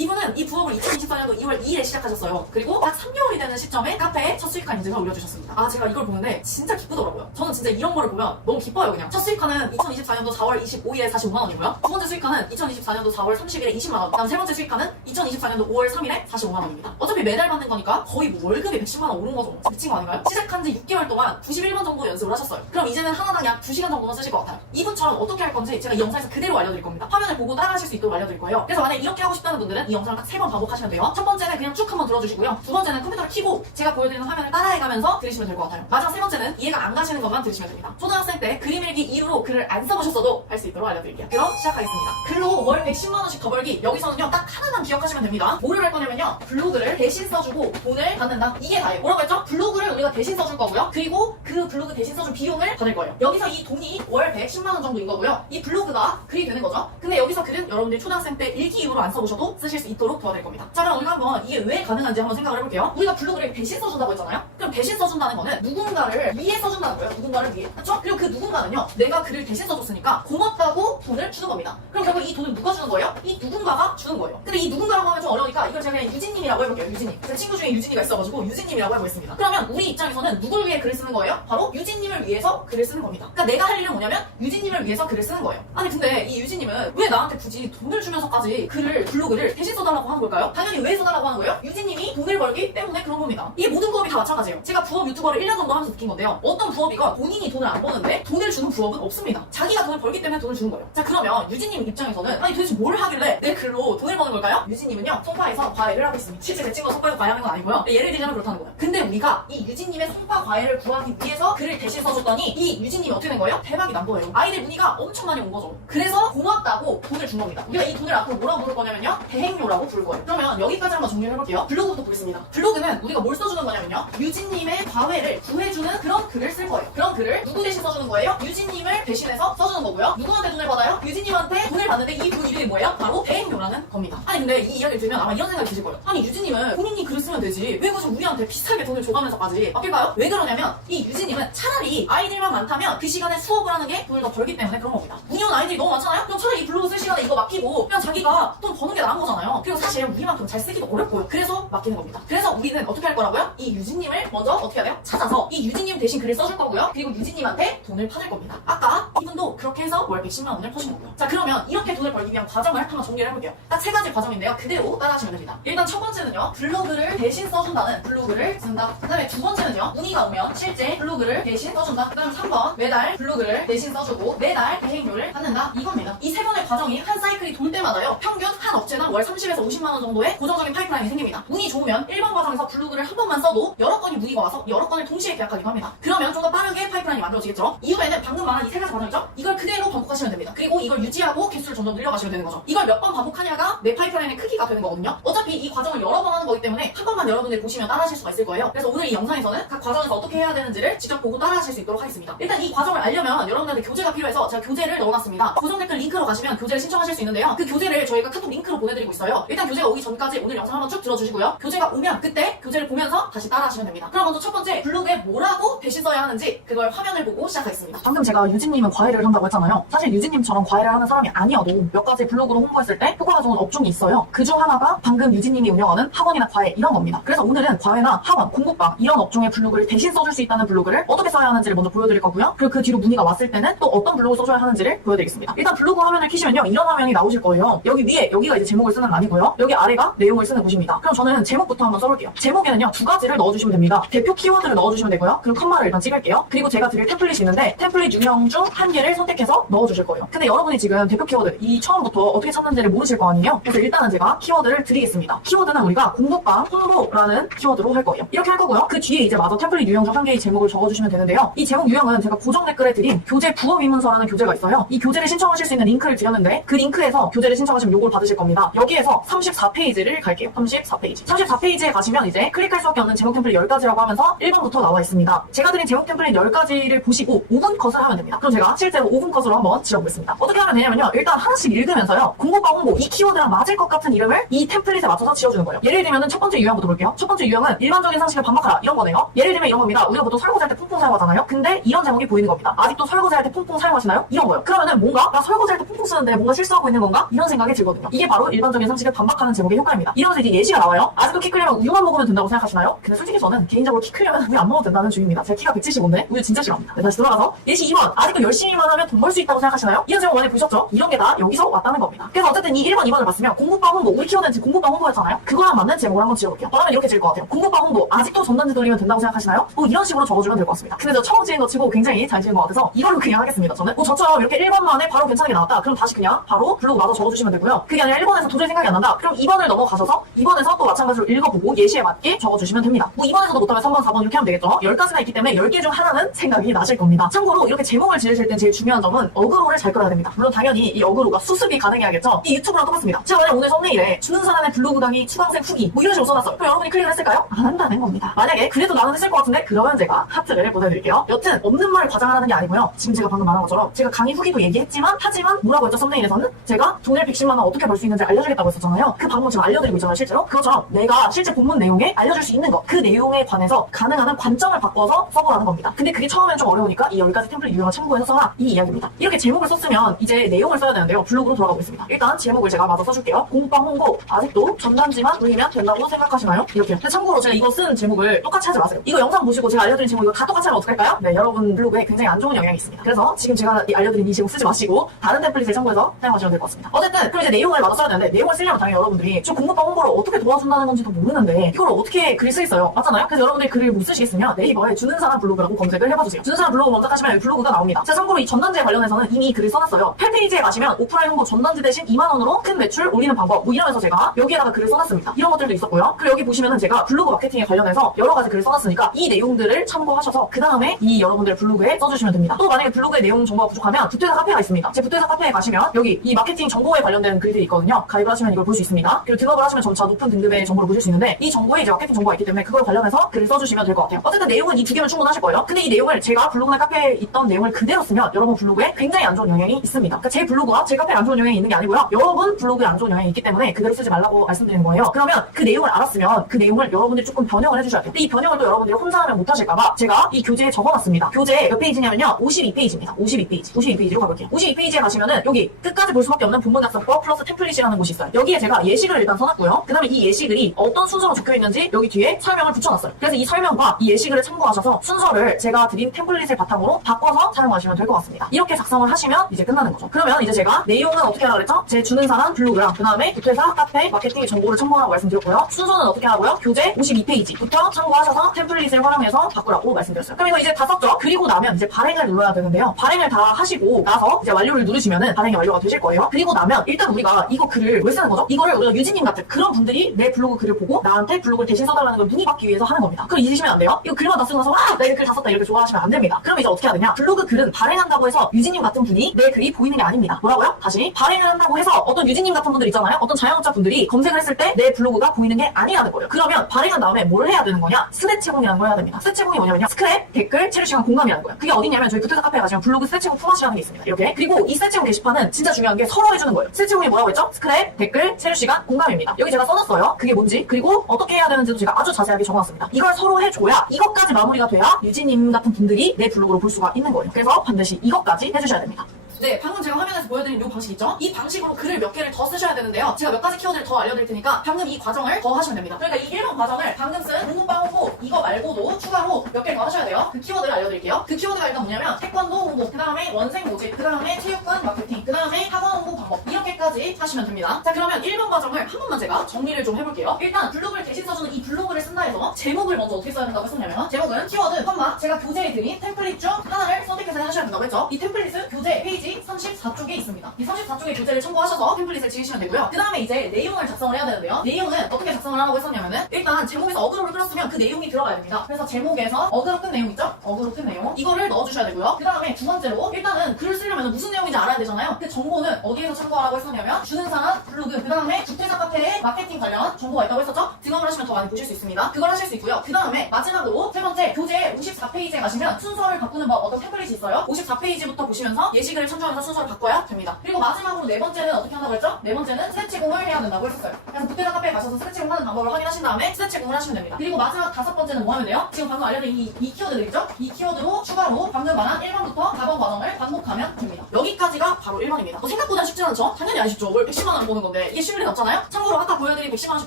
이분은 이 부업을 2024년도 2월 2일에 시작하셨어요. 그리고 딱 3개월이 되는 시점에 카페에 첫 수익화 인증을 올려주셨습니다. 아, 제가 이걸 보는데 진짜 기쁘더라고요. 저는 진짜 이런 거를 보면 너무 기뻐요, 그냥. 첫 수익화는 2024년도 4월 25일에 45만원이고요. 두 번째 수익화는 2024년도 4월 30일에 20만원. 그다음 세 번째 수익화는 2024년도 5월 3일에 45만원입니다. 어차피 매달 받는 거니까 거의 뭐 월급이 110만원 오른 거죠. 미친 거 아닌가요? 시작한 지 6개월 동안 91번 정도 연습을 하셨어요. 그럼 이제는 하나당 약 2시간 정도만 쓰실 것 같아요. 이분처럼 어떻게 할 건지 제가 이 영상에서 그대로 알려드릴 겁니다. 화면을 보고 따라 하실 수 있도록 알려드릴 거예요. 그래서 만약에 이렇게 하고 싶다는 분들은 이 영상을 딱 3번 반복하시면 돼요. 첫 번째는 그냥 쭉 한번 들어주시고요. 두 번째는 컴퓨터를 켜고 제가 보여드리는 화면을 따라해가면서 들으시면 될 것 같아요. 마지막 세 번째는 이해가 안 가시는 것만 들으시면 됩니다. 초등학생 때 그림 일기 이후로 글을 안 써보셨어도 할 수 있도록 알려드릴게요. 그럼 시작하겠습니다. 글로 월 110만원씩 더 벌기. 여기서는요 딱 하나만 기억하시면 됩니다. 뭐를 할 거냐면요, 블로그를 대신 써주고 돈을 받는다. 이게 다예요. 뭐라고 했죠? 블로그를 우리가 대신 써줄 거고요. 그리고 그 블로그 대신 써준 비용을 받을 거예요. 여기서 이 돈이 월 110만원 정도인 거고요. 이 블로그가 글이 되는 거죠. 근데 여기서 글은 여러분들이 초등학생 때 일기 이후로 안 써보셔도 쓰실 수 있도록 도와드릴 겁니다. 자, 그럼 우리가 한번 이게 왜 가능한지 한번 생각을 해볼게요. 우리가 블로그를 대신 써준다고 했잖아요. 그럼 대신 써준다는 거는 누군가를 위해 써준다는 거예요. 누군가를 위해. 그렇죠? 그리고 그 누군가는요, 내가 글을 대신 써줬으니까 고맙다고 돈을 주는 겁니다. 그럼 결국 이 돈을 누가 주는 거예요? 이 누군가가 주는 거예요. 근데 이 누군가라고 하면 좀 어려우니까 이걸 제가 그냥 유진님이라고 해볼게요. 유진님. 제 친구 중에 유진이가 있어가지고 유진님이라고 해보겠습니다. 그러면 우리 입장에서는 누굴 위해 글을 쓰는 거예요? 바로 유진님을 위해서 글을 쓰는 겁니다. 그러니까 내가 할 일은 뭐냐면 유진님을 위해서 글을 쓰는 거예요. 아니 근데 이 유진님은 왜 나한테 굳이 돈을 주면서까지 블로그를 대신 써달라고 하는 걸까요? 당연히 왜 써달라고 하는 거예요? 유진님이 돈을 벌기 때문에 그런 겁니다. 이게 모든 부업이 다 마찬가지예요. 제가 부업 유튜버를 1년 정도 하면서 느낀 건데요. 어떤 부업이건 본인이 돈을 안 버는데 돈을 주는 부업은 없습니다. 자기가 돈을 벌기 때문에 돈을 주는 거예요. 자, 그러면 유진님 입장에서는 아니 도대체 뭘 하길래 내 글로 돈을 버는 걸까요? 유진님은요 송파에서 과외를 하고 있습니다. 실제 제 친구가 송파에서 과외하는 건 아니고요. 예를 들자면 그렇다는 거예요. 근데 우리가 이 유진님의 송파 과외를 구하기 위해서 글을 대신 써줬더니 이 유진님이 어떻게 된 거예요? 대박이 난 거예요. 아이들 문의가 엄청 많이 온 거죠. 그래서 고맙다고 돈을 준 겁니다. 우리가 이 돈을 앞으로 뭐라고 부를 거냐면요, 대행료라고 부를 거예요. 그러면 여기까지 한번 정리를 해볼게요. 블로그부터 보겠습니다. 블로그는 우리가 뭘 써주는 거냐면요, 유진님의 과외를 구해주는 그런 글을 쓸 거예요. 그런 글을 누구 대신 써주는 거예요? 유진님을 대신해서 써주는 거고요. 누구한테 돈을 받아요? 유진님한테 돈을 받는데 이 돈 이름이 뭐예요? 바로 대행료라는 겁니다. 아니 근데 이 이야기를 들으면 아마 이런 생각이 드실 거예요. 아니 유진님은 본인이 글을 쓰면 되지 왜 굳이 우리한테 비슷하게 돈을 줘가면서까지 맡길까요? 왜 그러냐면 이 유진님은 차라리 아이들만 많다면 그 시간에 수업을 하는 게 돈을 더 벌기 때문에 그런 겁니다. 문의원 아이들이 너무 많잖아요? 그럼 차라리 이 블로그 쓸 시간에 이거 맡기고 그냥 자기가 돈 버는 게 나은 거잖아요. 그리고 사실 우리만큼 잘 쓰기도 어렵고요. 그래서 맡기는 겁니다. 그래서 우리는 어떻게 할 거라고요? 이 유진님을 먼저 어떻게 해야 돼요? 찾아서 이 유진님 대신 글을 써줄 거고요. 그리고 유진님한테 돈을 받을 겁니다. 아까 이분도 그렇게 해서 월 110만 원을 퍼신 거고요. 자, 그러면 이렇게 돈을 벌기 위한 과정을 한번 정리를 해볼게요. 딱 3가지 과정인데요. 그대로 따라하시면 됩니다. 일단 첫 번째는요, 블로그를 대신 써준다는 블로그를 쓴다. 그 다음에 두 번째는요, 문의가 오면 실제 블로그를 대신 써준다. 그 다음 3번, 매달 블로그를 대신 써주고 매달 대행료를 받는다. 이겁니다. 이 세 번의 과정이 한 사이클이 돌 때마다요, 평균 한 업체당 월 30에서 50만 원 정도의 고정적인 파이프라인이 생깁니다. 운이 좋으면 1번 과정에서 블로그를 한 번만 써도 여러 건이 문의가 와서 여러 건을 동시에 계약하기도 합니다. 그러면 좀 더 빠르게 파이프라인이 만들어지겠죠? 이후에는 방금 말한 이 3가지 과정이죠? 이걸 그대로 반복하시면 됩니다. 그리고 이걸 유지하고 개수를 점점 늘려가시면 되는 거죠. 이걸 몇 번 반복하냐가 내 파이프라인의 크기가 되는 거거든요. 어차피 이 과정을 여러 번 하는 거기 때문에 한 번만 여러분들이 보시면 따라하실 수가 있을 거예요. 그래서 오늘 이 영상에서는 각 과정에서 어떻게 해야 되는지를 직접 보고 따라하실 수 있도록 하겠습니다. 일단 이 과정을 알려면 여러분들한테 교재가 필요해서 제가 교재를 넣어놨습니다. 고정 댓글 링크로 가시면 교재를 신청하실 수 있는데요. 그 교재를 저희가 카톡 링크로 보내드리고 있어요. 일단 교재가 오기 전까지 오늘 영상 한번 쭉 들어주시고요. 교재가 오면 그때 교재를 보면서 다시 따라하시면 됩니다. 그럼 먼저 첫 번째, 블로그에 뭐라고 대신 써야 하는지 그걸 화면을 보고 시작하겠습니다. 방금 제가 유진님은 과외를 한다고 했잖아요. 사실 유진님처럼 과외를 하는 사람이 아니어도 몇 가지 블로그로 홍보했을 때 효과가 좋은 업종이 있어요. 그중 하나가 방금 유진님이 운영하는 학원이나 과외 이런 겁니다. 그래서 오늘은 과외나 학원, 공부방 이런 업종의 블로그를 대신 써줄 수 있다는 블로그를 어떻게 써야 하는지를 먼저 보여드릴 거고요. 그리고 그 뒤로 문의가 왔을 때는 또 어떤 블로그 써줘야 하는지를 보여드리겠습니다. 일단 블로그 화면을 키시면요, 이런 화면이 나오실 거예요. 여기 위에, 여기가 이제 제목을 쓰는 란이고요. 여기 아래가 내용을 쓰는 곳입니다. 그럼 저는 제목부터 한번 써볼게요. 제목에는요, 2가지를 넣어주시면 됩니다. 대표 키워드를 넣어주시면 되고요. 그리고 컴마를 일단 찍을게요. 그리고 제가 드릴 템플릿이 있는데 템플릿 유형 중 1개를 선택해서 넣어주실 거예요. 근데 여러분이 지금 대표 키워드 이 처음부터 어떻게 찾는지를 모르실 거 아니에요? 그래서 일단은 제가 키워드를 드리겠습니다. 키워드는 우리가 공부방 홍보라는 키워드로 할 거예요. 이렇게 할 거고요. 그 뒤에 이제 마저 템플릿 유형 중 1개의 제목을 적어주시면 되는데요. 이 제목 유형은 제가 고정 댓글에 드린 교재 부업 입문서라는 교재가 있어요. 이 교재를 신청하실 수 있는 링크를 드렸는데 그 링크에서 교재를 신청하시면 요걸 받으실 겁니다. 여기에서 34페이지를 갈게요. 34페이지. 34페이지에 가시면 이제 클릭할 수밖에 없는 제목 템플릿 10가지라고 하면서 1번부터 나와 있습니다. 제가 드린 제목 템플릿 10가지를 보시고 5분 컷을 하면 됩니다. 그럼 제가 실제로 5분 컷으로 한번 지어보겠습니다. 어떻게 하면 되냐면요, 일단 하나씩 읽으면서요, 공부방 홍보 이 키워드랑 맞을 것 같은 이름을 이 템플릿에 맞춰서 지어주는 거예요. 예를 들면 첫 번째 유형부터 볼게요. 첫 번째 유형은 일반적인 상식을 반박하라 이런 거네요. 예를 들면 이런 겁니다. 우리가 보통 설거지할 때 퐁퐁 사용하잖아요. 근데 이런 제목이 보이는 겁니다. 아직도 설거지할 때 퐁퐁 사용하시나요? 이런 거요. 그러면은 뭔가 나 설거지할 때 퐁퐁 쓰는데 뭔가 실수하고 있는 건가? 이런 생각이 들거든요. 이게 바로 일반적인 상식을 반박하는 제목의 효과입니다. 이러면서 이제 예시가 나와요. 아직도 키 크려면 우유만 먹으면 된다고 생각하시나요? 근데 솔직히 저는 개인적으로 키 크려면 우유 안 먹어도 된다는 주의입니다. 제 키가 175인데 우유 진짜 싫어합니다. 네, 다시 돌아가서 예시 2번. 아직도 열심히만 하면 돈 벌 수 있다고 생각하시나요? 이런 제목 많이 보셨죠? 이런 게 다 여기서 왔다는 겁니다. 그래서 어쨌든 이 1번, 2번을 봤으면 공부방 홍보, 우리 키워드는 지금 공부방 홍보였잖아요. 그거랑 맞는 제목을 한번 지어볼게요. 그러면 이렇게 지을 것 같아요. 공부방 홍보, 아직도 전단지 돌리면 된다고 생각하시나요? 이런 식으로 적어주면 될 것 같습니다. 근데 저 처음 지은 거 치고 굉장히 잘 지은 것 같아서 이걸로 그냥 하겠습니다. 저는 저처럼 이렇게 1번 만에 바로 괜찮게 나왔다. 그럼 다시 그냥 바로 블로그 마저 적어주시면 되고요. 그게 아니라 1번에서 도저히 생각이 안 난다. 그럼 2번을 넘어가셔서 2번에서 또 마찬가지로 읽어보고 예시에 맞게 적어주시면 됩니다. 2번에서도 못하면 3번, 4번 이렇게 하면 되겠죠. 10가지가 있기 때문에 10개 중 하나는 생각이 나실 겁니다. 참고로 이렇게 제목을 지으실 땐 제일 중요한 점은 어그로를 잘 끌어야 됩니다. 물론 당연히 이 어그로가 수습이 가능해야겠죠. 이 유튜브랑 똑같습니다. 제가 만약 오늘 썸네일에 주는 사람의 블로그 강의 수강생 후기 이런 식으로 써놨어요. 그럼 여러분이 클릭을 했을까요? 안 한다는 겁니다. 만약에 그래도 나는 했을 것 같은데 그러면 제가 하트를 보내드릴게요. 여튼 없는 말 과장하라는 게 아니고요. 지금 제가 방금 말한 것처럼 제가 강의 후기도 얘기했지만 하지만 뭐라고 했죠? 썸네일에서는 제가 돈을 110만 원 어떻게 벌 수 있는지 알려주겠다고 했었잖아요. 그 방법 지금 알려드리고 있잖아요. 실제로 그것처럼 내가 실제 본문 내용에 알려줄 수 있는 것 그 내용에 관해서 가능한 한 관점을 바꿔서 써보라는 겁니다. 근데 그게 처음엔 좀 어려우니까 이 10가지 템플릿 유형을 참고해서 써라 이 이야기입니다. 이렇게 제목을 썼으면 이제 내용을 써야 되는데요. 블로그로 돌아가 보겠습니다. 일단 제목을 제가 마저 써줄게요. 공부방 홍보 아직도 전단지만 돌리면 된다고 생각하시나요? 이렇게. 근데 참고로 제가 이거 쓴 제목을 똑같이 하지 마세요. 이거 영상 보시고 제가 알려드린 제목 이거 다 똑같이 하면 어떡할까요? 네, 여러분 블로그에 굉장히 안 좋은 영향이 있습니다. 그래서 지금 제가 알려드린 이 제목 쓰지 마시고 다른 템플릿을 참고해서 사용하시면 될 것 같습니다. 어쨌든 그럼 이제 내용을 마저 써야 되는데 내용을 쓰려면 당연히 여러분들이 저 공부방 홍보를 어떻게 도와준다는 건지도 모르는데 이걸 어떻게 글을 쓰겠어요? 맞잖아요? 그래서 여러분들이 글을 못 쓰시겠으면 네이버에 주는 사람 블로그라고 검색을 해봐주세요. 주는 사람 블로그 검색하시면 여기 블로그가 나옵니다. 제가 참고로 이 전단지에 관련해서는 이미 글을 써놨어요. 8페이지에 가시면 오프라인 홍보 전단지 대신 2만원으로 큰 매출 올리는 방법 뭐 이러면서 제가 여기에다가 글을 써놨습니다. 이런 것들도 있었고요. 그리고 여기 보시면은 제가 블로그 마케팅에 관련해서 여러 가지 글을 써놨으니까 이 내용들을 참고하셔서 그 다음에 이 여러분들 블로그에 써주시면 됩니다. 또 만약에 블로그에 내용 정보가 부족하면 부토회사 카페가 있습니다. 제 부토회사 카페에 가시면 여기 이 마케팅 정보에 관련된 글들이 있거든요. 가입을 하시면 이걸 볼 수 있습니다. 그리고 등록을 하시면 점차 높은 등급의 정보를 보실 수 있는데 이 정보에 이제 마케팅 정보가 있기 때문에 그걸 관련해서 글을 써주시면 될 것 같아요. 어쨌든 내용은 이 두 개면 충분하실 거예요. 근데 이 내용을 제가 블로그나 카페에 있던 내용을 그대로 쓰면 여러분 블로그에 굉장히 안 좋은 영향이 있습니다. 그러니까 제 블로그와 제 카페에 안 좋은 영향이 있는 게 아니고요. 여러분 블로그에 안 좋은 영향이 있기 때문에 그대로 쓰지 말라고 말씀드리는 거예요. 그러면 그 내용을 알았으면 그 내용을 여러분들이 조금 변형을 해주셔야 돼요. 근데 이 변형을 또 여러분들이 혼자 하면 못하실까봐 제가 이 교재에 적어놨습니다. 교재 몇 페이지냐면요. 52페이지입니다. 52페이지로 가볼게요. 52페이지에 가시면은 여기 끝까지 볼 수밖에 없는 본문 작성법 플러스 템플릿이라는 곳이 있어요. 여기에 제가 예시글을 일단 써놨고요. 그 다음에 이 예시글이 어떤 순서로 적혀있는지 여기 뒤에 설명을 붙여놨어요. 그래서 이 설명과 이 예시글을 참고하셔서 순서를 제가 드린 템플릿을 바탕으로 바꿔서 사용하시면 될 것 같습니다. 이렇게 작성을 하시면 이제 끝나는 거죠. 그러면 이제 제가 내용은 어떻게 하라고 그랬죠? 제 주는 사람 블로그랑 그 다음에 부토회사 카페 마케팅 정보를 첨부하라고 말씀드렸고요. 순서는 어떻게 하고요? 교재 52페이지부터 참고하셔서 템플릿을 활용해서 바꾸라고 말씀드렸어요. 그럼 이거 이제 다 썼죠? 그리고 나면 이제 발행을 눌러야 되는데요. 발행을 다 하시고 나서 이제 완료를 누르시면은 발행이 완료가 되실 거예요. 그리고 나면 일단 우리가 이거 글을 왜 쓰는 거죠? 이거를 우리가 유진님 같은 그런 분들이 내 블로그 글을 보고 나한테 블로그를 대신 써달라는 걸 문의받기 위해서 하는 겁니다. 그럼 잊으시면 안 돼요. 이거 글만 다 쓰고 나서 와! 나 이거 글 다 썼다 이렇게 좋아하시면 안 됩니다. 그럼 이제 어떻게 해야 되냐? 블로그 글은 발행한다고 해서 유진님 같은 분이 내 글이 보이는 게 아닙니다. 뭐라고요? 다시 발행을 한다고 해서 어떤 유진님 같은 분들 있잖아요. 어떤 자영업자 분들이 검색을 했을 때 내 블로그가 보이는 게 아니라는 거예요. 그러면 발행한 다음에 뭘 해야 되는 거냐? 스랩 제공이라는 걸 해야 됩니다. 스랩 제공이 뭐냐면요. 스크랩, 댓글, 체류 시간, 공감이라는 거예요. 그게 어디냐면 저희 부토회사 카페에 가시면 블로그 스랩 제공 품앗이라는 게 있습니다. 이렇게. 그리고 이 스랩 제공 게시판은 진짜 중요한 게 서로 해주는 거예요. 스랩 제공이 뭐라고 했죠? 스크랩, 댓글, 체류 시간, 공감입니다. 여기 제가 써놨어요. 그게 뭔지 그리고 어떻게 해야 되는지도 제가 아주 자세하게 적어놨습니다. 이걸 서로 해줘야 이것까지 마무리가 돼야 유진님 같은 분들이 내 블로그를 볼 수가 있는 거예요. 그래서 반드시 이것까지 해주셔야 됩니다. 네, 방금 제가 화면에서 보여드린 이 방식 있죠? 이 방식으로 글을 몇 개를 더 쓰셔야 되는데요. 제가 몇 가지 키워드를 더 알려드릴 테니까 방금 이 과정을 더 하시면 됩니다. 그러니까 이 1번 과정을 방금 쓴 공부방 홍보 이거 말고도 추가로 몇 개를 더 하셔야 돼요. 그 키워드를 알려드릴게요. 그 키워드가 일단 뭐냐면 태권도 홍보, 그 다음에 원생 모집, 그 다음에 체육관 마케팅, 그 다음에 학원 홍보 방법 이렇게까지 하시면 됩니다. 자, 그러면 1번 과정을 한 번만 제가 정리를 좀 해볼게요. 일단 블로그를 대신 써주는 이 블로그를 쓴다 해서 제목을 먼저 어떻게 써야 된다고 했었냐면 제목은 키워드, 제가 교재에 드린 템플릿 중 하나를 선택해서 하셔야 된다고 했죠. 이 템플릿은 교재 페이지 34쪽에 있습니다. 이 34쪽의 교재를 참고하셔서 템플릿을 지으시면 되고요. 그 다음에 이제 내용을 작성을 해야 되는데요. 내용은 어떻게 작성을 하라고 했었냐면은 일단 제목에서 어그로를 끌었으면 그 내용이 들어가야 됩니다. 그래서 제목에서 어그로 끈 내용 있죠? 어그로 끈 내용 이거를 넣어주셔야 되고요. 그 다음에 두 번째로 일단은 글을 쓰려면 무슨 내용인지 알아야 되잖아요. 그 정보는 어디에서 참고하라고 했었냐면 주는 사람 블로그 그 다음에 부토회사 카페에 마케팅 관련 정보가 있다고 했었죠? 등록을 하시면 더 많이 보실 수 있습니다. 그걸 하실 수 있고요. 그 다음에 마지막으로 세 번째 교재 54페이지에 가시면 순서를 바꾸는 법 어떤 템플릿이 있어요. 54페이지부터 보시면서 예시글을 상정해서 순서를 바꿔야 됩니다. 그리고 마지막으로 네 번째는 어떻게 한다고 했죠? 네 번째는 스트레칭을 해야 된다고 했었어요. 그래서 부테나 카페에 가셔서 스트레칭 하는 방법을 확인하신 다음에 스트레칭을 하시면 됩니다. 그리고 마지막 다섯 번째는 뭐 하면 돼요? 지금 방금 알려드린 이 키워드들 있죠? 이 키워드로 추가로 방금 말한 1번부터 4번 과정을 반복하면 됩니다. 여기까지가 바로 1번입니다. 생각보다 쉽지 않죠? 당연히 안 쉽죠. 월 110만 원 버는 건데 이게 쉬울 일 없잖아요? 참고로 아까 보여드린 110만 원씩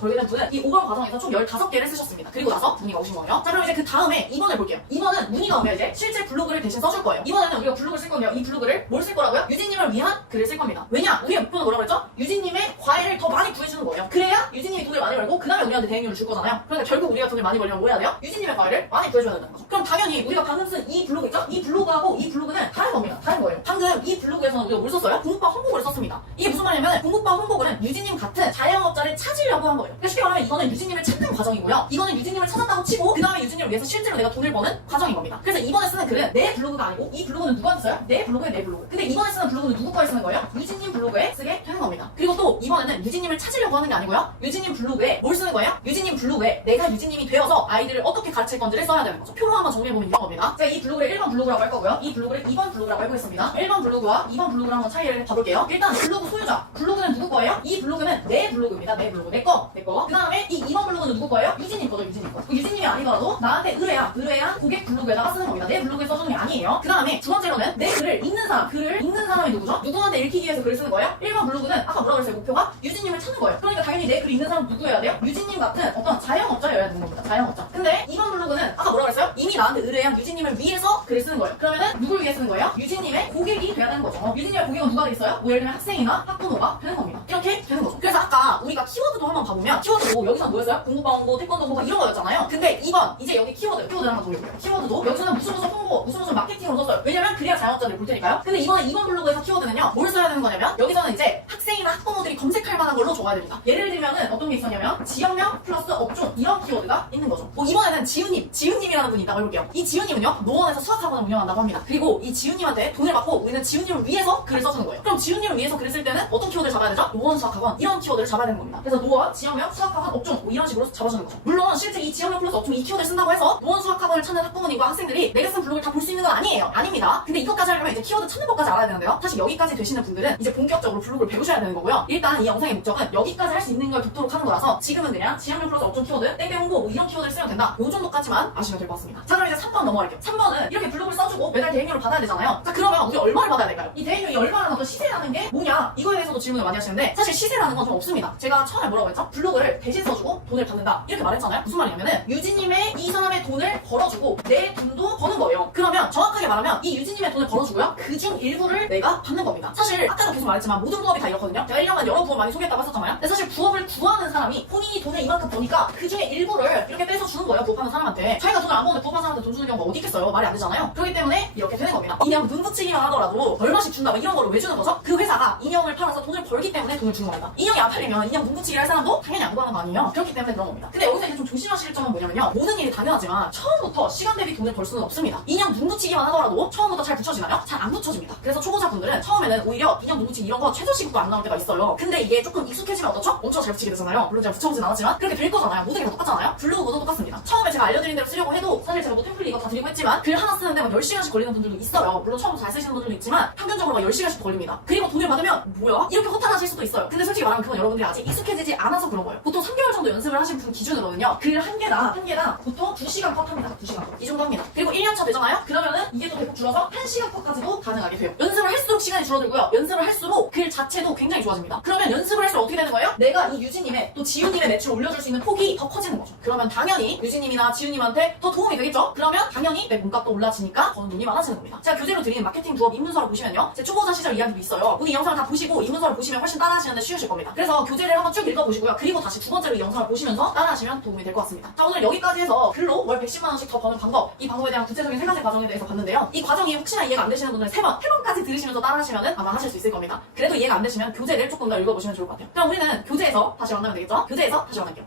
벌게 된 분은 이 5번 과정에서 총 15개를 쓰셨습니다. 그리고 나서 문의가 오신 거예요. 자, 그럼 이제 그 다음에 2번을 볼게요. 2번은 문의가 오면 이제 실제 블로그를 대신 써줄 거예요. 이번에는 우리가 블로그를 쓸 건데요. 이 블로그를 뭘 쓸 거라고요? 유진님을 위한 글을 쓸 겁니다. 왜냐? 우리의 목표는 뭐라고 했죠? 유진님의 과외를 더 많이 구해주는 거예요. 그래야 유진님이 돈을 많이 벌고 그 다음에 우리한테 대행료를 줄 거잖아요. 그러니까 결국 우리가 돈을 많이 벌려면 뭐 해야 돼요? 유진님의 과외를 많이 구해줘야 된다는 거죠. 그럼 당연히 우리가 방금 쓴 이 블로그 있죠? 이 블로그하고 이 블로그는 다른 겁니다. 다른 거예요. 방금 이 블로그에서는 우리가 뭘 썼어요? 공부방 홍보글을 썼습니다. 이게 무슨 말이냐면 공부방 홍보글은 유진님 같은 자영업자를 찾으려고 한 거예요. 그러니까 쉽게 말하면 이거는 유진님을 찾는 과정이고요. 이거는 유진님을 찾았다고 치고 그 다음에 유진님을 위해서 실제로 내가 돈을 버는 과정인 겁니다. 그래서 이번에 쓰는 글은 내 블로그가 아니고 이 블로그는 누구한테 써요? 내 블로그에 내 블로그. 근데 이번에 쓰는 블로그는 누구 거에 쓰는 거예요? 유진님 블로그에 쓰게 되는 겁니다. 그리고 또 이번에는 유진님을 찾으려고 하는 게 아니고요. 유진님 블로그에 뭘 쓰는 거예요? 유진님 블로그에 내가 유진님이 되어서 아이들을 어떻게 가르칠 건지를 써야 되는 거죠. 표로 한번 정리해보면 이런 겁니다. 제가 이 블로그를 1번 블로그라고 할 거고요. 이 블로그를 2번 블로그라고 해보겠습니다. 1번 블로그와 2번 블로그를 한번 차이를 봐볼게요. 일단 블로그 소유자. 블로그는 누구 거예요? 이 블로그는 내 블로그입니다. 내 블로그. 내 거. 그 다음에 이 2번 블로그는 누구 거예요? 유진님 거죠. 유진님 거. 유진님이 아니더라도 나한테 의뢰한 고객 블로그에다가 쓰는 겁니다. 내 블로그에 써주는 게 아니에요. 그 다음에 두 번째로는 내 글을 읽는 사람. 글을 읽는 사람이 누구죠? 누구한테 읽히기 위해서 글을 쓰는 거예요? 1번 블로그는 아까 뭐라고 그랬어요? 목표가 유진님을 찾는 거예요. 그러니까 당연히 내 글 읽는 사람 누구여야 돼요? 유진님 같은 어떤 자영업자여야 되는 겁니다. 자영업자. 근데 2번 블로그는 아까 뭐라고 그랬어요? 이미 나한테 의뢰한 유진님을 위해서 글을 쓰는 거예요. 그러면은 누굴 위해 쓰는 거예요? 유진님의 고객이 돼야 되는 거죠. 유진님의 고객은 누가 되겠어요? 뭐 예를 들면 학생이나 학부모가 되는 겁니다. 이렇게 되는 거죠. 그래서 아까 우리가 키워드도 한번 봐보면 키워드도 여기서 뭐였어요? 공부방 홍보, 태권도 홍보 이런 거였잖아요. 근데 2번 이제 여기 키워드를 한번 정리해볼게요. 키워드도 여기서는 무슨 홍보, 무슨 마케팅으로 썼어요. 왜냐면 그래야 자영업자들이 볼 테니까요. 근데 이번에 2번 블로그에서 키워드는요. 뭘 써야 되는 거냐면 여기서는 이제 학생이나 학부모들이 검색할 만한 걸로 적어야 됩니다. 예를 들면은 어떤 게 있었냐면 지역명 플러스 업종 이런 키워드가 있는 거죠. 이번에는 지훈님이라는 분이 있다고 해볼게요. 이 지훈님은요 노원에서 수학학원을 운영한다고 합니다. 그리고 이 지훈님한테 돈을 받고 우리는 지훈님을 위해서 글을 써주는 거예요. 그럼 지훈님을 위해서 글을 쓸 때는 어떤 키워드를 잡아야 되죠? 노원 수학학원 이런 키워드를 잡아야 되는 겁니다. 그래서 노원, 지역명, 수학학원, 업종 뭐 이런 식으로 잡아주는 거죠. 물론 실제 이 지역명 플러스 업종 이 키워드를 쓴다고 해서 노원 수학학원을 찾는 학부모님과 학생들이 내가 쓴 블로그를 다 볼 수 있는 건 아니에요. 아닙니다. 근데 이것까지 하려면 이제 키워드 찾는 법까지 알아야 되는데요. 사실 여기까지 되시는 분들은 이제 본격적으로 블로그를 배우셔야 되는 거고요. 일단 이 영상의 목적은 여기까지 할 수 있는 걸 돕도록 하는 거라서 지금은 그냥 지역명 플러스 업종 키워드, 땡땡 홍보 뭐 이런 키워드를 쓰면 된다. 요 정도까지만 아시면 될 것 같습니다. 자, 그럼 이제 3번 넘어갈게요. 3번은 이렇게 블로그를 써주고 매달 대행료를 받아야 되잖아요. 자, 그러면 우리 얼마를 받아야 될까요? 이 대행료이 얼마라는 어떤 시세라는 게 뭐냐? 이거에 대해서도 질문을 많이 하시는데 사실 시세라는 건 좀 없습니다. 제가 처음에 뭐라고 했죠? 블로그를 대신 써주고 돈을 받는다. 이렇게 말했잖아요. 무슨 말이냐면은 유진님의 이 사람의 돈을 벌어주고 내 돈도 버는 거예요. 그러면 정확하게 말하면 이 유진님의 돈을 벌어주고요. 그중 일부를 내가 받는 겁니다. 사실 아까도 계속 말했지만 모든 부업이 다 이렇거든요. 제가 1년간 여러 부업 많이 소개했다고 했었잖아요. 근데 사실 부업을 구하는 사람이 본인이 돈을 이만큼 버니까 그중에 일부를 이렇게 떼서 주는 거예요. 부업하는 사람한테. 자기가 돈을 안 버는데 부업하는 사람한테 돈 주는 경우가 어디 있겠어요. 말이 안 되잖아요. 그렇기 때문에 이렇게 되는 겁니다. 그냥 눈 붙이기만 하더라도 얼마씩 준다 막 이런 거를 왜 주는 거죠? 그 회사가 인형을 팔아서 돈을 벌기 때문에 돈을 주는 겁니다. 인형이 안 팔리면 인형 눈 붙이기를 할 사람도 당연히 안 구하는 거 아니에요. 그렇기 때문에 그런 겁니다. 근데 여기서 이제 좀 조심하실 점은 뭐냐면요. 모든 일이 당연하지만 처음부터 시간 대비 돈을 벌 수는 없습니다. 인형 눈 붙이기만 하더라도 처음부터 잘 붙여지나요? 잘 안 붙여집니다. 그래서 초보자분들은 처음에는 오히려 인형 눈 붙이기 이런 거 최저 시급도 안 나올 때가 있어요. 근데 이게 조금 익숙해지면 어떻죠? 엄청 잘 붙이게 되잖아요. 물론 제가 붙여보진 않았지만 그렇게 될 거잖아요. 모든 게 다 똑같잖아요. 블로그도 똑같습니다. 처음에 제가 알려드린 대로 쓰려고 해도 사실 제가 뭐 템플릿 이거 다 드리고 했지만 글 하나 쓰는데 막 10시간씩 걸리는 분들도 있어요. 물론 처음부터 잘 쓰시는 분들도 있지만 평균적으로 막 10시간씩 걸립니다. 그리고 돈을 받으면 뭐야? 이렇게 허탈하실 수도 있어요. 근데 솔직히 말하면 그건 여러분들이 아직 익숙해지지 않아서 그런 거예요. 보통 3개월 정도 연습을 하신 분 기준으로는요. 글 한 개당 보통 2시간 컷 합니다. 2시간 컷. 이 정도 합니다. 그리고 1년차 되잖아요? 그러면은 이게 또 대폭 줄어서 1시간 컷까지도 가능하게 돼요. 연습을 할수록 시간이 줄어들고요. 연습을 할수록 글 자체도 굉장히 좋아집니다. 그러면 연습을 할수록 어떻게 되는 거예요? 내가 이 유진님의 또 지훈님의 매출을 올려줄 수 있는 폭이 더 커지는 거죠. 그러면 당연히 유진님이나 지훈님한테 더 도움이 되겠죠? 그러면 당연히 내 몸값도 올라지니까 버는 돈이 많아지는 겁니다. 제가 교재로 드리는 마케팅 부업 입문서를 보시면요. 제 초보자 시절 이야기도 있어요. 오늘 이 영상을 다 보시고 입문서를 보시면 훨씬 따라하시는데 쉬우실 겁니다. 그래서 교재를 한번 쭉 읽어보시고요. 그리고 다시 두 번째로 이 영상을 보시면서 따라하시면 도움이 될 것 같습니다. 자, 오늘 여기까지 해서 글로 월 110만 원씩 더 버는 방법, 이 방법에 대한 구체적인 3가지 과정에 대해서 봤는데요. 이 과정이 혹시나 이해가 안 되시는 분들은 3번까지 들으시면서 따라하시면 아마 하실 수 있을 겁니다. 그래도 이해가 안 되시면 교재를 조금 더 읽어보시면 좋을 것 같아요. 그럼 우리는 교재에서 다시 만나면 되겠죠? 교재에서 다시 만날게요.